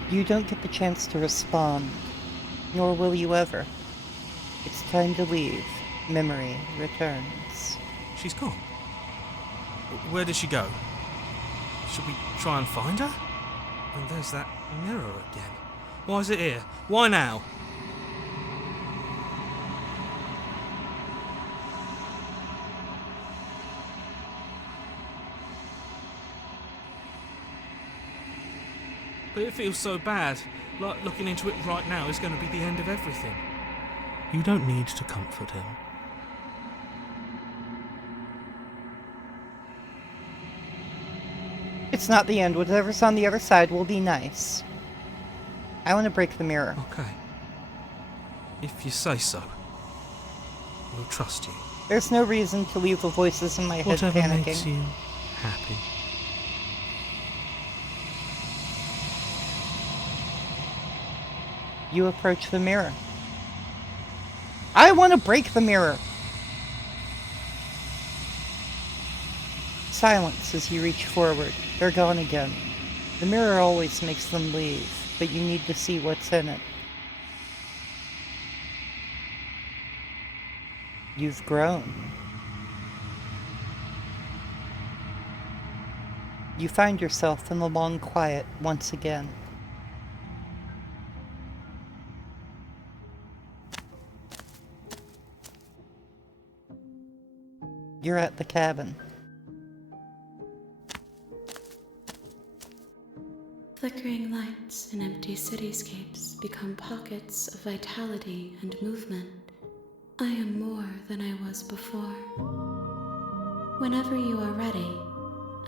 You don't get the chance to respond, nor will you ever. It's time to leave. Memory returns. She's gone. Where did she go? Should we try and find her? And there's that mirror again. Why is it here? Why now? But it feels so bad. Like looking into it right now is going to be the end of everything. You don't need to comfort him. It's not the end. Whatever's on the other side will be nice. I want to break the mirror. Okay. If you say so. We'll trust you. There's no reason to leave the voices in my head Whatever panicking. makes you happy. You approach the mirror. I want to break the mirror. Silence as you reach forward. They're gone again. The mirror always makes them leave, but you need to see what's in it. You've grown. You find yourself in the long quiet once again. You're at the cabin. Flickering lights in empty cityscapes become pockets of vitality and movement. I am more than I was before. Whenever you are ready,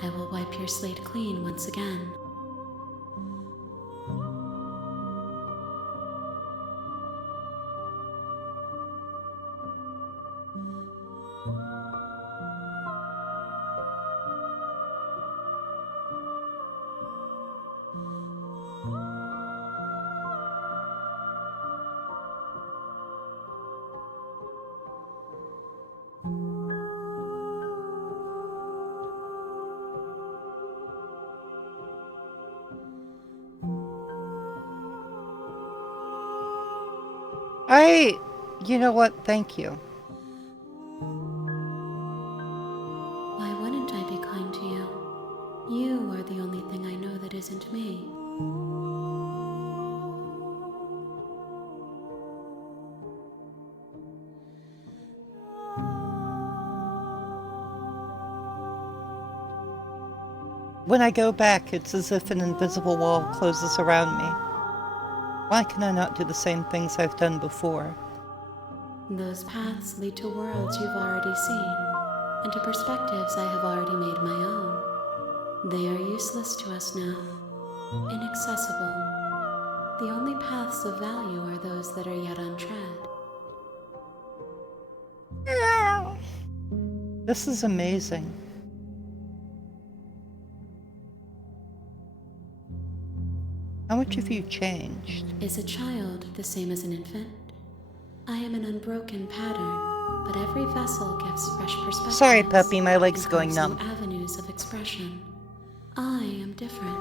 I will wipe your slate clean once again. You know what? Thank you. Why wouldn't I be kind to you? You are the only thing I know that isn't me. When I go back, it's as if an invisible wall closes around me. Why can I not do the same things I've done before? Those paths lead to worlds you've already seen, and to perspectives I have already made my own. They are useless to us now, inaccessible. The only paths of value are those that are yet untread. This is amazing. How much have you changed? Is a child the same as an infant? I am an unbroken pattern, but every vessel gives fresh perspectives. Sorry, puppy, my leg's and going carves numb. new avenues of expression. I am different,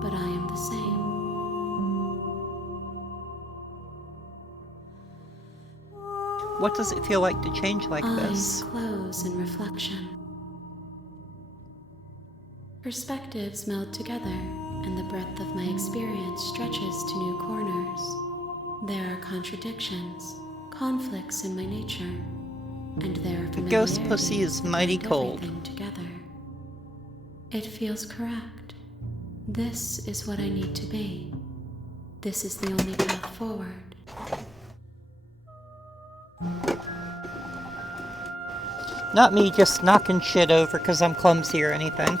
but I am the same. What does it feel like to change like Eyes this? close in reflection. Perspectives meld together, and the breadth of my experience stretches to new corners. There are contradictions, conflicts in my nature, and there are The ghost familiarities pussy is that mighty bind cold. everything together. It feels correct. This is what I need to be. This is the only path forward. Not me just knocking shit over because I'm clumsy or anything.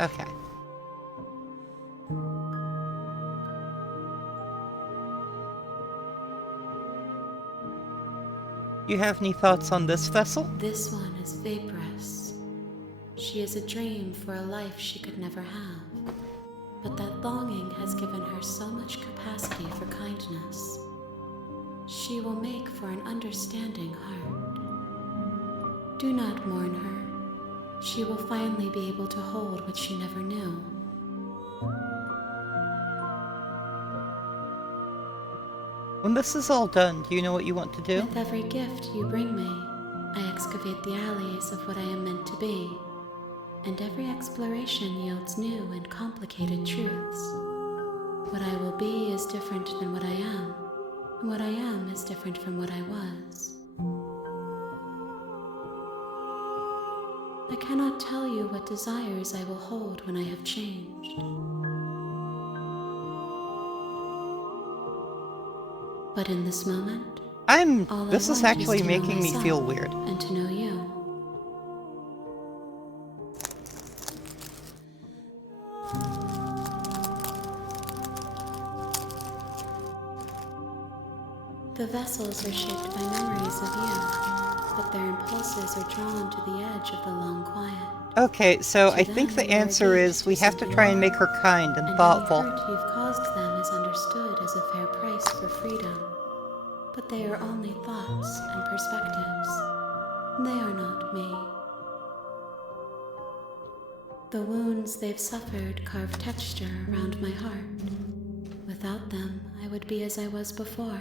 Okay. You have any thoughts on this vessel? This one is vaporous. She is a dream for a life she could never have. But that longing has given her so much capacity for kindness. She will make for an understanding heart. Do not mourn her. She will finally be able to hold what she never knew. When this is all done, do you know what you want to do? With every gift you bring me, I excavate the alleys of what I am meant to be, and every exploration yields new and complicated truths. What I will be is different than what I am, and what I am is different from what I was. I cannot tell you what desires I will hold when I have changed. But in this moment, all This I is want actually to know making me feel myself weird. and to know you. The vessels are shaped by memories of you, but their impulses are drawn to the edge of the long quiet. Okay, so To I think them, the you are answer gifted is we to have to something try and more. make her kind and And thoughtful. any hurt you've caused them is understood as a fair price for freedom. but they are only thoughts and perspectives. They are not me. The wounds they've suffered carve texture around my heart. Without them, I would be as I was before.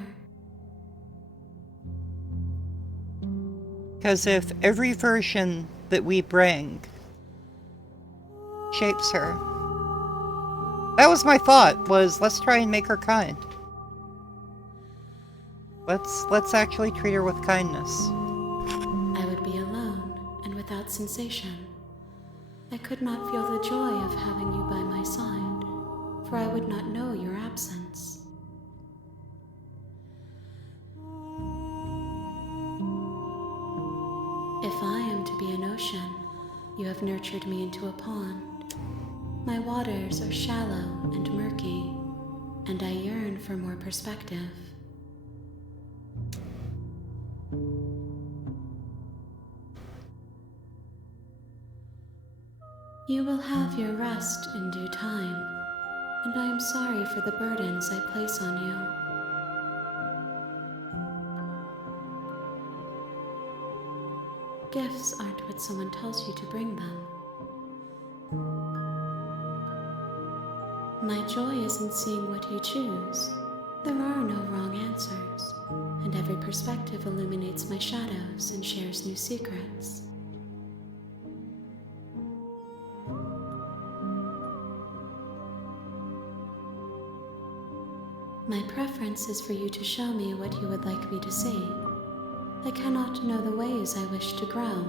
Because if every version that we bring shapes her. That was my thought, was let's try and make her kind. Let's actually treat her with kindness. I would be alone and without sensation. I could not feel the joy of having you by my side, for I would not know your absence. If I am to be an ocean, you have nurtured me into a pond. My waters are shallow and murky, and I yearn for more perspective. You will have your rest in due time, and I am sorry for the burdens I place on you. Gifts aren't what someone tells you to bring them. My joy is in seeing what you choose. There are no wrong answers, and every perspective illuminates my shadows and shares new secrets. My preference is for you to show me what you would like me to see. I cannot know the ways I wish to grow,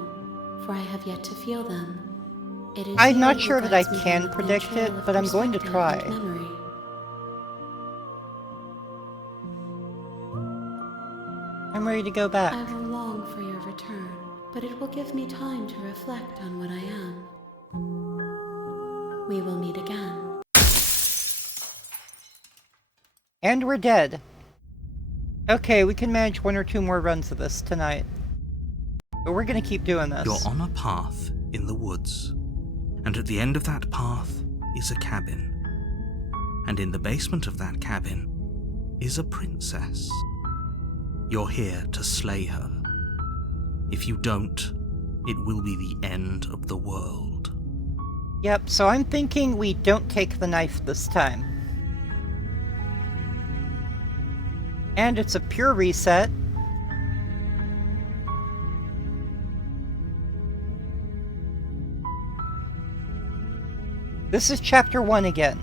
for I have yet to feel them. It is I'm you not who sure that I guides me can on the predict trail it, of but I'm going to perspective try. and memory. I'm ready to go back. I will long for your return, but it will give me time to reflect on what I am. We will meet again. And we're dead. Okay, we can manage 1 or 2 more runs of this tonight. But we're gonna keep doing this. You're on a path in the woods, and at the end of that path is a cabin. And in the basement of that cabin is a princess. You're here to slay her. If you don't, it will be the end of the world. Yep, so I'm thinking we don't take the knife this time. And it's a pure reset. This is chapter 1 again.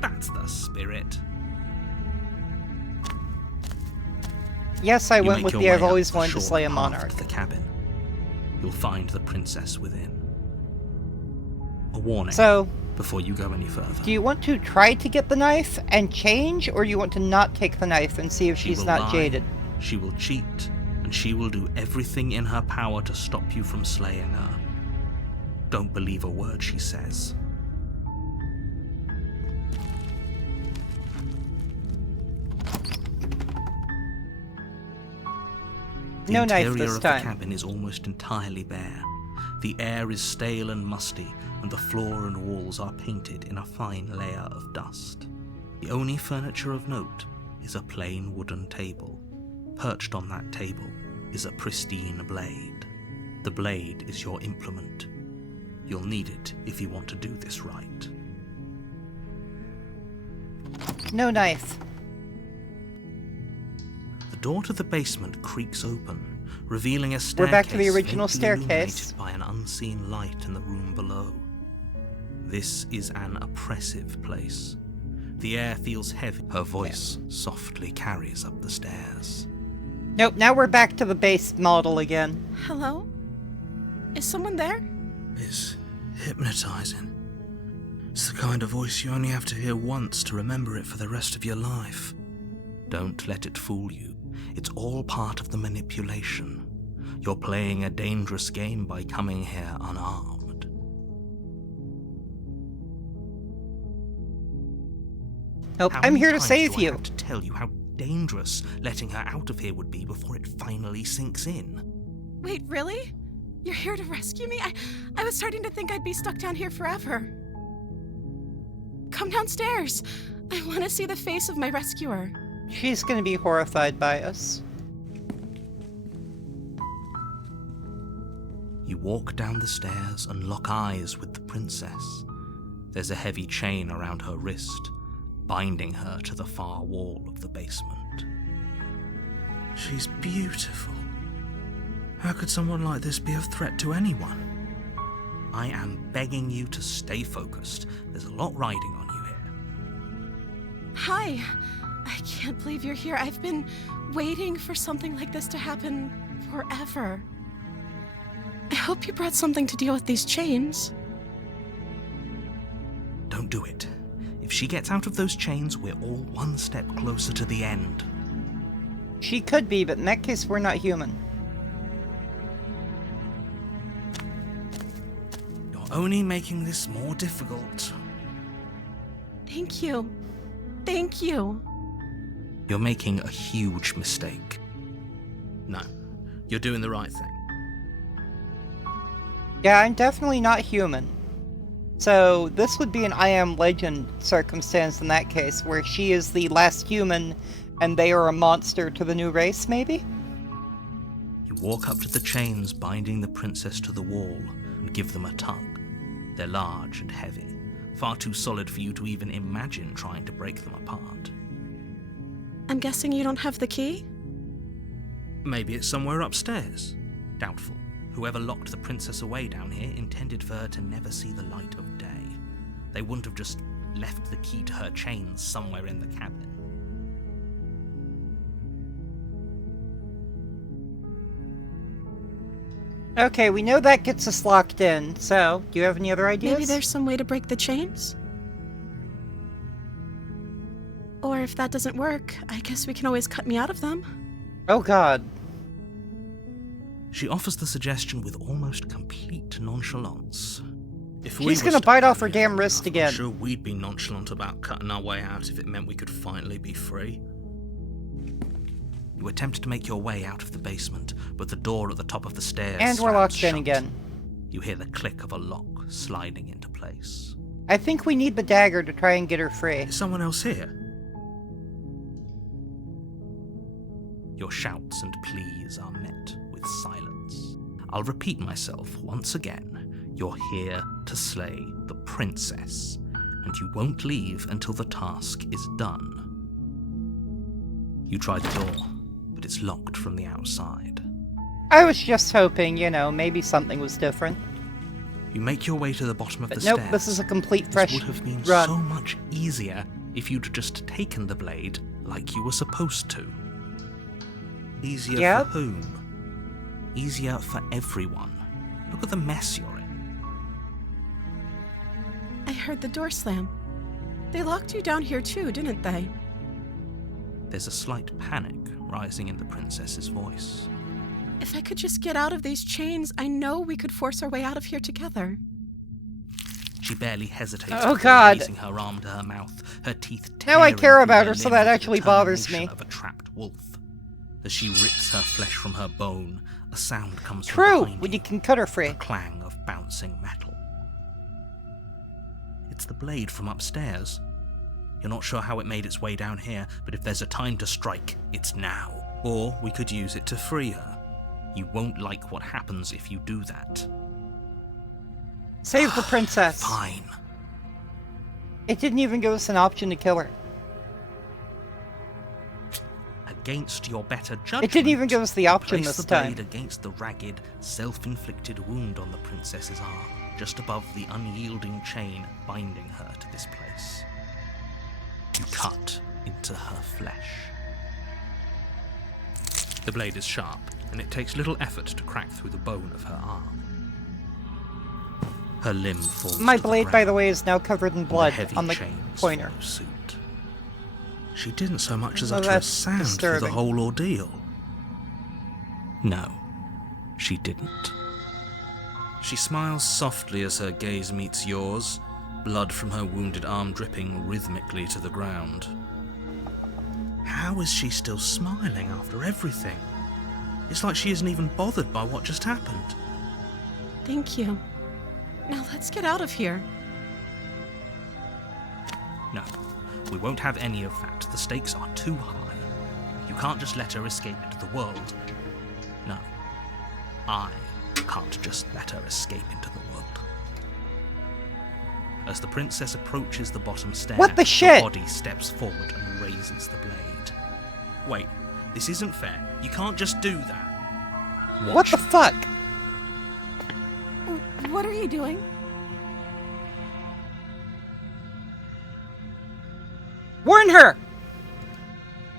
That's the spirit. Yes, I You went make with your the way I've up always the wanted to short slay a path monarch. to the cabin. You'll find the princess within. A warning. So, Before you go any further. do you want to try to get the knife and change, or do you want to not take the knife and see if She she's will not lie, jaded? She will cheat, and she will do everything in her power to stop you from slaying her. Don't believe a word she says. The No knife interior this of time. the cabin is almost entirely bare. The air is stale and musty, and the floor and walls are painted in a fine layer of dust. The only furniture of note is a plain wooden table. Perched on that table is a pristine blade. The blade is your implement. You'll need it if you want to do this right. No knife. The door to the basement creaks open, revealing a We're staircase back to the original faintly staircase. illuminated by an unseen light in the room below. This is an oppressive place. The air feels heavy. Her voice softly carries up the stairs. Nope, now we're back to the base model again. Hello? Is someone there? It's hypnotizing. It's the kind of voice you only have to hear once to remember it for the rest of your life. Don't let it fool you. It's all part of the manipulation. You're playing a dangerous game by coming here unarmed. Nope, How I'm many here to times save do I you. have to tell you how dangerous letting her out of here would be before it finally sinks in? Wait, really? You're here to rescue me? I was starting to think I'd be stuck down here forever. Come downstairs. I want to see the face of my rescuer. She's gonna be horrified by us. You walk down the stairs and lock eyes with the princess. There's a heavy chain around her wrist, binding her to the far wall of the basement. She's beautiful. How could someone like this be a threat to anyone? I am begging you to stay focused. There's a lot riding on you here. Hi. I can't believe you're here. I've been waiting for something like this to happen forever. I hope you brought something to deal with these chains. Don't do it. If she gets out of those chains, we're all one step closer to the end. She could be, but in that case, we're not human. You're only making this more difficult. Thank you. Thank you. You're making a huge mistake. No, you're doing the right thing. Yeah, I'm definitely not human. So this would be an I Am Legend circumstance in that case, where she is the last human and they are a monster to the new race, maybe? You walk up to the chains binding the princess to the wall and give them a tug. They're large and heavy, far too solid for you to even imagine trying to break them apart. I'm guessing you don't have the key? Maybe it's somewhere upstairs. Doubtful. Whoever locked the princess away down here intended for her to never see the light of day. They wouldn't have just left the key to her chains somewhere in the cabin. Okay, we know that gets us locked in, so do you have any other ideas? Maybe there's some way to break the chains? Or if that doesn't work, I guess we can always cut me out of them. Oh god. She offers the suggestion with almost complete nonchalance. If we She's were gonna stuck bite down off her here damn long wrist enough, again. I'm sure we'd be nonchalant about cutting our way out if it meant we could finally be free. You attempt to make your way out of the basement, but the door at the top of the stairs And we're slams locked shut. in again. You hear the click of a lock sliding into place. I think we need the dagger to try and get her free. Is someone else here? Your shouts and pleas are met with silence. I'll repeat myself once again. You're here to slay the princess, and you won't leave until the task is done. You try the door, but it's locked from the outside. I was just hoping, maybe something was different. You make your way to the bottom of But the nope, stairs. this is a complete This fresh would have been run. so much easier if you'd just taken the blade like you were supposed to. Easier Yep. for whom? Easier for everyone. Look at the mess you're in. I heard the door slam. They locked you down here too, didn't they? There's a slight panic rising in the princess's voice. If I could just get out of these chains, I know we could force our way out of here together. She barely hesitates Oh, before God. raising her arm to her mouth, her teeth Now I tearing care through about her her, so limb that with the actually bothers me. determination of a trapped wolf. As she rips her flesh from her bone, a sound comes from True, behind when you. you can cut her free. A clang of bouncing metal. It's the blade from upstairs. You're not sure how it made its way down here, but if there's a time to strike, it's now. Or we could use it to free her. You won't like what happens if you do that. Save the princess. Fine. It didn't even give us an option to kill her. Against your better judgment, It didn't even give us the option place this the time. blade against the ragged, self-inflicted wound on the princess's arm, just above the unyielding chain binding her to this place. You cut into her flesh. The blade is sharp, and it takes little effort to crack through the bone of her arm. Her limb falls My to blade, the by the ground, way, is now covered in and blood heavy on the chains pointer. follow suit. She didn't so much as Well, utter a that's sound through the disturbing. whole ordeal. No, she didn't. She smiles softly as her gaze meets yours, blood from her wounded arm dripping rhythmically to the ground. How is she still smiling after everything? It's like she isn't even bothered by what just happened. Thank you. Now let's get out of here. No, we won't have any of that. The stakes are too high. You can't just let her escape into the world. No. I can't just let her escape into the world. As the princess approaches the bottom stair, What the shit? your body steps forward and raises the blade. Wait, this isn't fair. You can't just do that. What the fuck? What are you doing? Warn her!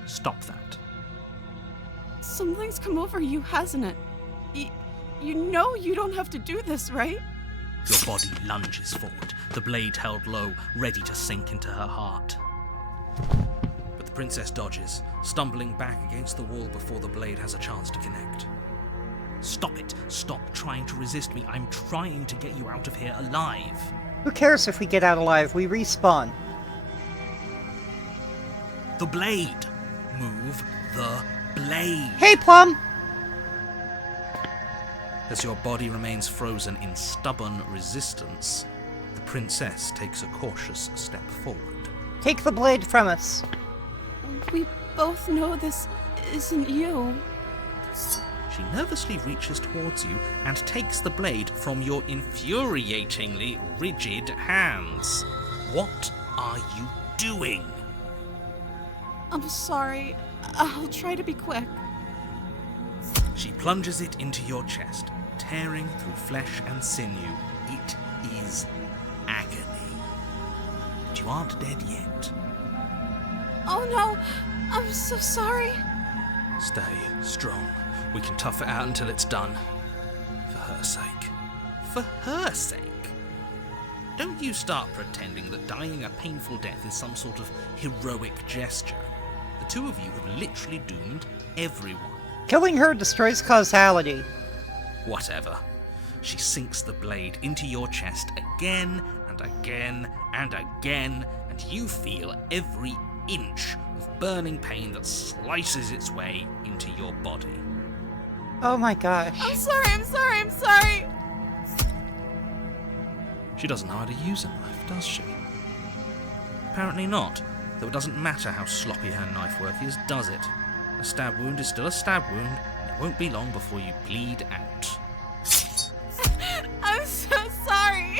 Stop that. Something's come over you, hasn't it? You know you don't have to do this, right? Your body lunges forward, the blade held low, ready to sink into her heart. But the princess dodges, stumbling back against the wall before the blade has a chance to connect. Stop it! Stop trying to resist me. I'm trying to get you out of here alive. Who cares if we get out alive? We respawn. The blade! Move the blade! Hey, Plum! As your body remains frozen in stubborn resistance, the princess takes a cautious step forward. Take the blade from us. We both know this isn't you. She nervously reaches towards you and takes the blade from your infuriatingly rigid hands. What are you doing? I'm sorry. I'll try to be quick. She plunges it into your chest, tearing through flesh and sinew. It is agony. But you aren't dead yet. Oh no! I'm so sorry. Stay strong. We can tough it out until it's done. For her sake. For her sake? Don't you start pretending that dying a painful death is some sort of heroic gesture. The two of you have literally doomed everyone. Killing her destroys causality. Whatever. She sinks the blade into your chest again and again and again, and you feel every inch of burning pain that slices its way into your body. Oh my gosh. I'm sorry. She doesn't know how to use a knife, does she? Apparently not, though it doesn't matter how sloppy her knife work is, does it? A stab wound is still a stab wound, and it won't be long before you bleed out. I'm so sorry.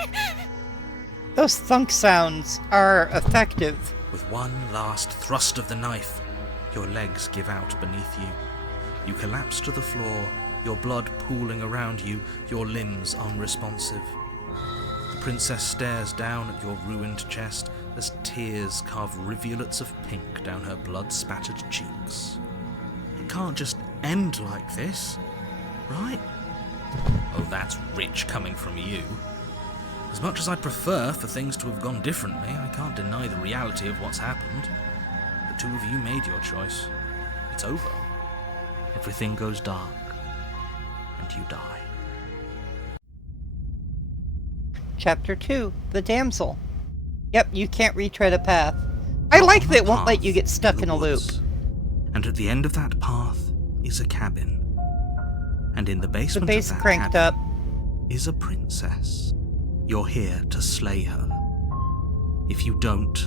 Those thunk sounds are effective. With one last thrust of the knife, your legs give out beneath you. You collapse to the floor, your blood pooling around you, your limbs unresponsive. The princess stares down at your ruined chest as tears carve rivulets of pink down her blood-spattered cheeks. It can't just end like this, right? Oh, that's rich coming from you. As much as I'd prefer for things to have gone differently, I can't deny the reality of what's happened. The two of you made your choice. It's over. Everything goes dark, and you die. Chapter 2, The Damsel. Yep, you can't retread a path. I like that it won't let you get stuck in a loop. And at the end of that path is a cabin. And in the The basement bass of that cranked cabin up. is a princess. You're here to slay her. If you don't,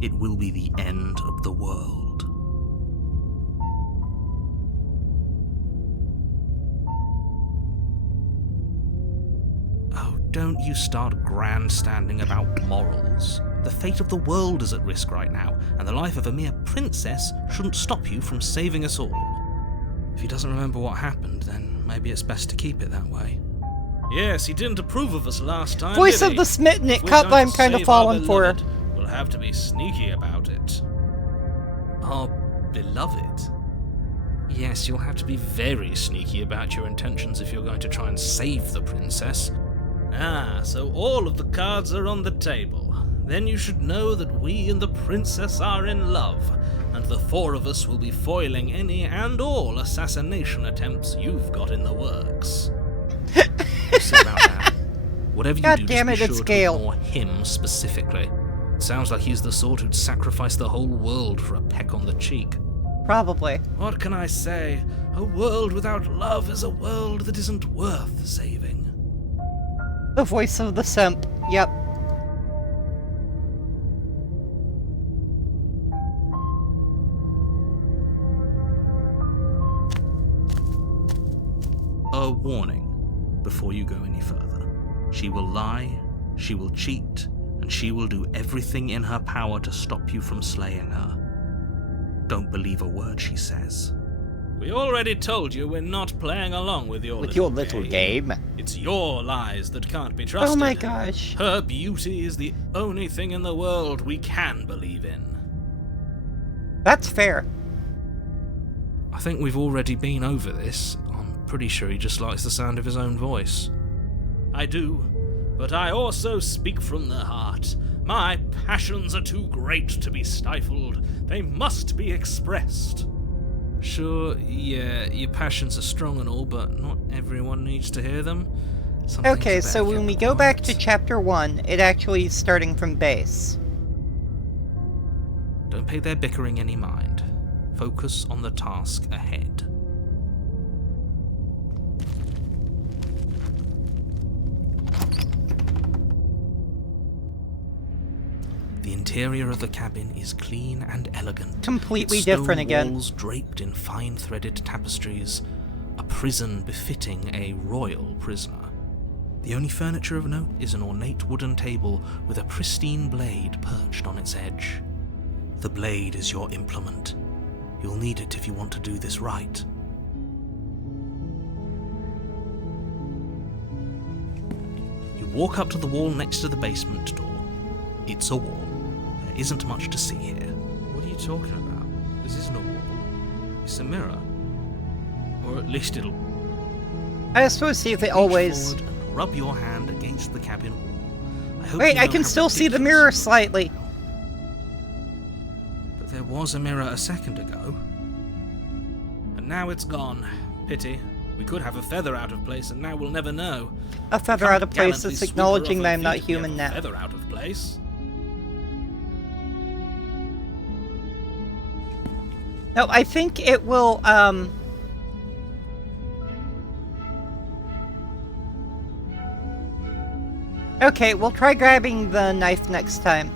it will be the end of the world. Oh, don't you start grandstanding about morals. The fate of the world is at risk right now, and the life of a mere princess shouldn't stop you from saving us all. If he doesn't remember what happened, then maybe it's best to keep it that way. Yes, he didn't approve of us last time, Voice did of he? the smitten, it If we're caught going I'm to kind of save our falling for. beloved, we'll have to be sneaky about it. Our beloved? Yes, you'll have to be very sneaky about your intentions if you're going to try and save the princess. Ah, so all of the cards are on the table. Then you should know that we and the princess are in love, and the four of us will be foiling any and all assassination attempts you've got in the works. We'll see about that. Whatever you God do, damn just it, be it's sure Gale. to ignore him specifically. It sounds like he's the sort who'd sacrifice the whole world for a peck on the cheek. Probably. What can I say? A world without love is a world that isn't worth saving. The voice of the simp. Yep. a warning before you go any further. She will lie, she will cheat, and she will do everything in her power to stop you from slaying her. Don't believe a word she says. We already told you we're not playing along with your little game. It's your lies that can't be trusted. Oh my gosh. Her beauty is the only thing in the world we can believe in. That's fair. I think we've already been over this. I'm pretty sure he just likes the sound of his own voice. I do, but I also speak from the heart. My passions are too great to be stifled. They must be expressed. Sure, yeah, your passions are strong and all, but not everyone needs to hear them. Some things Okay, are so better when we kept go back to quiet. chapter 1, it actually is starting from base. Don't pay their bickering any mind. Focus on the task ahead. The interior of the cabin is clean and elegant. Completely Its stone different again. walls draped in fine threaded tapestries, a prison befitting a royal prisoner. The only furniture of note is an ornate wooden table with a pristine blade perched on its edge. The blade is your implement. You'll need it if you want to do this right. You walk up to the wall next to the basement door. It's a wall. There isn't much to see here. What are you talking about? This isn't a wall. It's a mirror. Or at least it'll... I was supposed to see if it Reach always... forward and rub your hand against the cabin wall. I hope Wait, you I know can how still see the ridiculous mirror it is. slightly. But there was a mirror a second ago. And now it's gone. Pity. We could have a feather out of place, and now we'll never know. A feather Can't out of place gallantly is sweep her acknowledging off that her I'm not feet if we human have a now. Feather out of place. No, I think it will, Okay, we'll try grabbing the knife next time.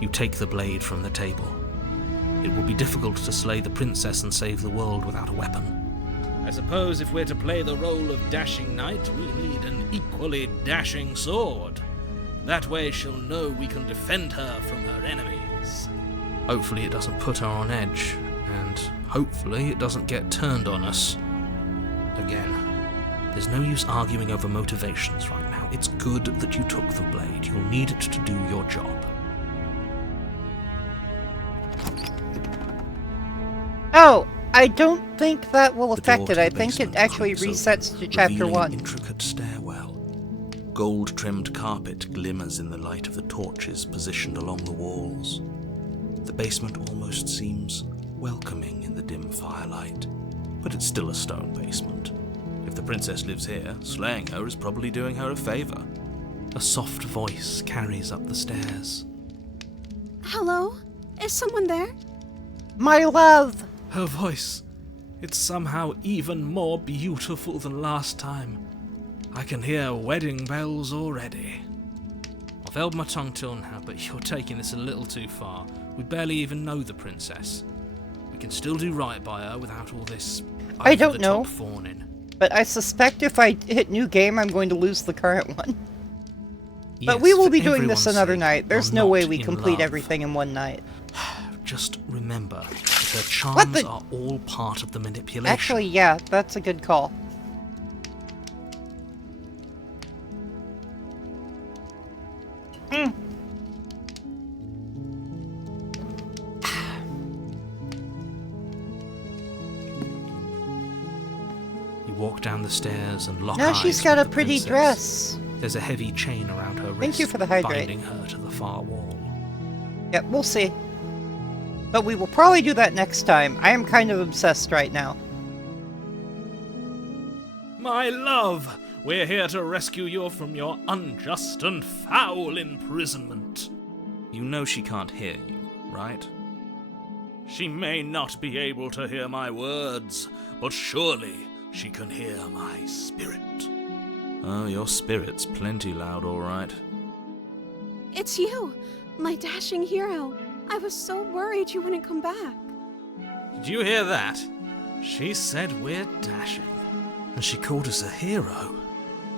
You take the blade from the table. It will be difficult to slay the princess and save the world without a weapon. I suppose if we're to play the role of dashing knight, we need an equally dashing sword. That way she'll know we can defend her from her enemies. Hopefully it doesn't put her on edge, and hopefully it doesn't get turned on us. Again. There's no use arguing over motivations right now. It's good that you took the blade. You'll need it to do your job. Oh, I don't think that will The door affect to it. the I think it basement actually creaks resets open, to chapter revealing 1. an intricate stairwell. Gold-trimmed carpet glimmers in the light of the torches positioned along the walls. The basement almost seems welcoming in the dim firelight, but it's still a stone basement. If the princess lives here, slaying her is probably doing her a favor. A soft voice carries up the stairs. Hello? Is someone there? My love! Her voice. It's somehow even more beautiful than last time. I can hear wedding bells already. I've held my tongue till now, but you're taking this a little too far. We barely even know the princess. We can still do right by her without all this I don't over-the-top know. fawning. But I suspect if I hit new game, I'm going to lose the current one. But Yes, we will for be doing this everyone's another sake, night. There's you're no way not we in complete love. everything in one night. Just remember that her What charms the- are all part of the manipulation. Actually, yeah, that's a good call. You walk down the stairs and lock Now eyes she's got with a the pretty princess. dress. There's a heavy chain around her wrist, Thank you for the hydrate. binding her to the far wall. Yep, we'll see. But we will probably do that next time. I am kind of obsessed right now. My love, we're here to rescue you from your unjust and foul imprisonment. You know she can't hear you, right? She may not be able to hear my words, but surely she can hear my spirit. Oh, your spirit's plenty loud, all right. It's you, my dashing hero. I was so worried you wouldn't come back. Did you hear that? She said we're dashing, and she called us a hero.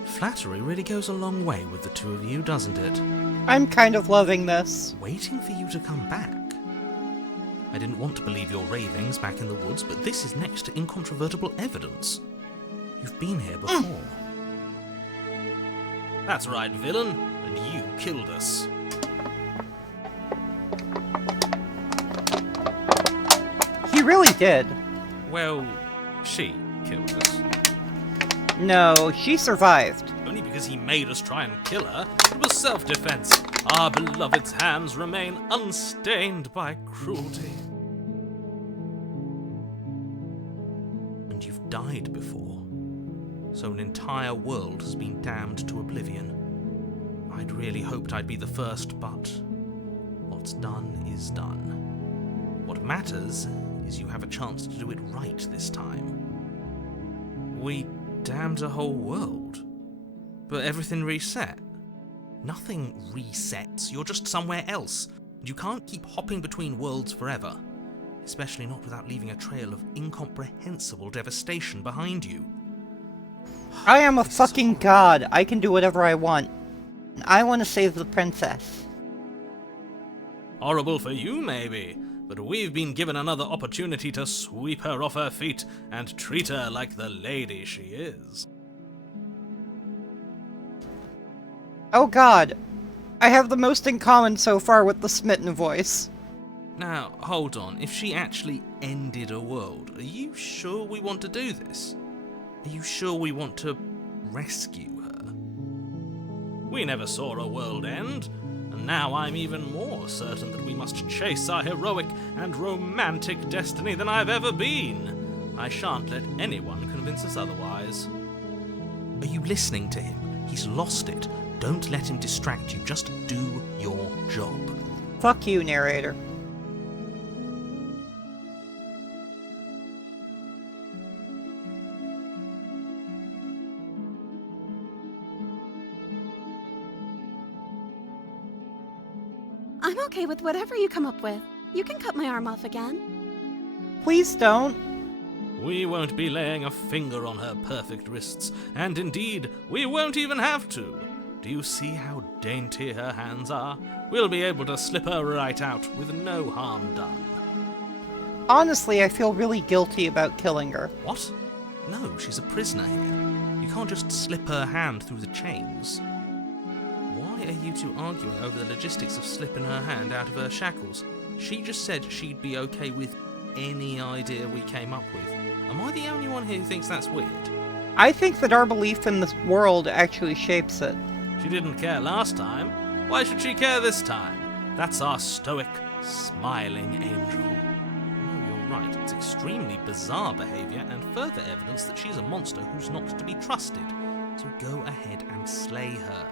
Flattery really goes a long way with the two of you, doesn't it? I'm kind of loving this. Waiting for you to come back. I didn't want to believe your ravings back in the woods, but this is next to incontrovertible evidence. You've been here before. That's right, villain, and you killed us. He really did. Well, she killed us. No, she survived. Only because he made us try and kill her. It was self-defense. Our beloved's hands remain unstained by cruelty. And you've died before, so an entire world has been damned to oblivion. I'd really hoped I'd be the first, but what's done is done. What matters is you have a chance to do it right this time. We damned a whole world, but everything reset. Nothing resets, you're just somewhere else, and you can't keep hopping between worlds forever, especially not without leaving a trail of incomprehensible devastation behind you. I am a fucking god. I can do whatever I want. I want to save the princess. Horrible for you, maybe, but we've been given another opportunity to sweep her off her feet and treat her like the lady she is. Oh god. I have the most in common so far with the smitten voice. Now, hold on. If she actually ended a world, are you sure we want to do this? Are you sure we want to rescue her? We never saw a world end, and now I'm even more certain that we must chase our heroic and romantic destiny than I've ever been. I shan't let anyone convince us otherwise. Are you listening to him? He's lost it. Don't let him distract you. Just do your job. Fuck you, narrator. I'm okay with whatever you come up with. You can cut my arm off again. Please don't. We won't be laying a finger on her perfect wrists, and indeed, we won't even have to. Do you see how dainty her hands are? We'll be able to slip her right out with no harm done. Honestly, I feel really guilty about killing her. What? No, she's a prisoner here. You can't just slip her hand through the chains. Why are you two arguing over the logistics of slipping her hand out of her shackles? She just said she'd be okay with any idea we came up with. Am I the only one here who thinks that's weird? I think that our belief in this world actually shapes it. She didn't care last time. Why should she care this time? That's our stoic, smiling angel. No, you're right. It's extremely bizarre behavior and further evidence that she's a monster who's not to be trusted. So go ahead and slay her.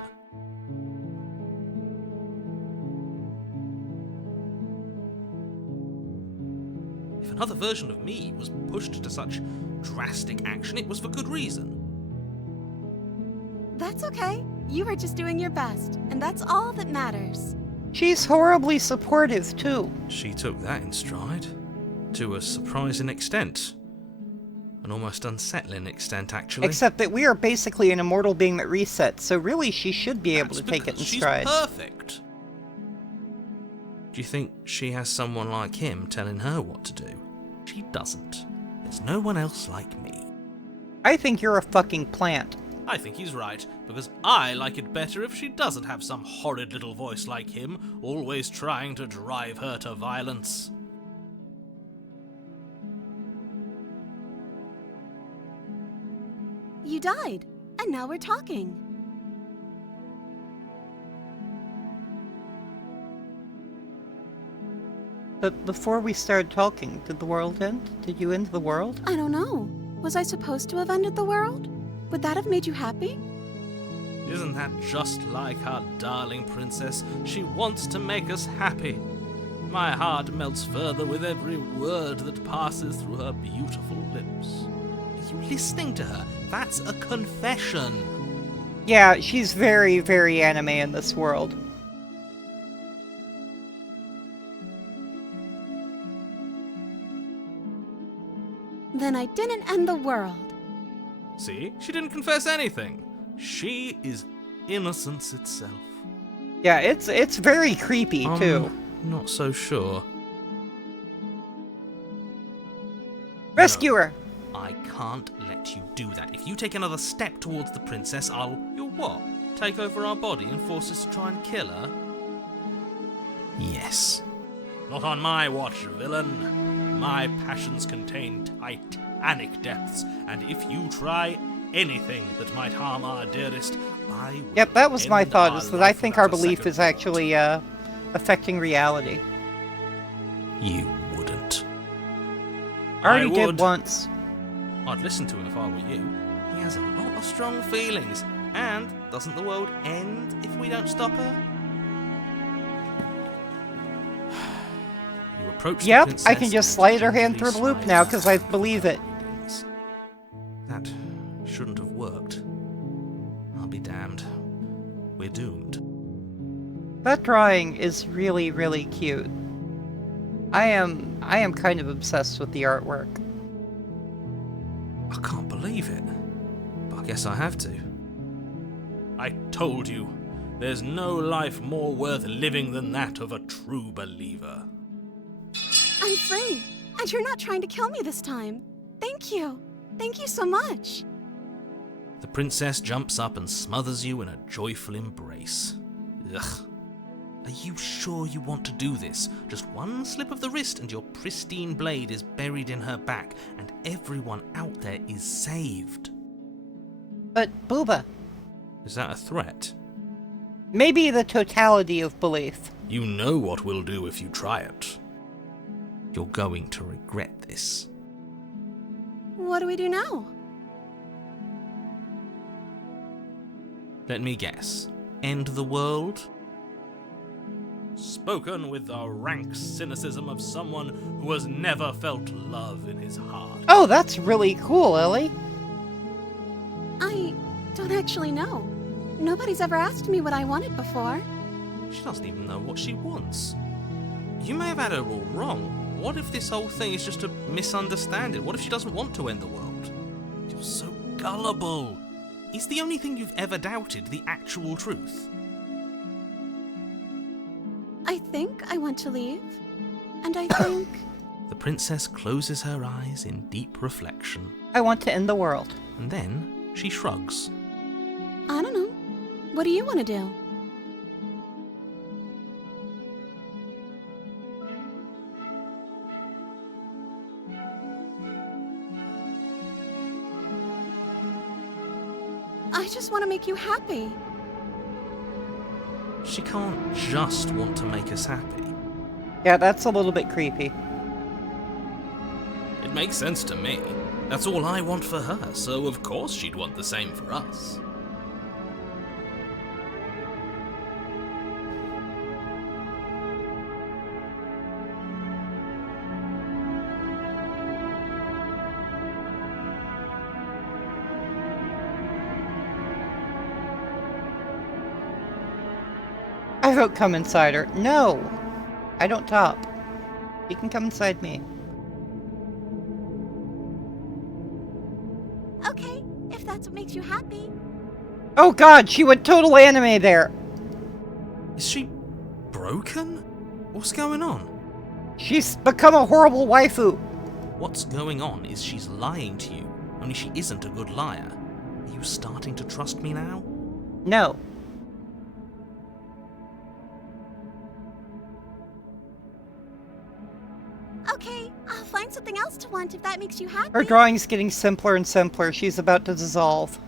If another version of me was pushed to such drastic action, it was for good reason. That's okay. You were just doing your best, and that's all that matters. She's horribly supportive, too. She took that in stride. To a surprising extent. An almost unsettling extent, actually. Except that we are basically an immortal being that resets, so really she should be able to take it in stride. She's perfect. Do you think she has someone like him telling her what to do? She doesn't. There's no one else like me. I think you're a fucking plant. I think he's right, because I like it better if she doesn't have some horrid little voice like him, always trying to drive her to violence. You died, and now we're talking. But before we started talking, did the world end? Did you end the world? I don't know. Was I supposed to have ended the world? Would that have made you happy? Isn't that just like our darling princess? She wants to make us happy. My heart melts further with every word that passes through her beautiful lips. Are you listening to her? That's a confession. Yeah, she's very, very anime in this world. Then I didn't end the world. See? She didn't confess anything. She is innocence itself. Yeah, it's very creepy, too. Not so sure. Rescue her! I can't let you do that. If you take another step towards the princess, You'll what? Take over our body and force us to try and kill her? Yes. Not on my watch, villain. My passions contain titanic depths, and if you try anything that might harm our dearest, I will. Yep, that was my end thought, our is that life I think without our a belief second is actually, affecting reality. You wouldn't. I already I did would. once. I'd listen to him if I were you. He has a lot of strong feelings. And doesn't the world end if we don't stop her? You approach the Yep, princess I can just and slide her hand gently through the loop slide now, her 'cause I hand believe over it. her knees. That shouldn't have worked. I'll be damned. We're doomed. That drawing is really, really cute. I am kind of obsessed with the artwork. I can't believe it. But I guess I have to. I told you, there's no life more worth living than that of a true believer. I'm free, and you're not trying to kill me this time. Thank you. Thank you so much. The princess jumps up and smothers you in a joyful embrace. Ugh. Are you sure you want to do this? Just one slip of the wrist and your pristine blade is buried in her back, and everyone out there is saved. But, Booba, Is that a threat? maybe the totality of belief. You know what we'll do if you try it. You're going to regret this. What do we do now? Let me guess. End the world? Spoken with the rank cynicism of someone who has never felt love in his heart. Oh, that's really cool, Ellie. I don't actually know. Nobody's ever asked me what I wanted before. She doesn't even know what she wants. You may have had her all wrong. What if this whole thing is just a misunderstanding? What if she doesn't want to end the world? You're so gullible. Is the only thing you've ever doubted the actual truth? I think I want to leave. And I think... The princess closes her eyes in deep reflection, I want to end the world. and then she shrugs. I don't know. What do you want to do? I just want to make you happy. She can't just want to make us happy. Yeah, that's a little bit creepy. It makes sense to me. That's all I want for her, so of course she'd want the same for us. I vote come inside her. No! I don't top. You can come inside me. Okay, if that's what makes you happy. Oh god, she went total anime there! Is she broken? What's going on? She's become a horrible waifu! What's going on is she's lying to you, only she isn't a good liar. Are you starting to trust me now? No. Okay, I'll find something else to want if that makes you happy. Her drawing's getting simpler and simpler. She's about to dissolve.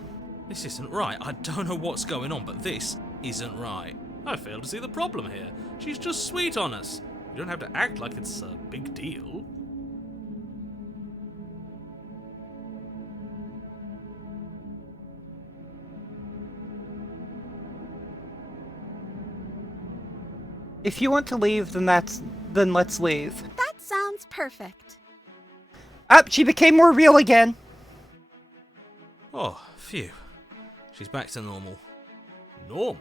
This isn't right. I don't know what's going on, but this isn't right. I fail to see the problem here. She's just sweet on us. You don't have to act like it's a big deal. If you want to leave, then let's leave. That sounds perfect. Up, she became more real again. Oh, phew. She's back to normal. Normal?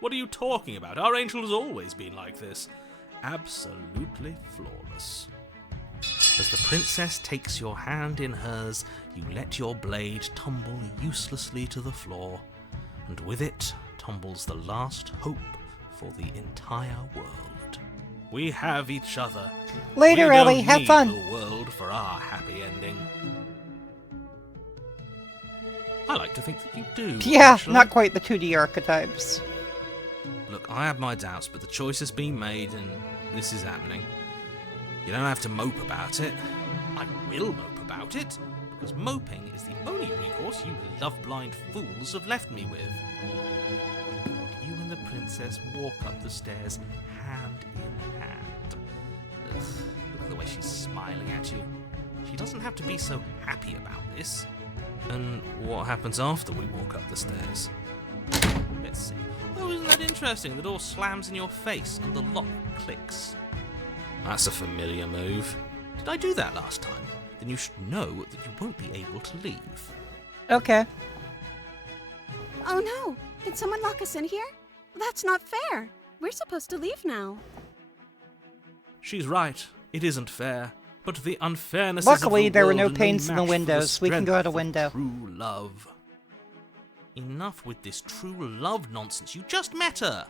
What are you talking about? Our angel has always been like this. Absolutely flawless. As the princess takes your hand in hers, you let your blade tumble uselessly to the floor, and with it tumbles the last hope for the entire world. We have each other. Later, We don't Ellie. Have need fun. the world for our happy ending. I like to think that you do. Yeah, actually. not quite the 2D archetypes. Look, I have my doubts, but the choice has been made, and this is happening. You don't have to mope about it. I will mope about it, because moping is the only recourse you love-blind fools have left me with. You and the princess walk up the stairs, hand in hand. Ugh, look at the way she's smiling at you. She doesn't have to be so happy about this. And what happens after we walk up the stairs? Let's see. Oh, isn't that interesting? The door slams in your face and the lock clicks. That's a familiar move. Did I do that last time? Then you should know that you won't be able to leave. Okay. Oh no! Did someone lock us in here? That's not fair! We're supposed to leave now. She's right. It isn't fair. But the unfairness Luckily, of the there were world no are panes in the match for windows. We can go out a strength of window. True love. Enough with this true love nonsense. You just met her.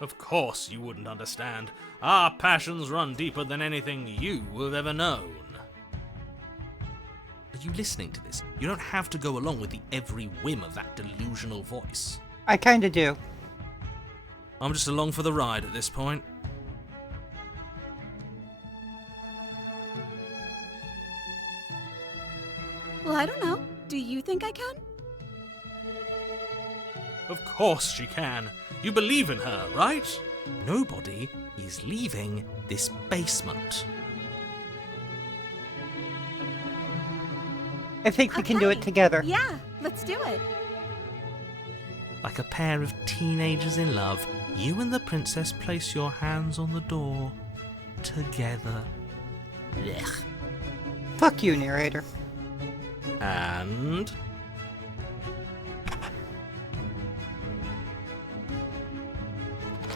Of course you wouldn't understand. Our passions run deeper than anything you have ever known. Are you listening to this? You don't have to go along with the every whim of that delusional voice. I kinda do. I'm just along for the ride at this point. Well, I don't know. Do you think I can? Of course she can. You believe in her, right? Nobody is leaving this basement. I think we can do it Okay. together. Yeah, let's do it. Like a pair of teenagers in love, you and the princess place your hands on the door together. Blech. Fuck you, narrator. And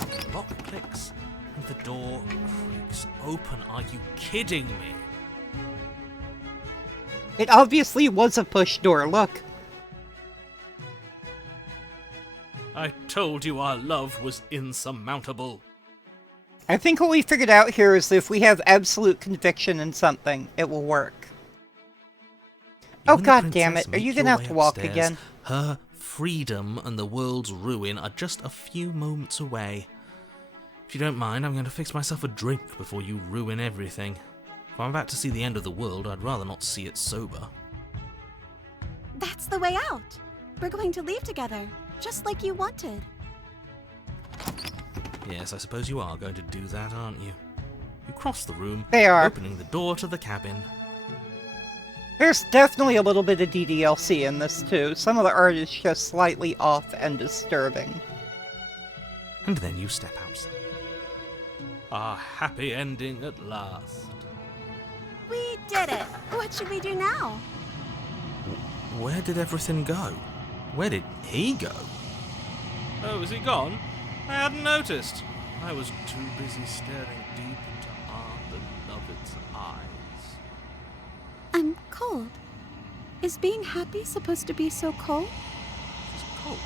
the lock clicks and the door creaks open. Are you kidding me? It obviously was a push door, look. I told you our love was insurmountable. I think what we figured out here is that if we have absolute conviction in something, it will work. You Oh and the god damn princess it, are you make gonna your have way to walk upstairs. again? Her freedom and the world's ruin are just a few moments away. If you don't mind, I'm going to fix myself a drink before you ruin everything. If I'm about to see the end of the world, I'd rather not see it sober. That's the way out. We're going to leave together, just like you wanted. Yes, I suppose you are going to do that, aren't you? You cross the room, They are. opening the door to the cabin. There's definitely a little bit of DDLC in this too. Some of the art is just slightly off and disturbing. And then you step outside. Our happy ending at last. We did it! What should we do now? Where did everything go? Where did he go? Oh, is he gone? I hadn't noticed. I was too busy staring deep into our beloved's eyes. I'm cold. Is being happy supposed to be so cold? She's cold.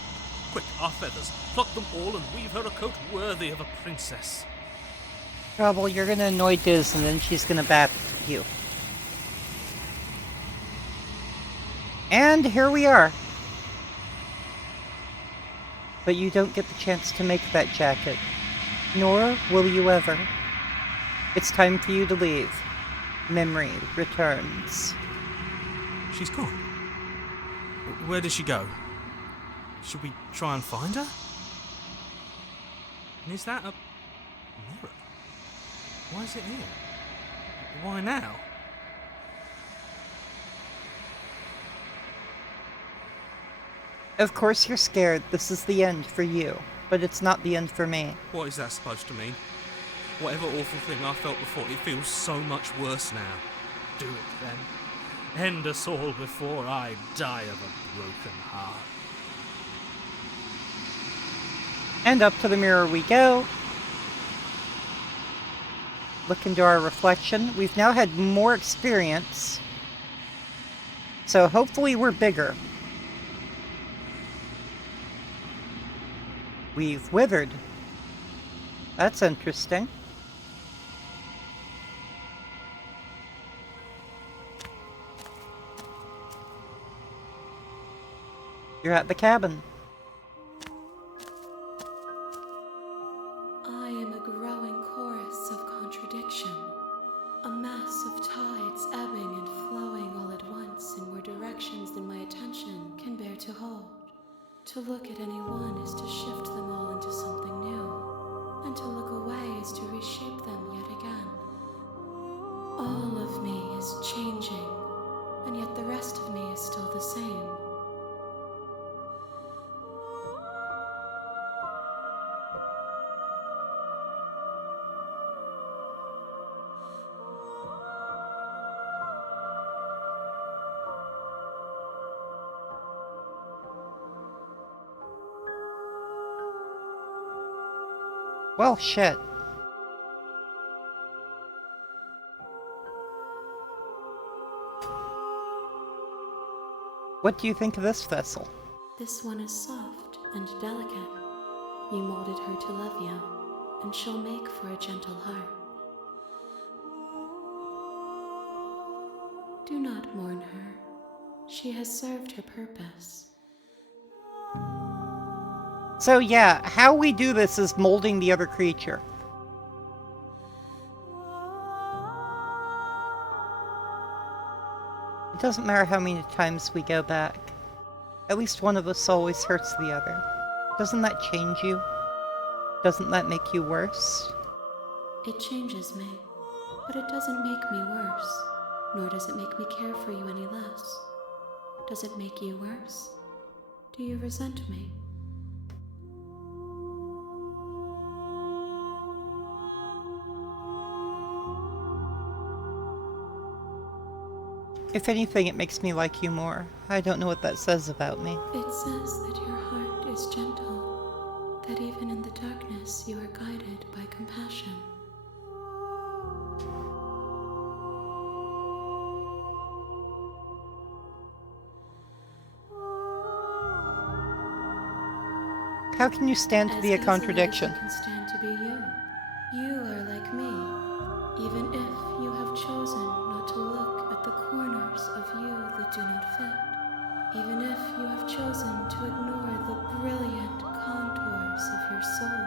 Quick, our feathers. Pluck them all and weave her a coat worthy of a princess. Trouble, you're gonna annoy Diz and then she's gonna back you. And here we are. But you don't get the chance to make that jacket. Nor will you ever. It's time for you to leave. Memory returns. She's gone. Where did she go? Should we try and find her? And is that a mirror? Why is it here? Why now? Of course you're scared. This is the end for you. But it's not the end for me. What is that supposed to mean? Whatever awful thing I felt before, it feels so much worse now. Do it then. End us all before I die of a broken heart. And up to the mirror we go. look into our reflection. We've now had more experience. So hopefully we're bigger. We've withered. That's interesting. You're at the cabin. I am a growing chorus of contradiction, a mass of tides ebbing and flowing all at once in more directions than my attention can bear to hold. To look at any one is to shift them all into something new, and to look away is to reshape them yet again. All of me is changing, and yet the rest of me is still the same. Well, shit. What do you think of this vessel? This one is soft and delicate. You molded her to love you, and she'll make for a gentle heart. Do not mourn her. She has served her purpose. So yeah, how we do this is molding the other creature. It doesn't matter how many times we go back. At least one of us always hurts the other. Doesn't that change you? Doesn't that make you worse? It changes me, but it doesn't make me worse, nor does it make me care for you any less. Does it make you worse? Do you resent me? If anything, it makes me like you more. I don't know what that says about me. It says that your heart is gentle, that even in the darkness you are guided by compassion. How can you stand to be a contradiction? As easily as you can stand to be you. You are like me, even if you have chosen not to look at the corners of you that do not fit, even if you have chosen to ignore the brilliant contours of your soul.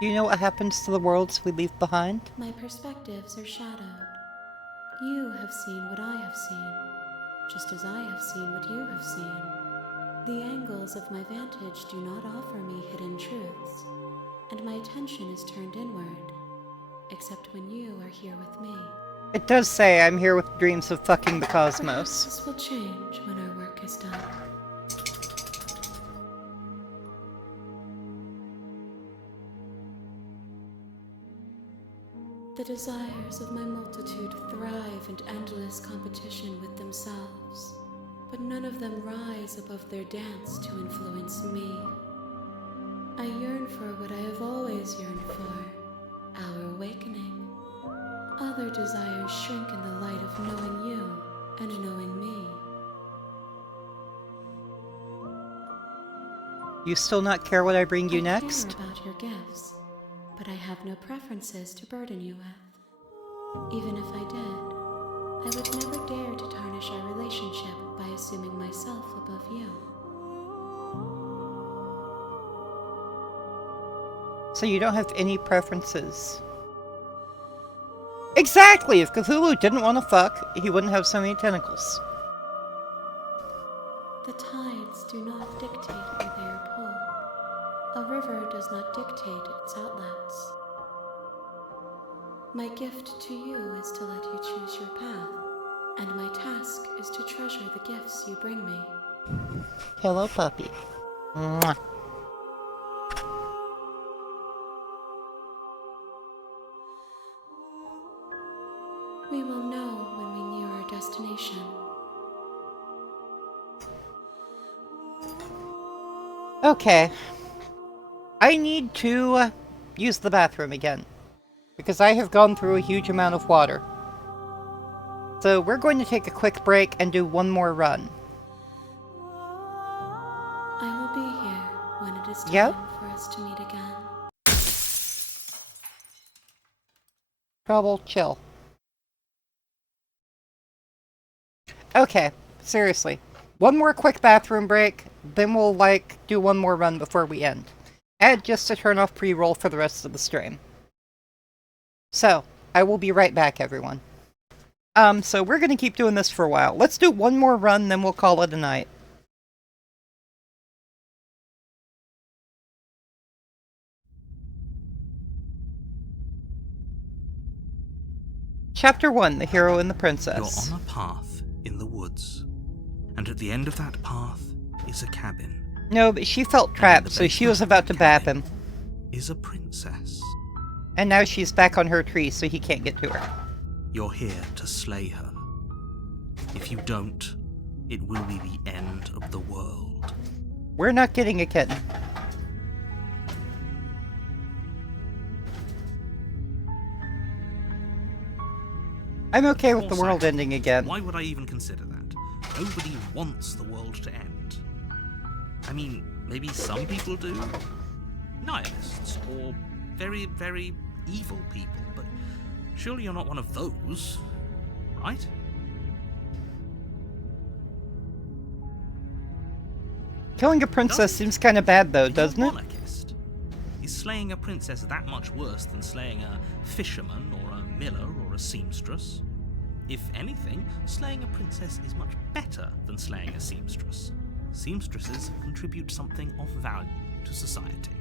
Do you know what happens to the worlds we leave behind? My perspectives are shadowed. You have seen what I have seen, just as I have seen what you have seen. The angles of my vantage do not offer me hidden truths, and my attention is turned inward, except when you are here with me. It does say I'm here with dreams of fucking the Perhaps cosmos. this will change when our work is done. The desires of my multitude thrive in endless competition with themselves, but none of them rise above their dance to influence me. I yearn for what I have always yearned for, our awakening. Other desires shrink in the light of knowing you and knowing me. You still not care what I bring you next? I care about your gifts, but I have no preferences to burden you with. Even if I did, I would never dare to tarnish our relationship by assuming myself above you. So you don't have any preferences? Exactly! If Cthulhu didn't want to fuck, he wouldn't have so many tentacles. The tides do not dictate where they are pulled. A river does not dictate its outlets. My gift to you is to let you choose your path, and my task is to treasure the gifts you bring me. Hello, puppy. Mwah. We will know when we near our destination. Okay. I need to use the bathroom again, because I have gone through a huge amount of water. So we're going to take a quick break and do one more run. I will be here when it is time Yep. for us to meet again. Trouble, chill. Okay, seriously. One more quick bathroom break, then we'll, do one more run before we end. And just to turn off pre-roll for the rest of the stream. So, I will be right back, everyone. So we're gonna keep doing this for a while. Let's do one more run, then we'll call it a night. Chapter 1, The Hero and the Princess. You're on a path in the woods, and at the end of that path is a cabin. No, but she felt trapped, so she was about to bap him. Is a princess. And now she's back on her tree, so he can't get to her. You're here to slay her. If you don't, it will be the end of the world. We're not getting a kitten. I'm okay with the world ending again. Why would I even consider that? Nobody wants the world to end. I mean, maybe some people do. Nihilists, or very, very evil people, but surely you're not one of those, right? Killing a princess seems kind of bad, though, doesn't it? Monarchist. Is slaying a princess that much worse than slaying a fisherman, or a miller, or a seamstress? If anything, slaying a princess is much better than slaying a seamstress. Seamstresses contribute something of value to society.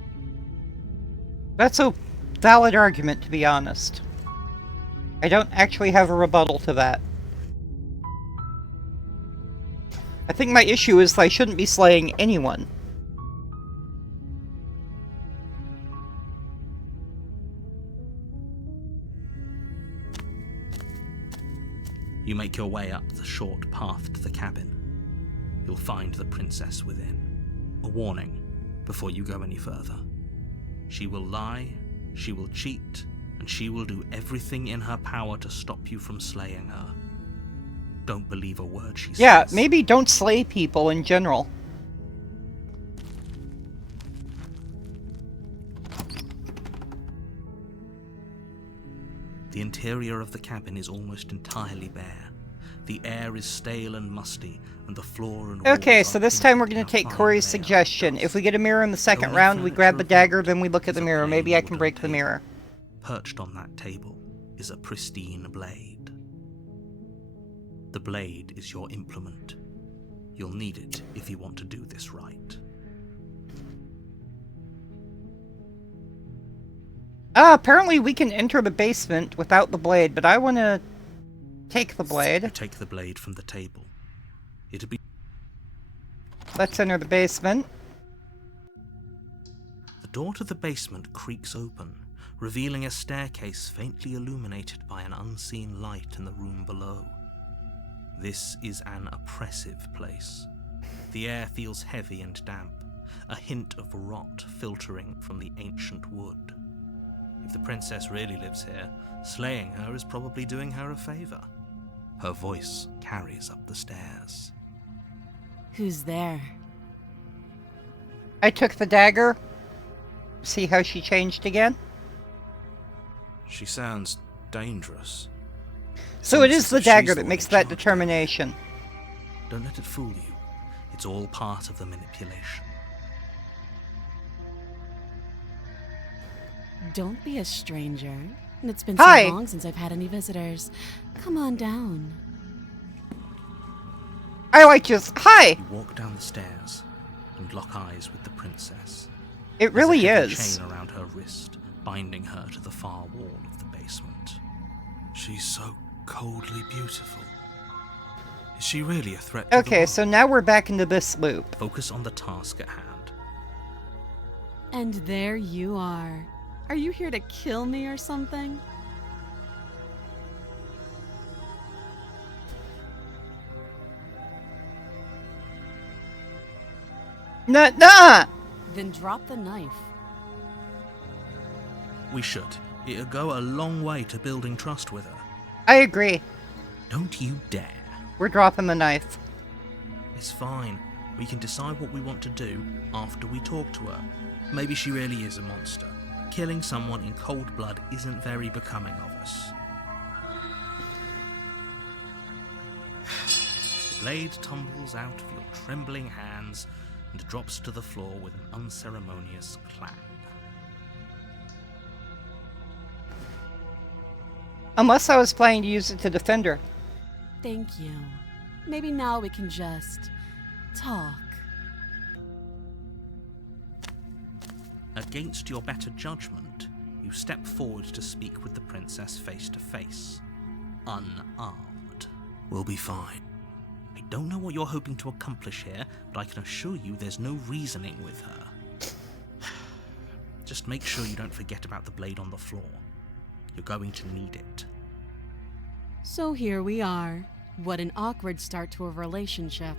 That's a valid argument, to be honest. I don't actually have a rebuttal to that. I think my issue is that I shouldn't be slaying anyone. You make your way up the short path to the cabin. You'll find the princess within. A warning before you go any further. She will lie, she will cheat, and she will do everything in her power to stop you from slaying her. Don't believe a word she says. Yeah, maybe don't slay people in general. The interior of the cabin is almost entirely bare. The air is stale and musty, and the floor and walls Okay, so are this pink time we're gonna with a take fine Corey's layer of suggestion. dust. If we get a mirror in the second Only round, we grab the furniture dagger, of then we look at is the a mirror. plain Maybe I can wooden break the table. mirror. Perched on that table is a pristine blade. The blade is your implement. You'll need it if you want to do this right. Apparently we can enter the basement without the blade, but I want to take the You blade. take the blade from the table. It'll be... Let's enter the basement. The door to the basement creaks open, revealing a staircase faintly illuminated by an unseen light in the room below. This is an oppressive place. The air feels heavy and damp, a hint of rot filtering from the ancient wood. If the princess really lives here, slaying her is probably doing her a favor. Her voice carries up the stairs. Who's there? I took the dagger. See how she changed again? She sounds dangerous. So it is Seems the as if dagger she's that the makes one in that charge. determination. Don't let it fool you. It's all part of the manipulation. Don't be a stranger. It's been Hi. so long since I've had any visitors. Come on down. I like just... Hi! You walk down the stairs and lock eyes with the princess. It There's really a heavy is. chain around her wrist, binding her to the far wall of the basement. She's so coldly beautiful. Is she really a threat to the Okay, world? so now we're back into this loop. Focus on the task at hand. And there you are. Are you here to kill me or something? Nah! Then drop the knife. We should. It'll go a long way to building trust with her. I agree. Don't you dare. We're dropping the knife. It's fine. We can decide what we want to do after we talk to her. Maybe she really is a monster. Killing someone in cold blood isn't very becoming of us. The blade tumbles out of your trembling hands and drops to the floor with an unceremonious clang. Unless I was planning to use it to defend her. Thank you. Maybe now we can just talk. Against your better judgment, you step forward to speak with the princess face to face. Unarmed. We'll be fine. I don't know what you're hoping to accomplish here, but I can assure you there's no reasoning with her. Just make sure you don't forget about the blade on the floor. You're going to need it. So here we are. What an awkward start to a relationship.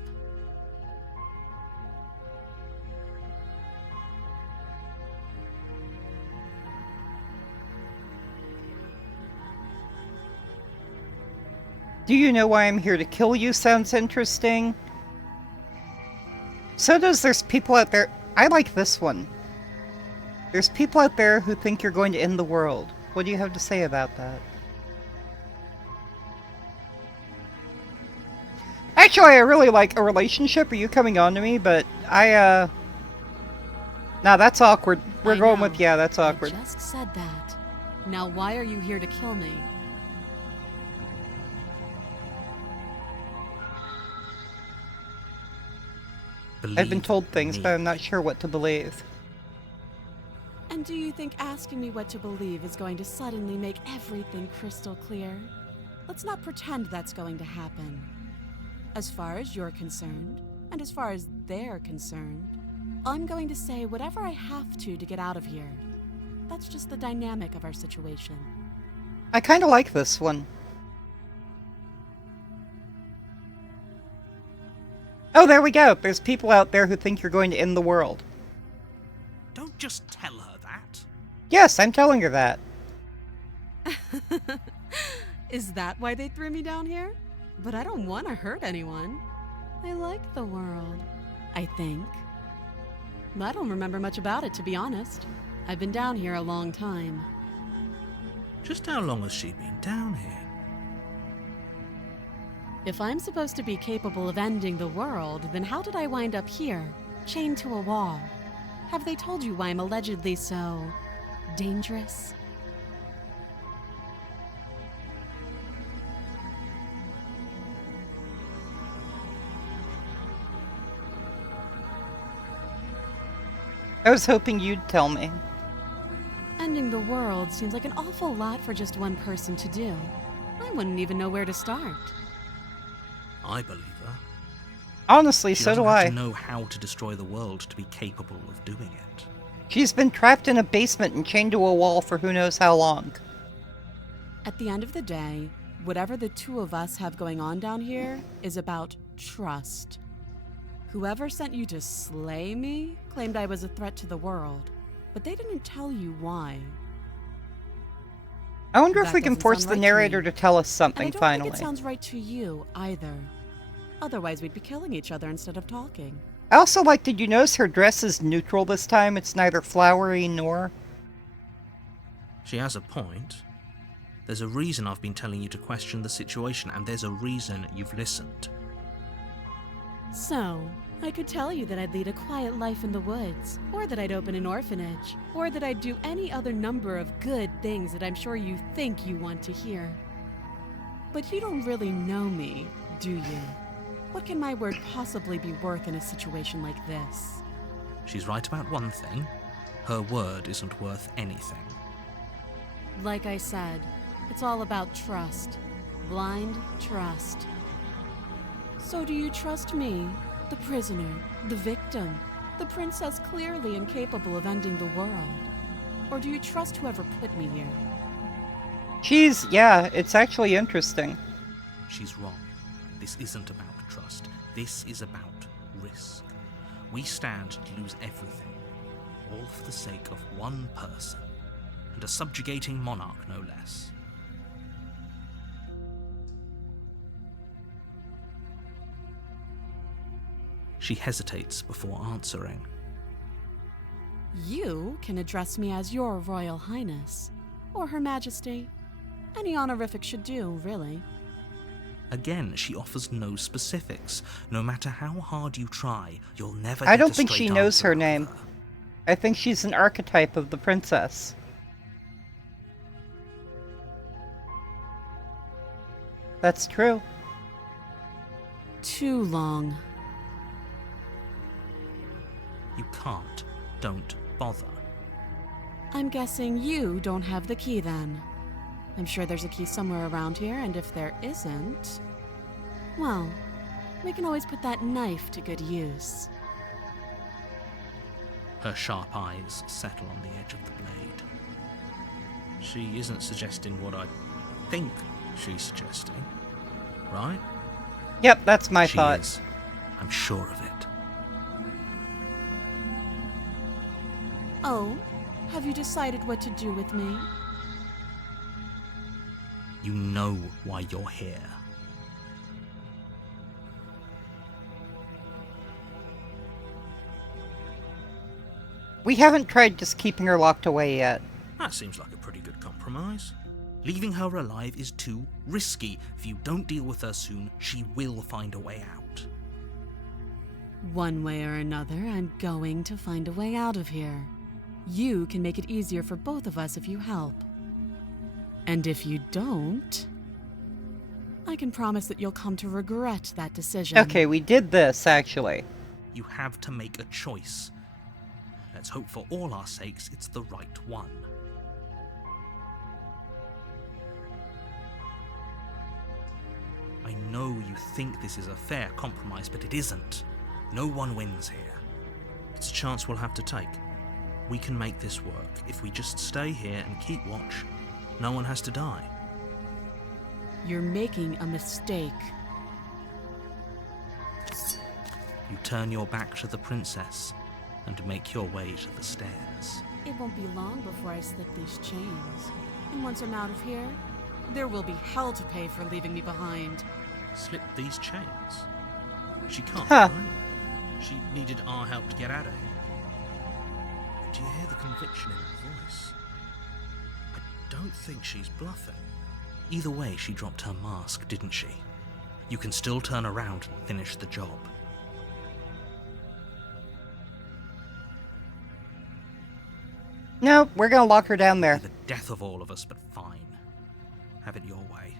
Do you know why I'm here to kill you? Sounds interesting. So there's people out there... I like this one. There's people out there who think you're going to end the world. What do you have to say about that? Actually, I really like a relationship. Are you coming on to me? But Nah, that's awkward. We're going with, yeah, that's awkward. I just said that. Now why are you here to kill me? I've been told things, but I'm not sure what to believe. And do you think asking me what to believe is going to suddenly make everything crystal clear? Let's not pretend that's going to happen. As far as you're concerned, and as far as they're concerned, I'm going to say whatever I have to get out of here. That's just the dynamic of our situation. I kind of like this one. Oh, there we go. There's people out there who think you're going to end the world. Don't just tell her that. Yes, I'm telling her that. Is that why they threw me down here? But I don't want to hurt anyone. I like the world, I think. I don't remember much about it, to be honest. I've been down here a long time. Just how long has she been down here? If I'm supposed to be capable of ending the world, then how did I wind up here, chained to a wall? Have they told you why I'm allegedly so dangerous? I was hoping you'd tell me. Ending the world seems like an awful lot for just one person to do. I wouldn't even know where to start. I believe her. Honestly, She so doesn't do have I. to know how to destroy the world to be capable of doing it. She's been trapped in a basement and chained to a wall for who knows how long. At the end of the day, whatever the two of us have going on down here is about trust. Whoever sent you to slay me claimed I was a threat to the world, but they didn't tell you why. I wonder if That we can doesn't force sound the right to narrator me. to tell us And something I don't finally. think it sounds right to you either. Otherwise, we'd be killing each other instead of talking. I also like, did you notice her dress is neutral this time? It's neither flowery nor... She has a point. There's a reason I've been telling you to question the situation, and there's a reason you've listened. So, I could tell you that I'd lead a quiet life in the woods, or that I'd open an orphanage, or that I'd do any other number of good things that I'm sure you think you want to hear. But you don't really know me, do you? What can my word possibly be worth in a situation like this? She's right about one thing. Her word isn't worth anything. Like I said, it's all about trust. Blind trust. So do you trust me, the prisoner, the victim, the princess clearly incapable of ending the world? Or do you trust whoever put me here? Yeah, it's actually interesting. She's wrong. This isn't about trust. This is about risk. We stand to lose everything. all for the sake of one person, and a subjugating monarch no less. She hesitates before answering. You can address me as Your Royal Highness, or Her Majesty. Any honorific should do, really. Again, she offers no specifics. No matter how hard you try, you'll never I get don't a think straight she knows answer her out of name. her. I think she's an archetype of the princess. That's true. Too long. You can't. Don't bother. I'm guessing you don't have the key then. I'm sure there's a key somewhere around here, and if there isn't, well, we can always put that knife to good use. Her sharp eyes settle on the edge of the blade. She isn't suggesting what I think she's suggesting, right? Yep, that's my She thought. is. I'm sure of it. Oh, have you decided what to do with me? You know why you're here. We haven't tried just keeping her locked away yet. That seems like a pretty good compromise. Leaving her alive is too risky. If you don't deal with her soon, she will find a way out. One way or another, I'm going to find a way out of here. You can make it easier for both of us if you help. And if you don't, I can promise that you'll come to regret that decision. Okay, we did this, actually. You have to make a choice. Let's hope for all our sakes it's the right one. I know you think this is a fair compromise, but it isn't. No one wins here. It's a chance we'll have to take. We can make this work. If we just stay here and keep watch, no one has to die. You're making a mistake. You turn your back to the princess and make your way to the stairs. It won't be long before I slip these chains. And once I'm out of here, there will be hell to pay for leaving me behind. Slip these chains? She can't, Huh. right? She needed our help to get out of here. Do you hear the conviction in her voice? I don't think she's bluffing. Either way, she dropped her mask, didn't she? You can still turn around and finish the job. No, we're gonna lock her down there. The death of all of us, but fine. Have it your way.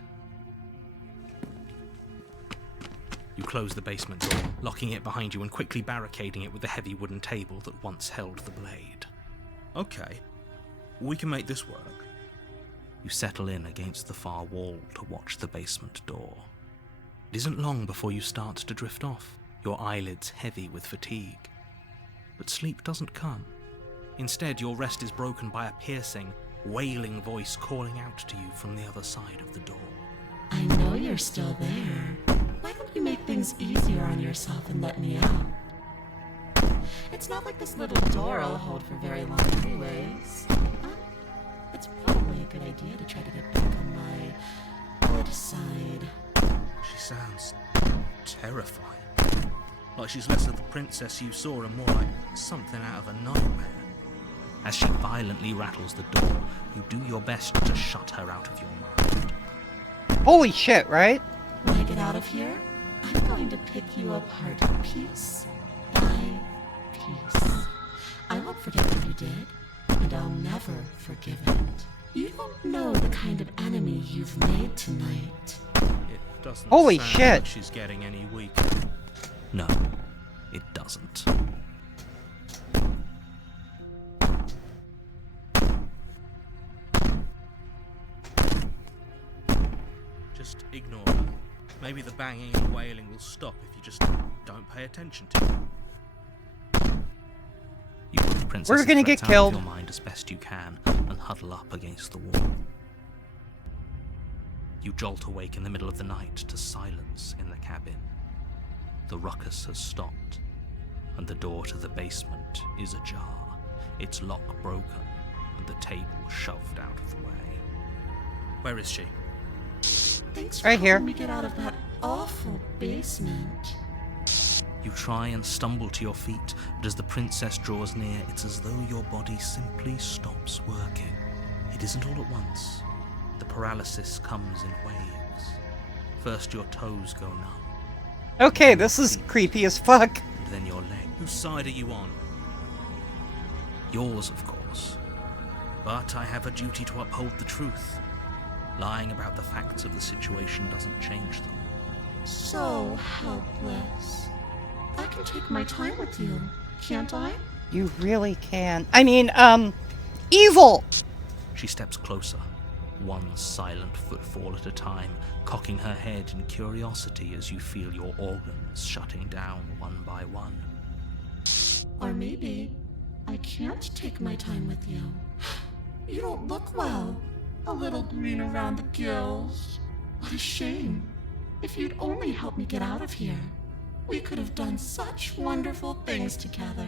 You close the basement door, locking it behind you and quickly barricading it with the heavy wooden table that once held the blade. Okay, we can make this work. You settle in against the far wall to watch the basement door. It isn't long before you start to drift off, your eyelids heavy with fatigue. But sleep doesn't come. Instead, your rest is broken by a piercing, wailing voice calling out to you from the other side of the door. I know you're still there. Why don't you make things easier on yourself and let me out? It's not like this little door will hold for very long anyways. It's probably a good idea to try to get back on my good side. She sounds terrifying. Like she's less of the princess you saw and more like something out of a nightmare. As she violently rattles the door, you do your best to shut her out of your mind. Holy shit, right? When I get out of here, I'm going to pick you apart piece by piece. I won't forget what you did, and I'll never forgive it. You don't know the kind of enemy you've made tonight. It doesn't Holy sound shit. like she's getting any weaker. No, it doesn't. Just ignore her. Maybe the banging and wailing will stop if you just don't pay attention to her. You put the princess's We're gonna get threats out of killed. your mind as best you can and huddle up against the wall. You jolt awake in the middle of the night to silence in the cabin. The ruckus has stopped, and the door to the basement is ajar. its lock broken, and the table shoved out of the way. Where is she? Thanks for Right here. helping me get out of that awful basement. You try and stumble to your feet, but as the princess draws near, it's as though your body simply stops working. It isn't all at once. The paralysis comes in waves. First your toes go numb, Okay, this is creepy as fuck. and then your leg. Whose side are you on? Yours, of course. But I have a duty to uphold the truth. Lying about the facts of the situation doesn't change them. So helpless. I can take my time with you, can't I? You really can. I mean, evil! She steps closer, one silent footfall at a time, cocking her head in curiosity as you feel your organs shutting down one by one. Or maybe I can't take my time with you. You don't look well. A little green around the gills. What a shame. If you'd only helped me get out of here, we could have done such wonderful things together.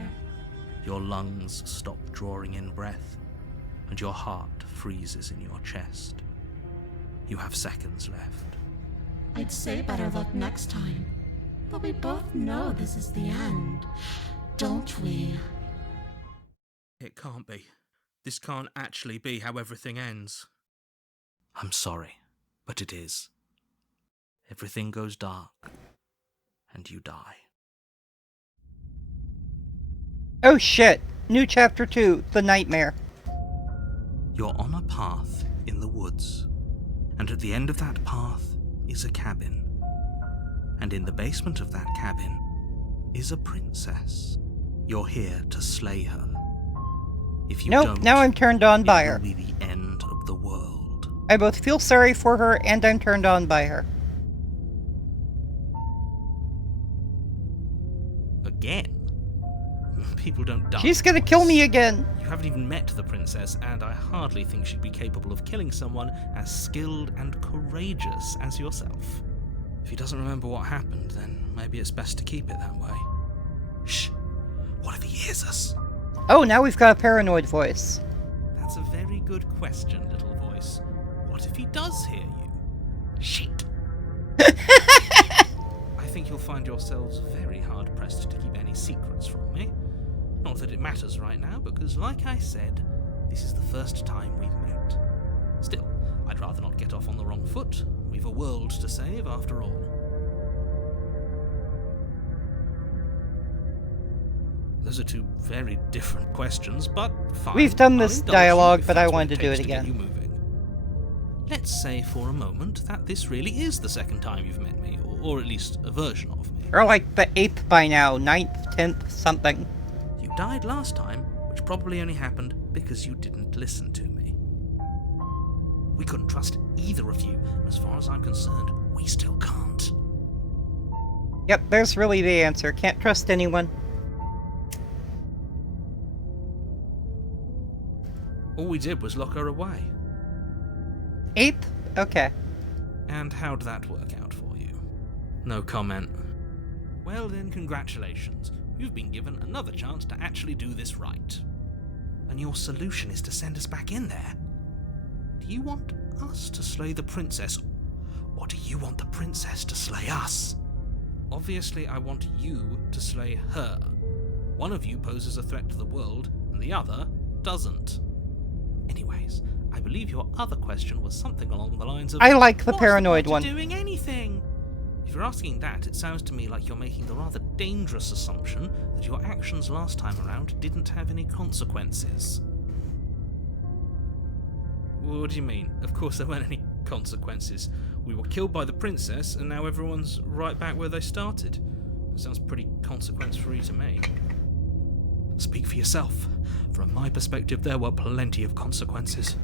Your lungs stop drawing in breath, and your heart freezes in your chest. You have seconds left. I'd say better luck next time, but we both know this is the end, don't we? It can't be. This can't actually be how everything ends. I'm sorry, but it is. Everything goes dark, and you die. Oh shit. New chapter 2, The Nightmare. You're on a path in the woods, and at the end of that path is a cabin. And in the basement of that cabin is a princess. You're here to slay her. If you Nope, don't, now I'm turned on by it her. will be the end of the world. I both feel sorry for her and I'm turned on by her. Again? People don't die. She's gonna kill me again. You haven't even met the princess, and I hardly think she'd be capable of killing someone as skilled and courageous as yourself. If he doesn't remember what happened, then maybe it's best to keep it that way. Shh! What if he hears us? Oh, now we've got a paranoid voice. That's a very good question, little voice. What if he does hear you? Shit! I think you'll find yourselves very hard-pressed to keep any secrets from me. Not that it matters right now, because like I said, this is the first time we've met. Still, I'd rather not get off on the wrong foot. We've a world to save, after all. Those are two very different questions, but fine. We've done I'll this indulge you dialogue, if but I that's what wanted to do takes it get again. you moving. Let's say for a moment that this really is the second time you've met me, or at least a version of me. Or like the 8th by now, 9th, 10th, something. You died last time, which probably only happened because you didn't listen to me. We couldn't trust either of you, and as far as I'm concerned, we still can't. Yep, there's really the answer. Can't trust anyone. All we did was lock her away. 8th? Okay. And how'd that work out for you? No comment. Well then, congratulations. You've been given another chance to actually do this right. And your solution is to send us back in there? Do you want us to slay the princess, or do you want the princess to slay us? Obviously, I want you to slay her. One of you poses a threat to the world, and the other doesn't. Anyways, I believe your other question was something along the lines of, I like the what's paranoid the point one. of doing anything? If you're asking that, it sounds to me like you're making the rather dangerous assumption that your actions last time around didn't have any consequences. What do you mean? Of course there weren't any consequences. We were killed by the princess, and now everyone's right back where they started. That sounds pretty consequence-free to me. Speak for yourself. From my perspective, there were plenty of consequences.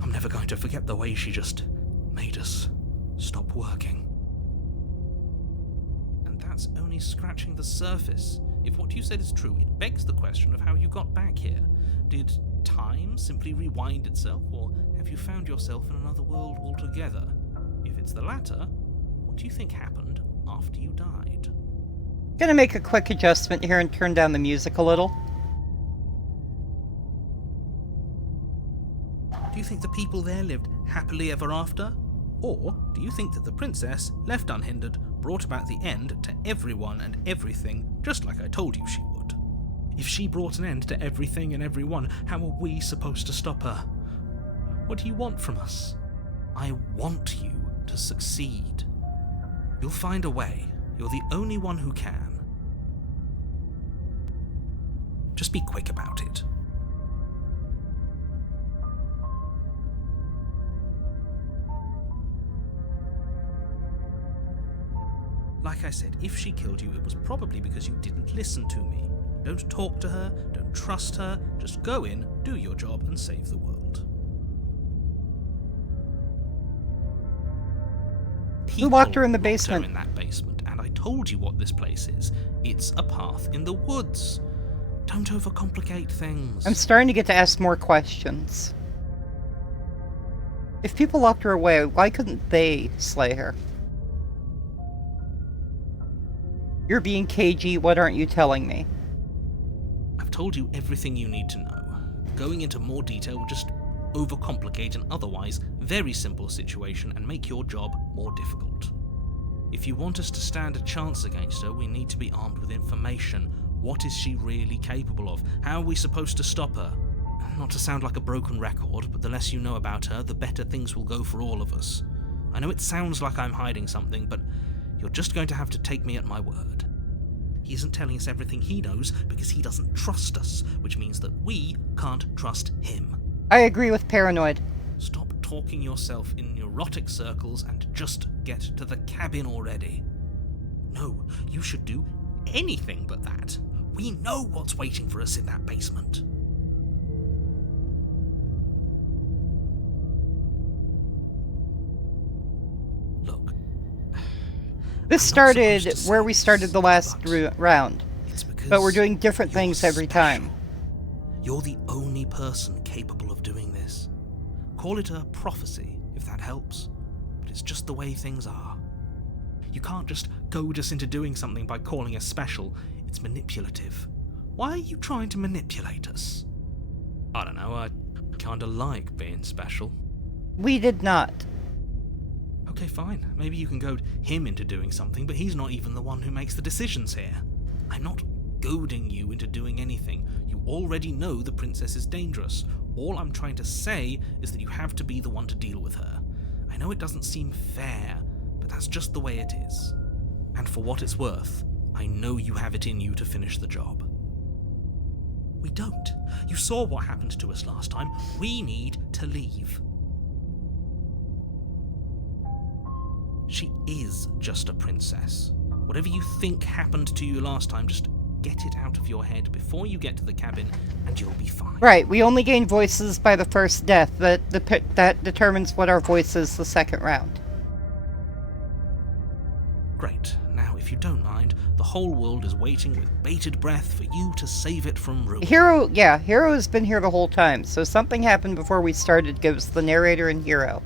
I'm never going to forget the way she just made us stop working. And that's only scratching the surface. If what you said is true, it begs the question of how you got back here. Did time simply rewind itself, or have you found yourself in another world altogether? If it's the latter, what do you think happened after you died? Gonna make a quick adjustment here and turn down the music a little. Do you think the people there lived happily ever after? Or do you think that the princess, left unhindered, brought about the end to everyone and everything, just like I told you she would? If she brought an end to everything and everyone, how are we supposed to stop her? What do you want from us? I want you to succeed. You'll find a way. You're the only one who can. Just be quick about it. Like I said, if she killed you, it was probably because you didn't listen to me. Don't talk to her, don't trust her, just go in, do your job, and save the world. Who locked her in the People locked basement? her in that basement, and I told you what this place is. It's a path in the woods. Don't overcomplicate things. I'm starting to get to ask more questions. If people locked her away, why couldn't they slay her? You're being cagey, what aren't you telling me? I've told you everything you need to know. Going into more detail will just overcomplicate an otherwise very simple situation and make your job more difficult. If you want us to stand a chance against her, we need to be armed with information. What is she really capable of? How are we supposed to stop her? Not to sound like a broken record, but the less you know about her, the better things will go for all of us. I know it sounds like I'm hiding something, but you're just going to have to take me at my word. He isn't telling us everything he knows because he doesn't trust us, which means that we can't trust him. I agree with Paranoid. Stop talking yourself in neurotic circles and just get to the cabin already. No, you should do anything but that. We know what's waiting for us in that basement. Look. This started where we started the last round, but we're doing different things every time. You're the only person capable of doing this. Call it a prophecy, if that helps, but it's just the way things are. You can't just goad us into doing something by calling us special. It's manipulative. Why are you trying to manipulate us? I don't know, I kinda like being special. We did not. Okay, fine. Maybe you can goad him into doing something, but he's not even the one who makes the decisions here. I'm not goading you into doing anything. You already know the princess is dangerous. All I'm trying to say is that you have to be the one to deal with her. I know it doesn't seem fair, but that's just the way it is. And for what it's worth, I know you have it in you to finish the job. We don't. You saw what happened to us last time. We need to leave. She is just a princess. Whatever you think happened to you last time, just get it out of your head before you get to the cabin, and you'll be fine. Right, we only gain voices by the first death. That determines what our voice is the second round. Great. Now, if you don't mind, the whole world is waiting with bated breath for you to save it from ruin. Hero has been here the whole time, so something happened before we started gives the narrator and Hero.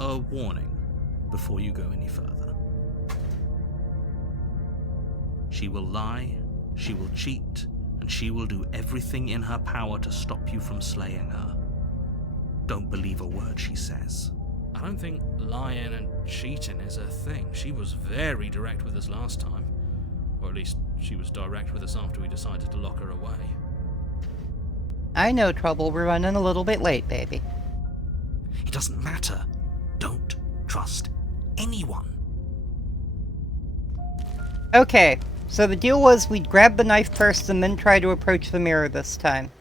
A warning before you go any further. She will lie, she will cheat, and she will do everything in her power to stop you from slaying her. Don't believe a word she says. I don't think lying and cheating is her thing. She was very direct with us last time. Or at least she was direct with us after we decided to lock her away. I know, Trouble. We're running a little bit late, baby. It doesn't matter. Don't trust anyone. Okay, so the deal was we'd grab the knife first and then try to approach the mirror this time.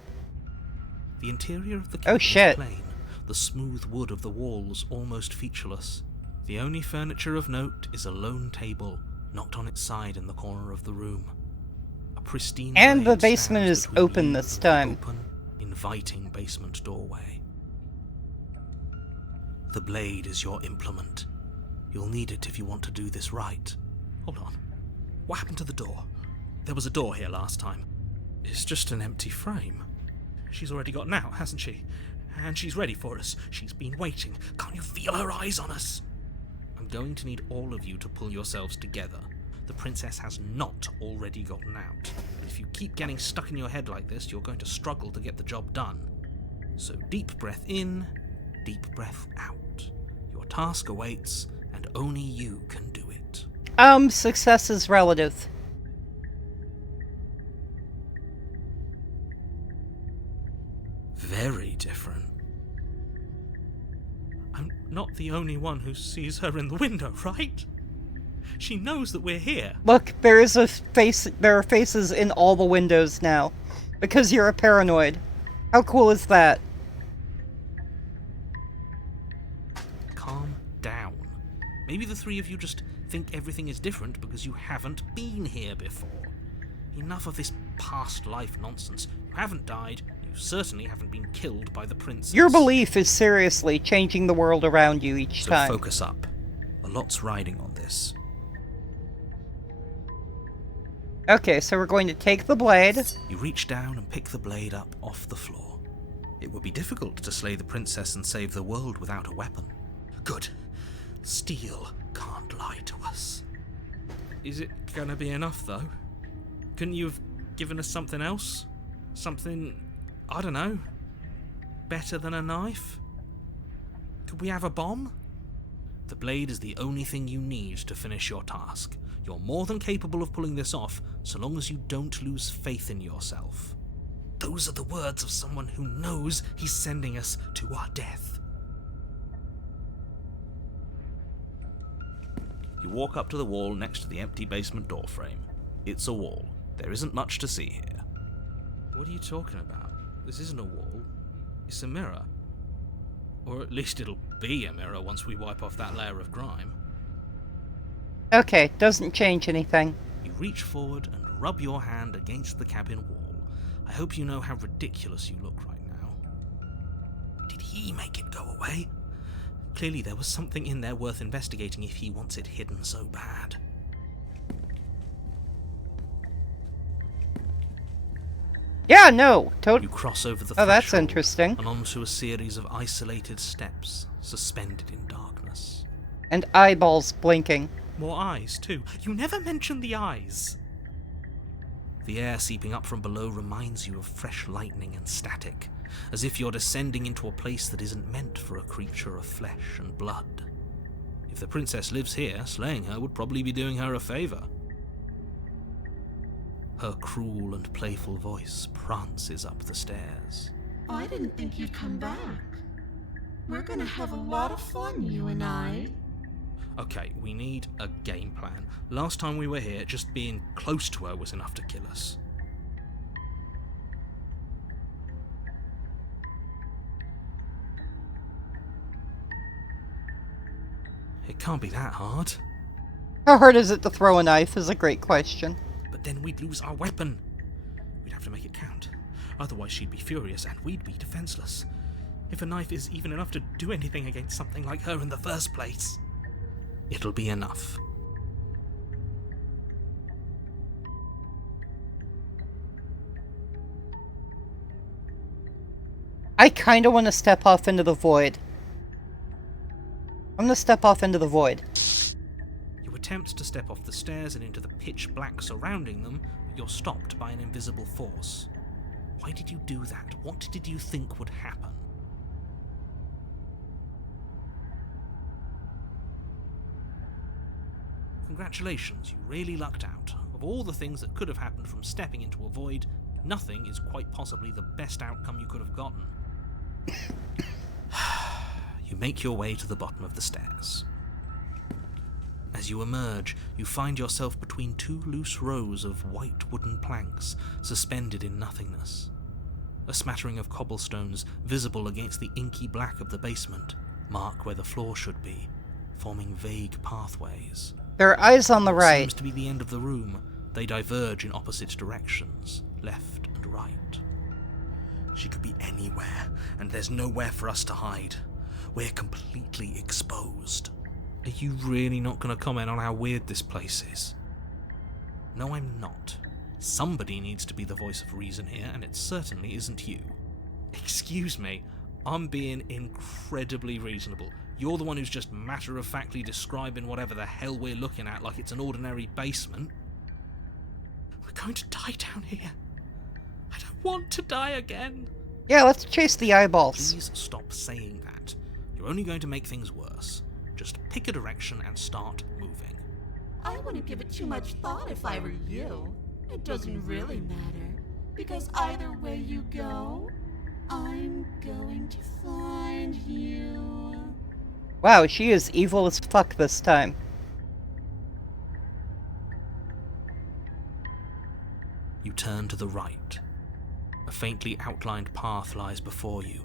The interior of the cabin is plain, the smooth wood of the walls almost featureless. The only furniture of note is a lone table, knocked on its side in the corner of the room. A pristine and the blade basement stands is between open you this and time. the open, inviting basement doorway. The blade is your implement. You'll need it if you want to do this right. Hold on. What happened to the door? There was a door here last time. It's just an empty frame. She's already gotten out, hasn't she? And she's ready for us. She's been waiting. Can't you feel her eyes on us? I'm going to need all of you to pull yourselves together. the princess has not already gotten out. If you keep getting stuck in your head like this, you're going to struggle to get the job done. So deep breath in, deep breath out. Your task awaits, and only you can do it. Success is relative. Very different. I'm not the only one who sees her in the window, right? She knows that we're here. Look, there are faces in all the windows now. Because you're a paranoid. How cool is that? Calm down. Maybe the three of you just think everything is different because you haven't been here before. Enough of this past life nonsense. You haven't died. You certainly haven't been killed by the princess. Your belief is seriously changing the world around you each time. So focus up. A lot's riding on this. Okay, so we're going to take the blade. You reach down and pick the blade up off the floor. It would be difficult to slay the princess and save the world without a weapon. Good. Steel can't lie to us. Is it gonna be enough, though? Couldn't you have given us something else? Something, I don't know, better than a knife? Could we have a bomb? The blade is the only thing you need to finish your task. You're more than capable of pulling this off, so long as you don't lose faith in yourself. Those are the words of someone who knows he's sending us to our death. You walk up to the wall next to the empty basement door frame. It's a wall. There isn't much to see here. What are you talking about? This isn't a wall. It's a mirror. Or at least it'll be a mirror once we wipe off that layer of grime. Okay, doesn't change anything. You reach forward and rub your hand against the cabin wall. I hope you know how ridiculous you look right now. Did he make it go away? Clearly there was something in there worth investigating if he wants it hidden so bad. Yeah, no, You cross over the Oh, that's threshold interesting. and onto a series of isolated steps, suspended in darkness. And eyeballs blinking. More eyes, too. You never mention the eyes. The air seeping up from below reminds you of fresh lightning and static, as if you're descending into a place that isn't meant for a creature of flesh and blood. If the princess lives here, slaying her would probably be doing her a favor. Her cruel and playful voice prances up the stairs. I didn't think you'd come back. We're gonna have a lot of fun, you and I. Okay, we need a game plan. Last time we were here, just being close to her was enough to kill us. It can't be that hard. How hard is it to throw a knife is a great question. But then we'd lose our weapon. We'd have to make it count. Otherwise she'd be furious and we'd be defenseless. If a knife is even enough to do anything against something like her in the first place, it'll be enough. I kinda want to step off into the void. I'm gonna step off into the void. You attempt to step off the stairs and into the pitch black surrounding them, but you're stopped by an invisible force. Why did you do that? What did you think would happen? Congratulations, you really lucked out. Of all the things that could have happened from stepping into a void, nothing is quite possibly the best outcome you could have gotten. You make your way to the bottom of the stairs. As you emerge, you find yourself between two loose rows of white wooden planks suspended in nothingness. A smattering of cobblestones visible against the inky black of the basement mark where the floor should be, forming vague pathways. There are eyes on the It right. seems to be the end of the room. They diverge in opposite directions, left and right. She could be anywhere, and there's nowhere for us to hide. We're completely exposed. Are you really not going to comment on how weird this place is? No, I'm not. Somebody needs to be the voice of reason here, and it certainly isn't you. Excuse me, I'm being incredibly reasonable. You're the one who's just matter-of-factly describing whatever the hell we're looking at like it's an ordinary basement. We're going to die down here. I don't want to die again. Yeah, let's chase the eyeballs. Please stop saying that. You're only going to make things worse. Just pick a direction and start moving. I wouldn't give it too much thought if I were you. It doesn't really matter, because either way you go, I'm going to find you. Wow, she is evil as fuck this time. You turn to the right. A faintly outlined path lies before you.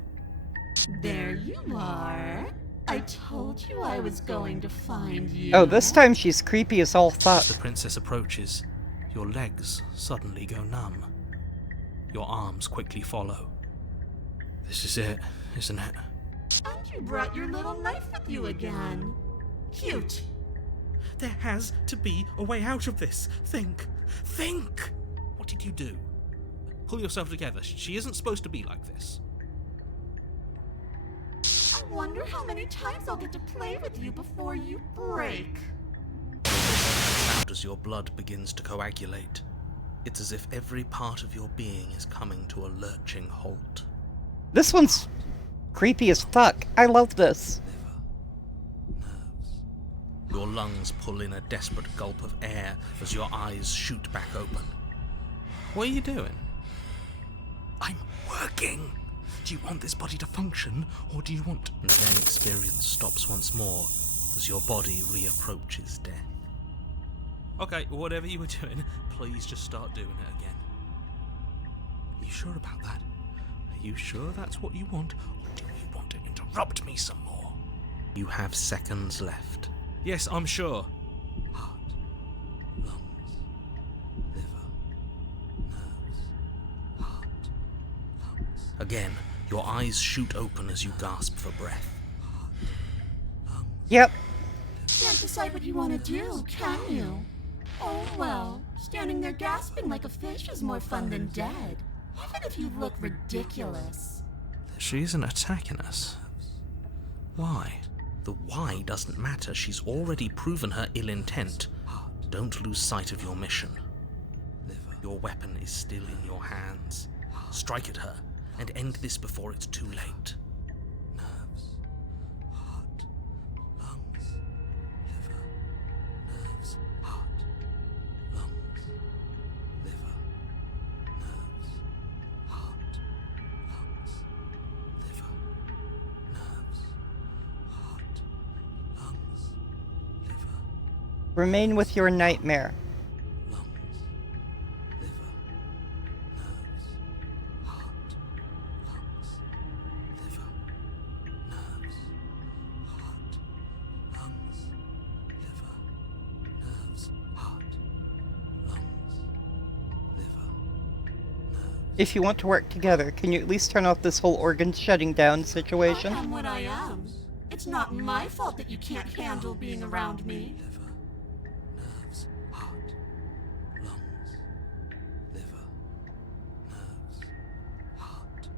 There you are. I told you I was going to find you. Oh, this time she's creepy as all fuck. As the princess approaches, your legs suddenly go numb. Your arms quickly follow. This is it, isn't it? And you brought your little knife with you again. Cute. There has to be a way out of this. Think! Think! What did you do? Pull yourself together. She isn't supposed to be like this. I wonder how many times I'll get to play with you before you break. Out as your blood begins to coagulate. It's as if every part of your being is coming to a lurching halt. This one's creepy as fuck. I love this. Nerves. Your lungs pull in a desperate gulp of air as your eyes shoot back open. What are you doing? I'm working! Do you want this body to function, or do you want... And then experience stops once more as your body reapproaches death. Okay, whatever you were doing, please just start doing it again. Are you sure about that? Are you sure that's what you want, or do you want to interrupt me some more? You have seconds left. Yes, I'm sure. Heart, lungs, liver, nerves, heart, lungs. Again, your eyes shoot open as you gasp for breath. Yep. Can't decide what you want to do, can you? Oh well, standing there gasping like a fish is more fun than dead. Even if you look ridiculous. She isn't attacking us. Why? The why doesn't matter. She's already proven her ill intent. Don't lose sight of your mission. Your weapon is still in your hands. Strike at her and end this before it's too late. Nerves, heart, lungs, liver, nerves, heart, lungs, liver, nerves, heart, lungs, liver, nerves, heart, lungs, liver. Remain with your nightmare. If you want to work together, can you at least turn off this whole organ shutting down situation? I am what I am. It's not my fault that you can't handle being around me. Nerves, heart, lungs, liver, nerves, heart,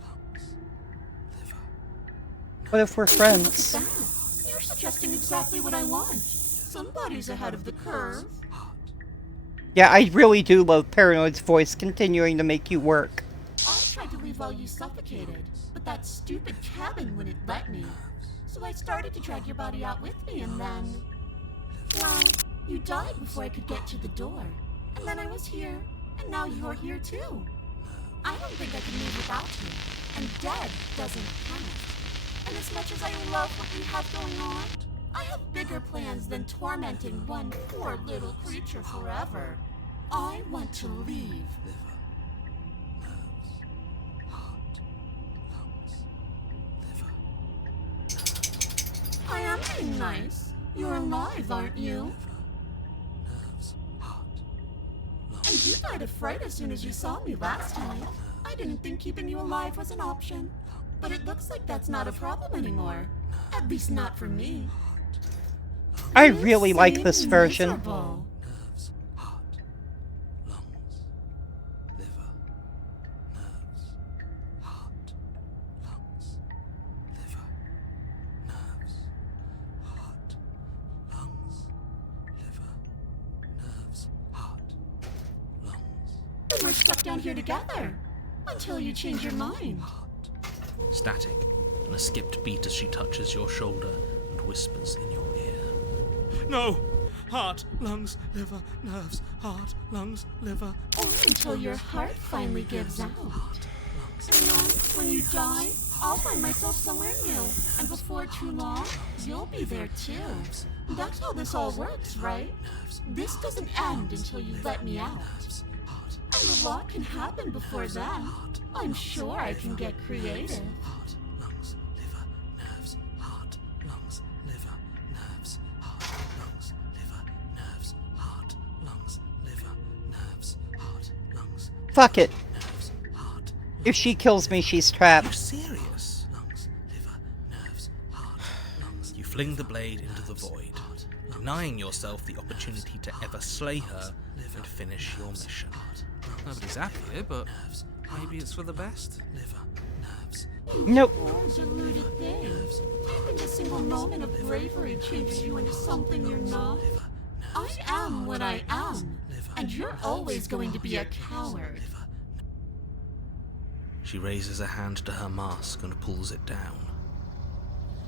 lungs, liver. What if we're Look at friends? that. You're suggesting exactly what I want. Somebody's ahead of the curve. Yeah, I really do love Paranoid's voice continuing to make you work. I tried to leave while you suffocated, but that stupid cabin wouldn't let me. So I started to drag your body out with me, and then... well, you died before I could get to the door. And then I was here, and now you're here too. I don't think I can move without you, and dead doesn't count. And as much as I love what we have going on, I have bigger plans than tormenting one poor little creature forever. I want to leave. I am being nice. You're alive, aren't you? And you died of fright as soon as you saw me last time. I didn't think keeping you alive was an option. But it looks like that's not a problem anymore. At least not for me. I really like this Seem version. miserable. Nerves, heart, lungs, liver, nerves, heart, lungs, liver, nerves, we're stuck down here together. Until you change your mind. Static, and a skipped beat as she touches your shoulder and whispers in your ear. No! Heart, lungs, liver, nerves, heart, lungs, liver. Or until your heart finally gives out. And then, when you die, I'll find myself somewhere new. And before too long, you'll be there too. That's how this all works, right? This doesn't end until you let me out. And a lot can happen before then. I'm sure I can get creative. Heart, lungs, liver, nerves, heart, lungs, liver, nerves, heart, lungs, liver, nerves, heart, lungs, liver, nerves, heart, lungs. Fuck it. Nerves, heart. If she kills me, she's Are you trapped. serious? Lungs, liver, nerves, heart, lungs. You fling the blade into the void, denying yourself the opportunity to ever slay her and finish your mission. Nobody's happy here, but maybe it's for the best. Liver, nerves. Nope. Poor deluded thing. Even a single moment of bravery changes you into something you're not. I am what I am, and you're always going to be a coward. She raises a hand to her mask and pulls it down.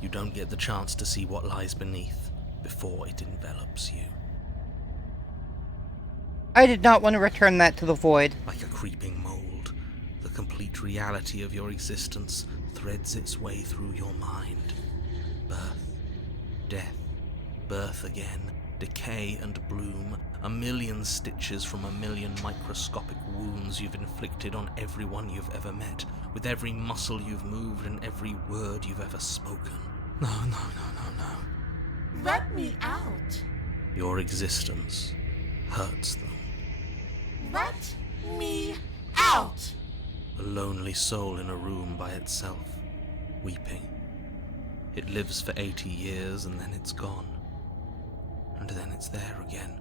You don't get the chance to see what lies beneath before it envelops you. I did not want to return that to the void. Like a creeping mold, the complete reality of your existence threads its way through your mind. Birth, death, birth again, decay and bloom, a million stitches from a million microscopic wounds you've inflicted on everyone you've ever met, with every muscle you've moved and every word you've ever spoken. No. Let me out. Your existence hurts them. Let me out. A lonely soul in a room by itself, weeping. It lives for 80 years and then it's gone. And then it's there again.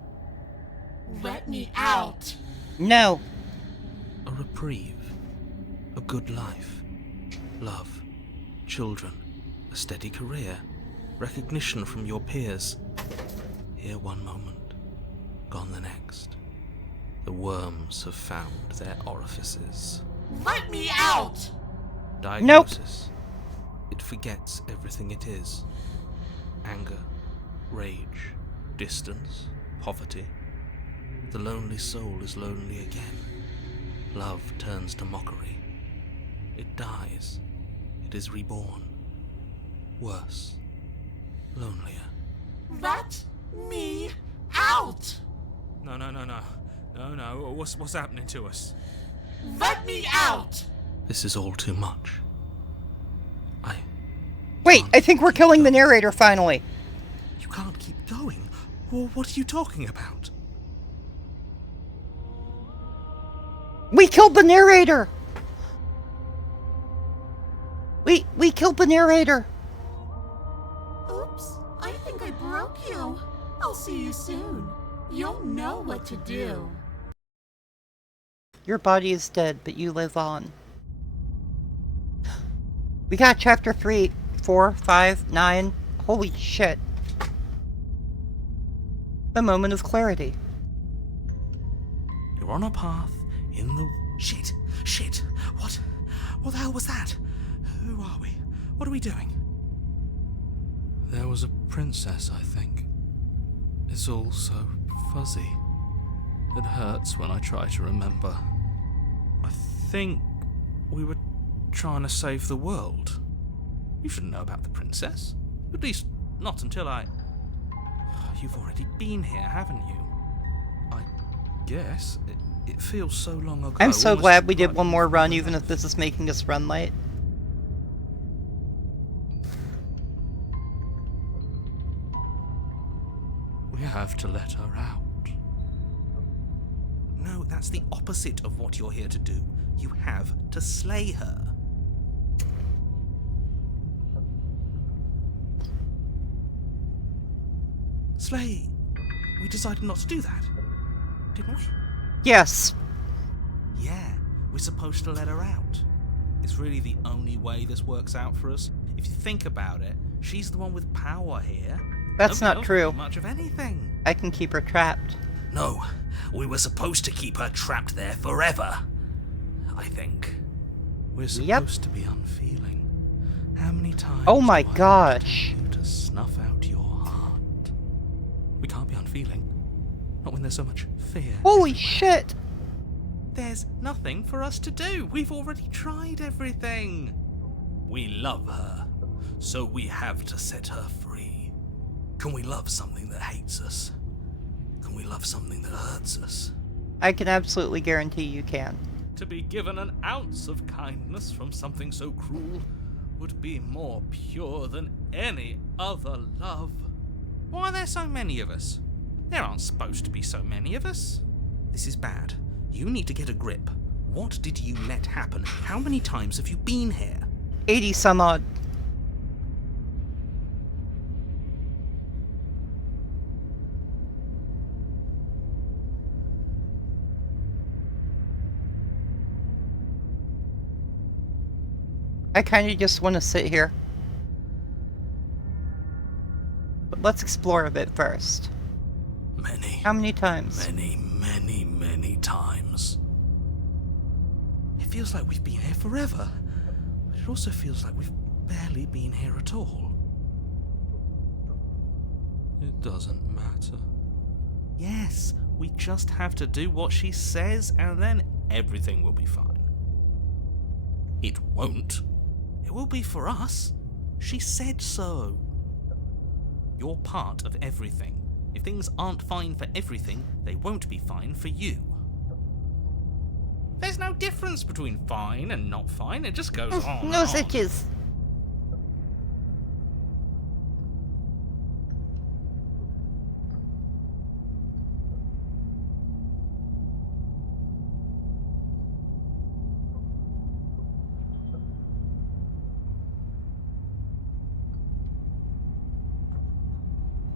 Let me out. No. A reprieve. A good life. Love. Children. A steady career. Recognition from your peers. Here one moment. Gone the next. The worms have found their orifices. Let me out. Diagnosis. It forgets everything it is. Anger. Rage. Distance. Poverty. The lonely soul is lonely again. Love turns to mockery. It dies. It is reborn. Worse. Lonelier. Let me out. No. What's happening to us? Let me out. This is all too much. Wait, I think we're killing the narrator finally. You can't keep going. What are you talking about? We killed the narrator. We killed the narrator. Oops, I think I broke you. I'll see you soon. You'll know what to do. Your body is dead, but you live on. We got chapter 3, 4, 5, 9. Holy shit. The moment of clarity. You're on a path in the... Shit! What the hell was that? Who are we? What are we doing? There was a princess, I think. It's all so fuzzy. It hurts when I try to remember. I think we were trying to save the world. You shouldn't know about the princess. At least, not until I... You've already been here, haven't you? I guess. It feels so long ago. I'm so almost glad we did like one more we've run, never even met. if this is making us run late. We have to let her out. No, that's the opposite of what you're here to do. You have to slay her. Slay? We decided not to do that, didn't we? Yes. Yeah, we're supposed to let her out. It's really the only way this works out for us. If you think about it, she's the one with power here. That's Nobody not else true. can do much of anything. I can keep her trapped. No, we were supposed to keep her trapped there forever. I think. We're Yep. supposed to be unfeeling. How many times Oh my do I gosh. have to tell you to snuff out your heart? We can't be unfeeling. Not when there's so much fear. Holy everywhere. shit! There's nothing for us to do. We've already tried everything. We love her, so we have to set her free. Can we love something that hates us? Can we love something that hurts us? I can absolutely guarantee you can. To be given an ounce of kindness from something so cruel would be more pure than any other love. Why are there so many of us? There aren't supposed to be so many of us. This is bad. You need to get a grip. What did you let happen? How many times have you been here? 80 some odd. I kinda just want to sit here. But let's explore a bit first. Many, How many times? many times. It feels like we've been here forever. But it also feels like we've barely been here at all. It doesn't matter. Yes, we just have to do what she says and then everything will be fine. It won't. It will be for us. She said so. You're part of everything. If things aren't fine for everything, they won't be fine for you. There's no difference between fine and not fine. It just goes on. No and on. stitches.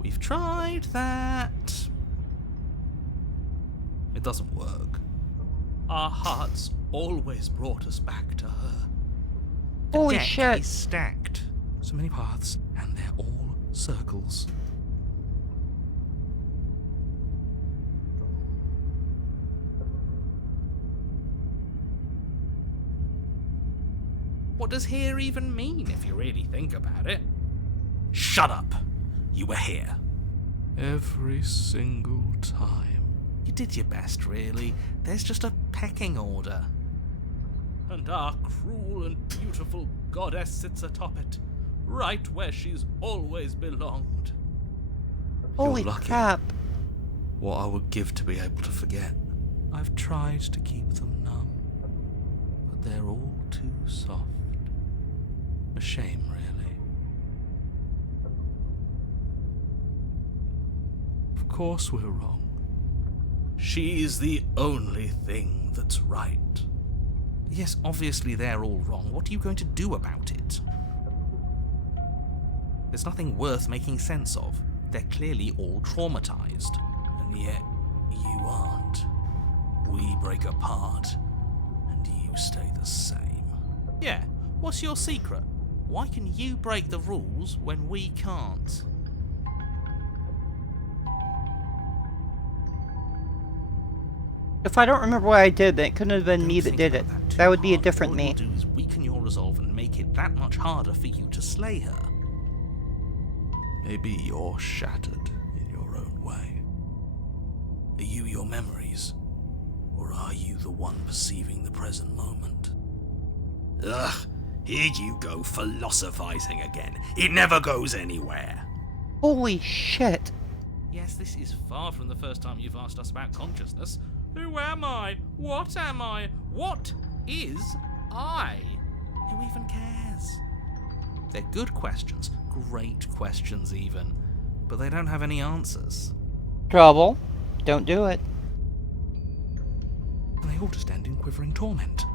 We've tried that. It doesn't work. Our hearts always brought us back to her. The Holy deck shit. is stacked. So many paths, and they're all circles. What does here even mean if you really think about it? Shut up! You were here. Every single time. You did your best, really. There's just a pecking order. And our cruel and beautiful goddess sits atop it, right where she's always belonged. Holy lucky. crap. What I would give to be able to forget. I've tried to keep them numb, but they're all too soft. A shame, really. Of course we're wrong. She's the only thing that's right. Yes, obviously they're all wrong. What are you going to do about it? There's nothing worth making sense of. They're clearly all traumatized. And yet, you aren't. We break apart, and you stay the same. Yeah, what's your secret? Why can you break the rules when we can't? If I don't remember what I did, then it couldn't have been Don't me that think did it. about too That would be a hard. different All me. it'll do is weaken your resolve and make it that much harder for you to slay her. Maybe you're shattered in your own way. Are you your memories? Or are you the one perceiving the present moment? Ugh, here you go philosophizing again. It never goes anywhere. Holy shit. Yes, this is far from the first time you've asked us about consciousness. Who am I? What am I? What is I? Who even cares? They're good questions, great questions even, but they don't have any answers. Trouble. Don't do it. And they all just end in quivering torment.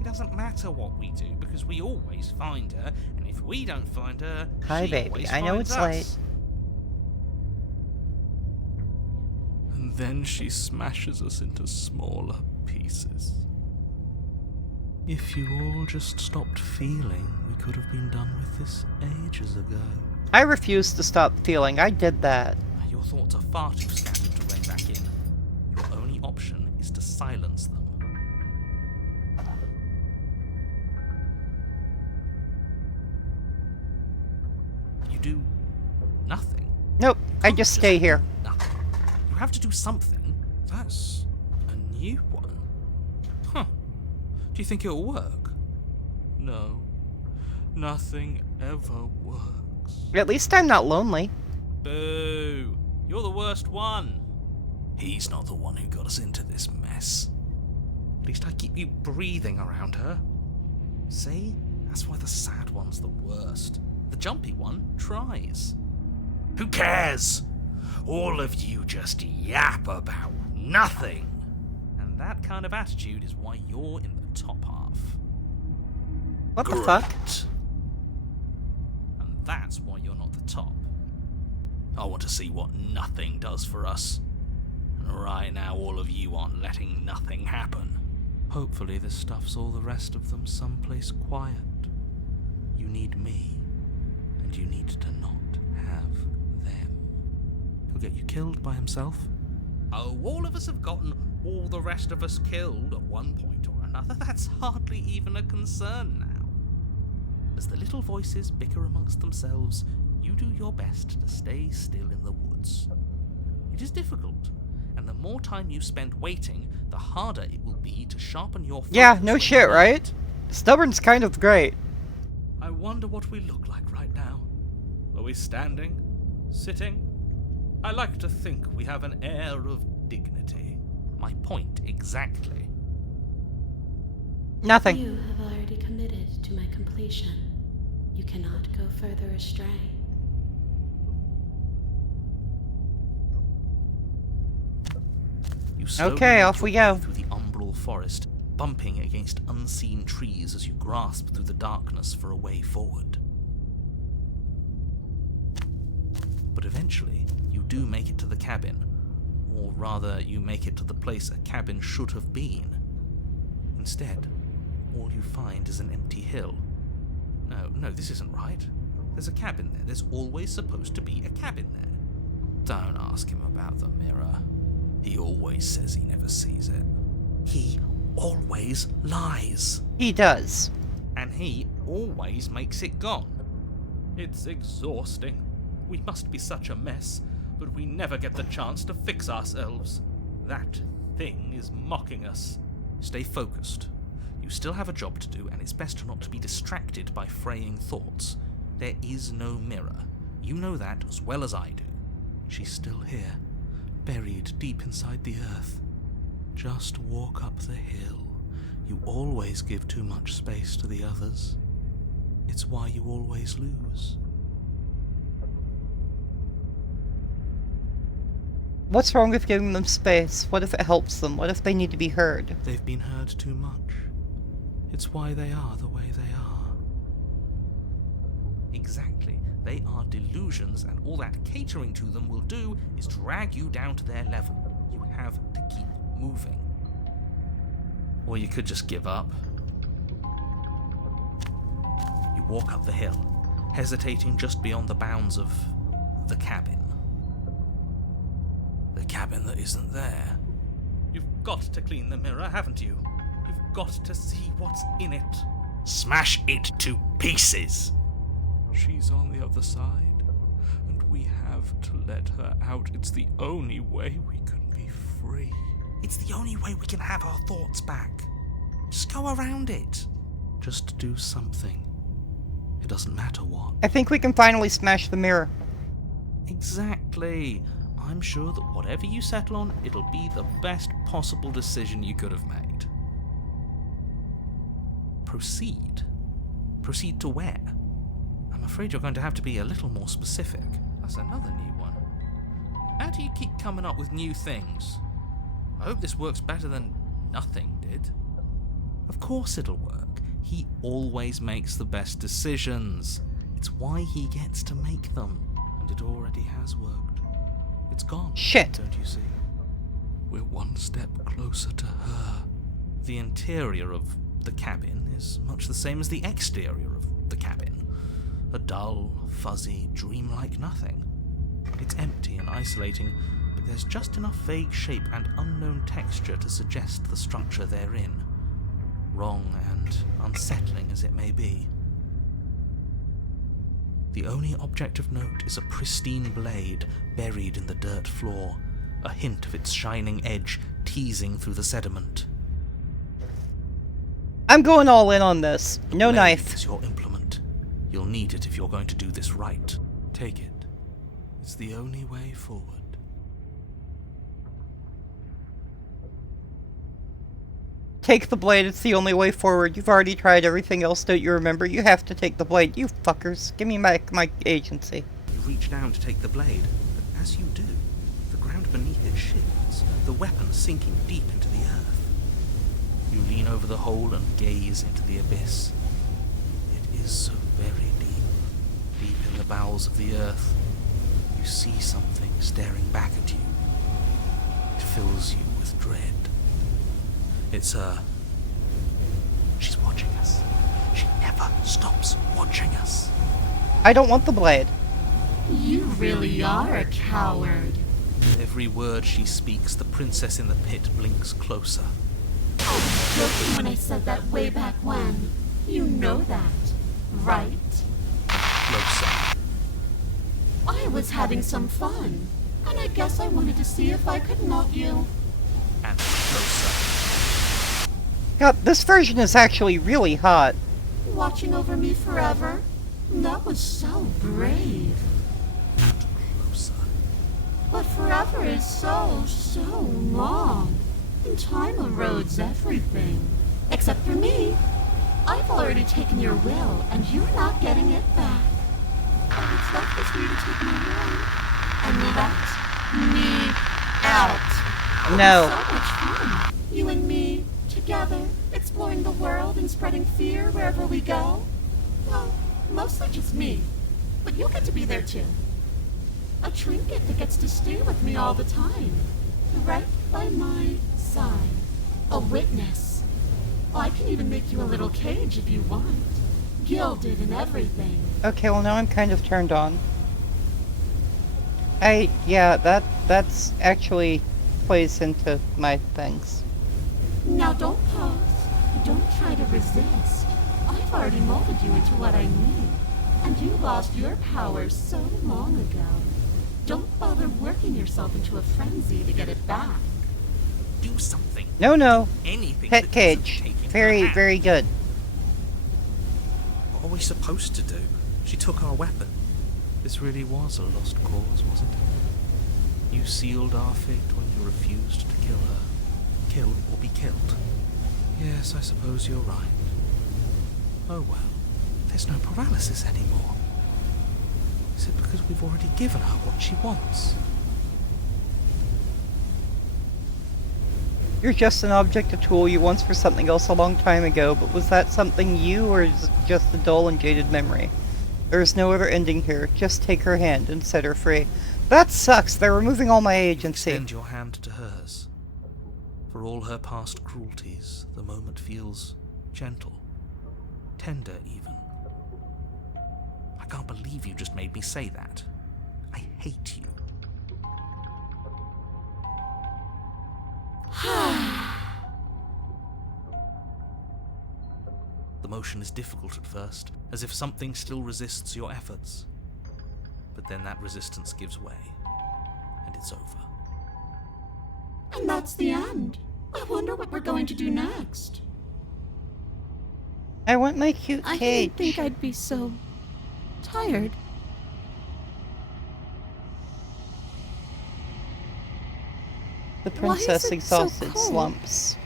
It doesn't matter what we do, because we always find her, and if we don't find her, Hi, she baby. always I know finds it's us. late. And then she smashes us into smaller pieces. If you all just stopped feeling, we could have been done with this ages ago. I refuse to stop feeling. I did that. Your thoughts are far too scattered to back in, your only option is to silence them. You do nothing. Nope, You I can't just stay here. do nothing. You have to do something. That's a new one. Huh. Do you think it'll work? No. Nothing ever works. At least I'm not lonely. Boo! You're the worst one. He's not the one who got us into this mess. At least I keep you breathing around her. See? That's why the sad one's the worst. The jumpy one tries. Who cares? All of you just yap about nothing. And that kind of attitude is why you're in the top half. What the fuck? And that's why you're not the top. I want to see what nothing does for us. And right now all of you aren't letting nothing happen. Hopefully this stuffs all the rest of them someplace quiet. You need me, and you need to not have them. He'll get you killed by himself. Oh, all of us have gotten all the rest of us killed at one point or another. That's hardly even a concern now. As the little voices bicker amongst themselves, you do your best to stay still in the woods. It is difficult, and the more time you spend waiting, the harder it will be to sharpen your focus. Yeah, no when shit, you need right? it. Stubborn's kind of great. I wonder what we look like right now. Are we standing? Sitting? I like to think we have an air of dignity. My point exactly. Nothing. You have already committed to my completion. You cannot go further astray. You slowly Okay, make off your we way go. through the umbral forest, bumping against unseen trees as you grasp through the darkness for a way forward. But eventually, you do make it to the cabin. Or rather, you make it to the place a cabin should have been. Instead, all you find is an empty hill. No, this isn't right. There's a cabin there. There's always supposed to be a cabin there. Don't ask him about the mirror. He always says he never sees it. He always lies. He does. And he always makes it gone. It's exhausting. We must be such a mess, but we never get the chance to fix ourselves. That thing is mocking us. Stay focused. You still have a job to do, and it's best not to be distracted by fraying thoughts. There is no mirror. You know that as well as I do. She's still here, buried deep inside the earth. Just walk up the hill. You always give too much space to the others. It's why you always lose. What's wrong with giving them space? What if it helps them? What if they need to be heard? They've been heard too much. It's why they are the way they are. Exactly. They are delusions, and all that catering to them will do is drag you down to their level. You have to keep moving. Or you could just give up. You walk up the hill, hesitating just beyond the bounds of the cabin. The cabin that isn't there. You've got to clean the mirror, haven't you? You've got to see what's in it. Smash it to pieces! She's on the other side, and we have to let her out. It's the only way we can be free. It's the only way we can have our thoughts back. Just go around it. Just do something. It doesn't matter what. I think we can finally smash the mirror. Exactly. I'm sure that whatever you settle on, it'll be the best possible decision you could have made. Proceed. Proceed to where? I'm afraid you're going to have to be a little more specific. That's another new one. How do you keep coming up with new things? I hope this works better than nothing did. Of course it'll work. He always makes the best decisions. It's why he gets to make them. And it already has worked. It's gone. Shit. Don't you see? We're one step closer to her. The interior of the cabin is much the same as the exterior of the cabin. A dull, fuzzy, dreamlike nothing. It's empty and isolating, but There's just enough vague shape and unknown texture to suggest the structure they're in, wrong and unsettling as it may be. The only object of note is a pristine blade buried in the dirt floor, a hint of its shining edge teasing through the sediment. I'm going all in on this. No Blade knife. is your implement. You'll need it if you're going to do this right. Take it. It's the only way forward. Take the blade, it's the only way forward. You've already tried everything else, don't you remember? You have to take the blade, you fuckers. Give me my agency. You reach down to take the blade, but as you do, the ground beneath it shifts, the weapon sinking deep into the earth. You lean over the hole and gaze into the abyss. It is so very deep in the bowels of the earth. You see something staring back at you. It fills you with dread. It's her. She's watching us. She never stops watching us. I don't want the blade. You really are a coward. With every word she speaks, the princess in the pit blinks closer. I was joking when I said that way back when. You know that, right? Closer. I was having some fun, and I guess I wanted to see if I could melt you. And closer. God, this version is actually really hot. Watching over me forever? That was so brave. And closer. But forever is so long. And time erodes everything. Except for me. I've already taken your will, and you're not getting it back. All that's left is for you to take my will and let me out. No. So much fun. You and me, together, exploring the world and spreading fear wherever we go. Well, mostly just me. But you'll get to be there too. A trinket that gets to stay with me all the time. Right by my side. A witness. I can even make you a little cage if you want. Gilded and everything. Okay, well now I'm kind of turned on. Yeah, that's actually plays into my things. Now don't pause. Don't try to resist. I've already molded you into what I need. And you lost your power so long ago. Don't bother working yourself into a frenzy to get it back. Do something. No. Anything. Pet that cage. isn't taking her Very, hand. very good. What are we supposed to do? She took our weapon. This really was a lost cause, wasn't it? You sealed our fate when you refused to kill her. Kill or be killed. Yes, I suppose you're right. Oh well. There's no paralysis anymore. Is it because we've already given her what she wants? You're just an object, a tool you once for something else a long time ago, but was that something you, or is it just a dull and jaded memory? There is no other ending here. Just take her hand and set her free. That sucks. They're removing all my agency. Extend your hand to hers. For all her past cruelties, the moment feels gentle. Tender, even. I can't believe you just made me say that. I hate you. The motion is difficult at first, as if something still resists your efforts. But then that resistance gives way, and it's over. And that's the end. I wonder what we're going to do next. I want my cute I cage. didn't think I'd be so tired. The Why is princess it so exhausted cold? slumps.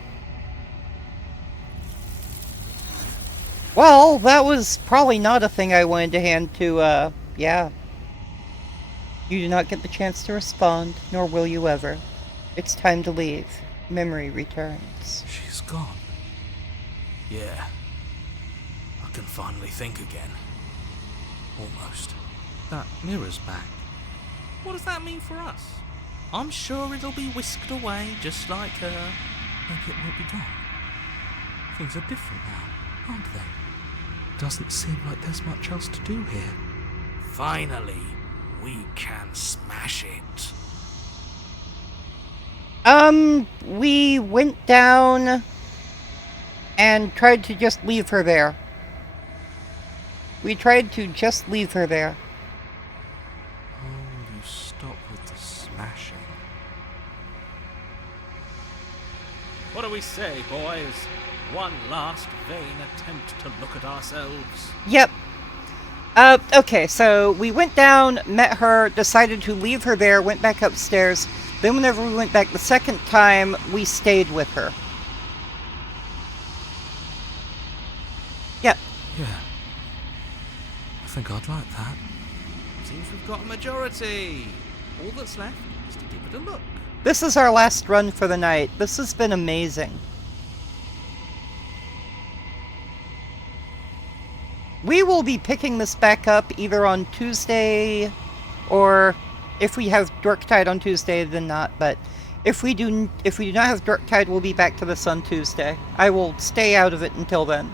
Well, that was probably not a thing I wanted to hand to, yeah. You do not get the chance to respond, nor will you ever. It's time to leave. Memory returns. She's gone. Yeah. I can finally think again. Almost. That mirror's back. What does that mean for us? I'm sure it'll be whisked away just like her. Maybe it won't be gone. Things are different now, aren't they? Doesn't seem like there's much else to do here. Finally, we can smash it. We went down and tried to just leave her there. We tried to just leave her there. Oh, you stop with the smashing. What do we say, boys? One last vain attempt to look at ourselves. Yep. Okay, so we went down, met her, decided to leave her there, went back upstairs. Then whenever we went back the second time, we stayed with her. Yep. Yeah. I think I'd like that. Seems we've got a majority. All that's left is to give it a look. This is our last run for the night. This has been amazing. We will be picking this back up either on Tuesday, or if we have Dorktide on Tuesday, then not. But if we do not have Dorktide, we'll be back to this on Tuesday. I will stay out of it until then.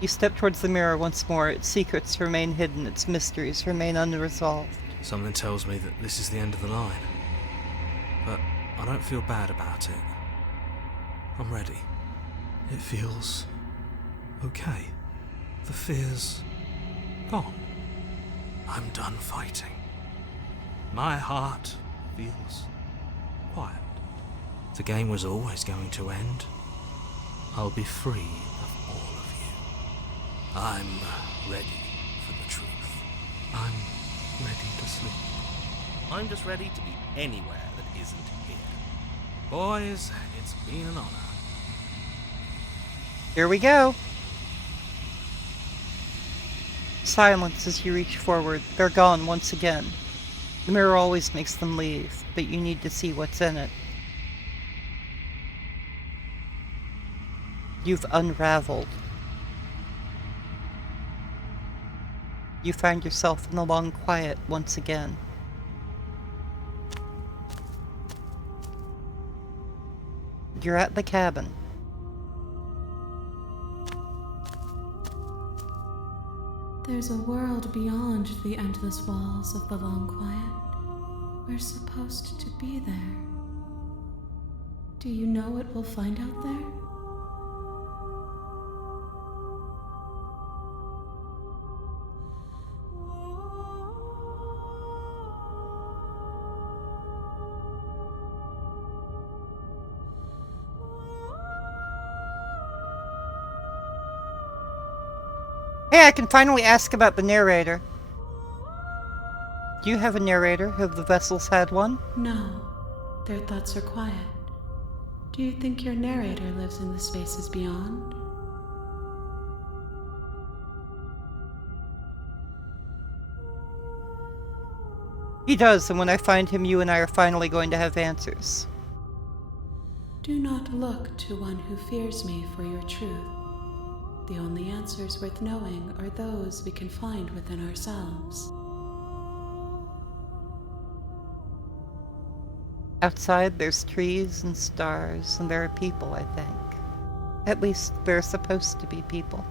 You step towards the mirror once more. Its secrets remain hidden. Its mysteries remain unresolved. Something tells me that this is the end of the line. But I don't feel bad about it. I'm ready. It feels okay. The fear's gone. I'm done fighting. My heart feels quiet. The game was always going to end. I'll be free of all of you. I'm ready for the truth. I'm ready to sleep. I'm just ready to be anywhere that isn't here. Boys, it's been an honor. Here we go. Silence as you reach forward. They're gone once again. The mirror always makes them leave, but you need to see what's in it. You've unraveled. You find yourself in the long quiet once again. You're at the cabin. There's a world beyond the endless walls of the long quiet. We're supposed to be there. Do you know what we'll find out there? Hey, I can finally ask about the narrator. Do you have a narrator? Have the vessels had one? No. Their thoughts are quiet. Do you think your narrator lives in the spaces beyond? He does, and when I find him, you and I are finally going to have answers. Do not look to one who fears me for your truth. The only answers worth knowing are those we can find within ourselves. Outside, there's trees and stars, and there are people, I think. At least, there are supposed to be people.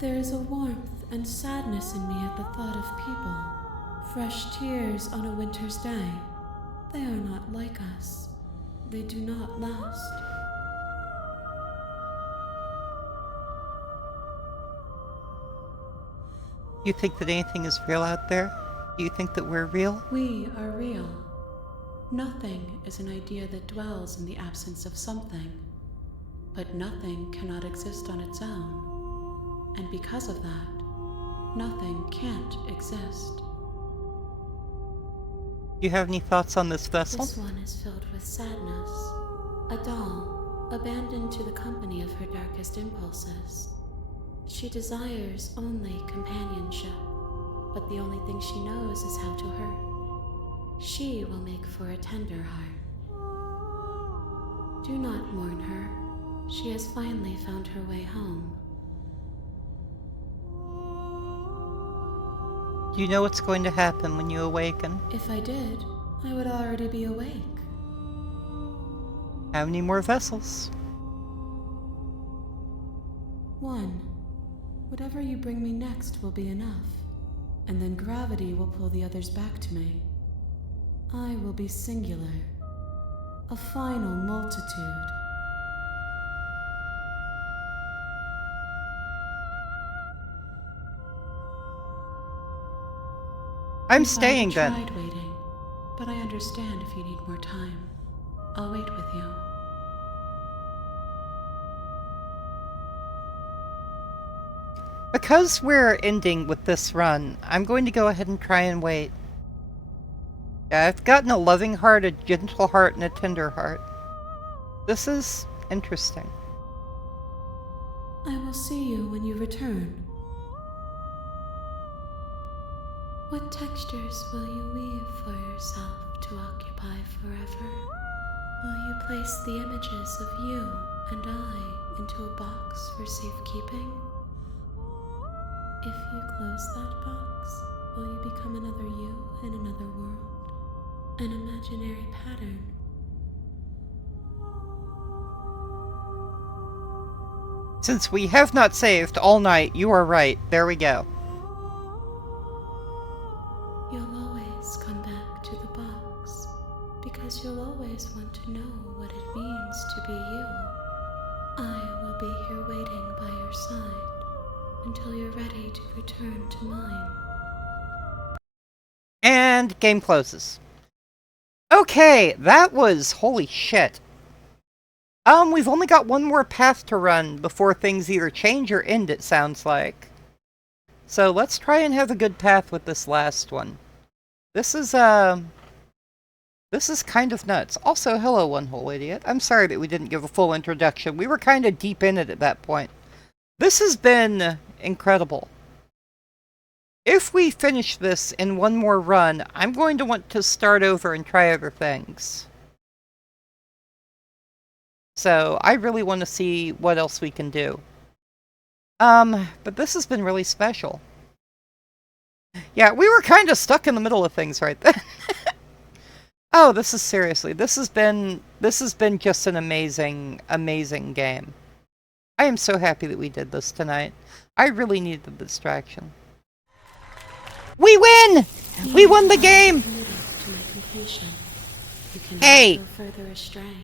There is a warmth and sadness in me at the thought of people. Fresh tears on a winter's day. They are not like us. They do not last. You think that anything is real out there? Do you think that we're real? We are real. Nothing is an idea that dwells in the absence of something. But nothing cannot exist on its own. And because of that, nothing can't exist. Do you have any thoughts on this vessel? This one is filled with sadness. A doll, abandoned to the company of her darkest impulses. She desires only companionship, but the only thing she knows is how to hurt. She will make for a tender heart. Do not mourn her. She has finally found her way home. Do you know what's going to happen when you awaken? If I did, I would already be awake. How many more vessels? One. Whatever you bring me next will be enough, and then gravity will pull the others back to me. I will be singular, a final multitude. I'm If staying I then. tried waiting, but I understand if you need more time. I'll wait with you. Because we're ending with this run, I'm going to go ahead and try and wait. Yeah, I've gotten a loving heart, a gentle heart, and a tender heart. This is interesting. I will see you when you return. What textures will you weave for yourself to occupy forever? Will you place the images of you and I into a box for safekeeping? If you close that box, will you become another you in another world? An imaginary pattern? Since we have not saved all night, you are right. There we go. You'll always come back to the box, because you'll always want to know what it means to be you. I will be here waiting by your side until you're ready to return to mine. And game closes. Okay, that was holy shit. We've only got one more path to run before things either change or end, it sounds like. So let's try and have a good path with this last one. This is kind of nuts. Also, hello, One Whole Idiot. I'm sorry that we didn't give a full introduction. We were kind of deep in it at that point. This has been incredible. If we finish this in one more run, I'm going to want to start over and try other things. So, I really want to see what else we can do. But this has been really special. Yeah, we were kind of stuck in the middle of things right then. Oh, this is seriously, this has been just an amazing, amazing game. I am so happy that we did this tonight. I really needed the distraction. We win! We won the game! Committed to my completion. You cannot Hey! go further astray.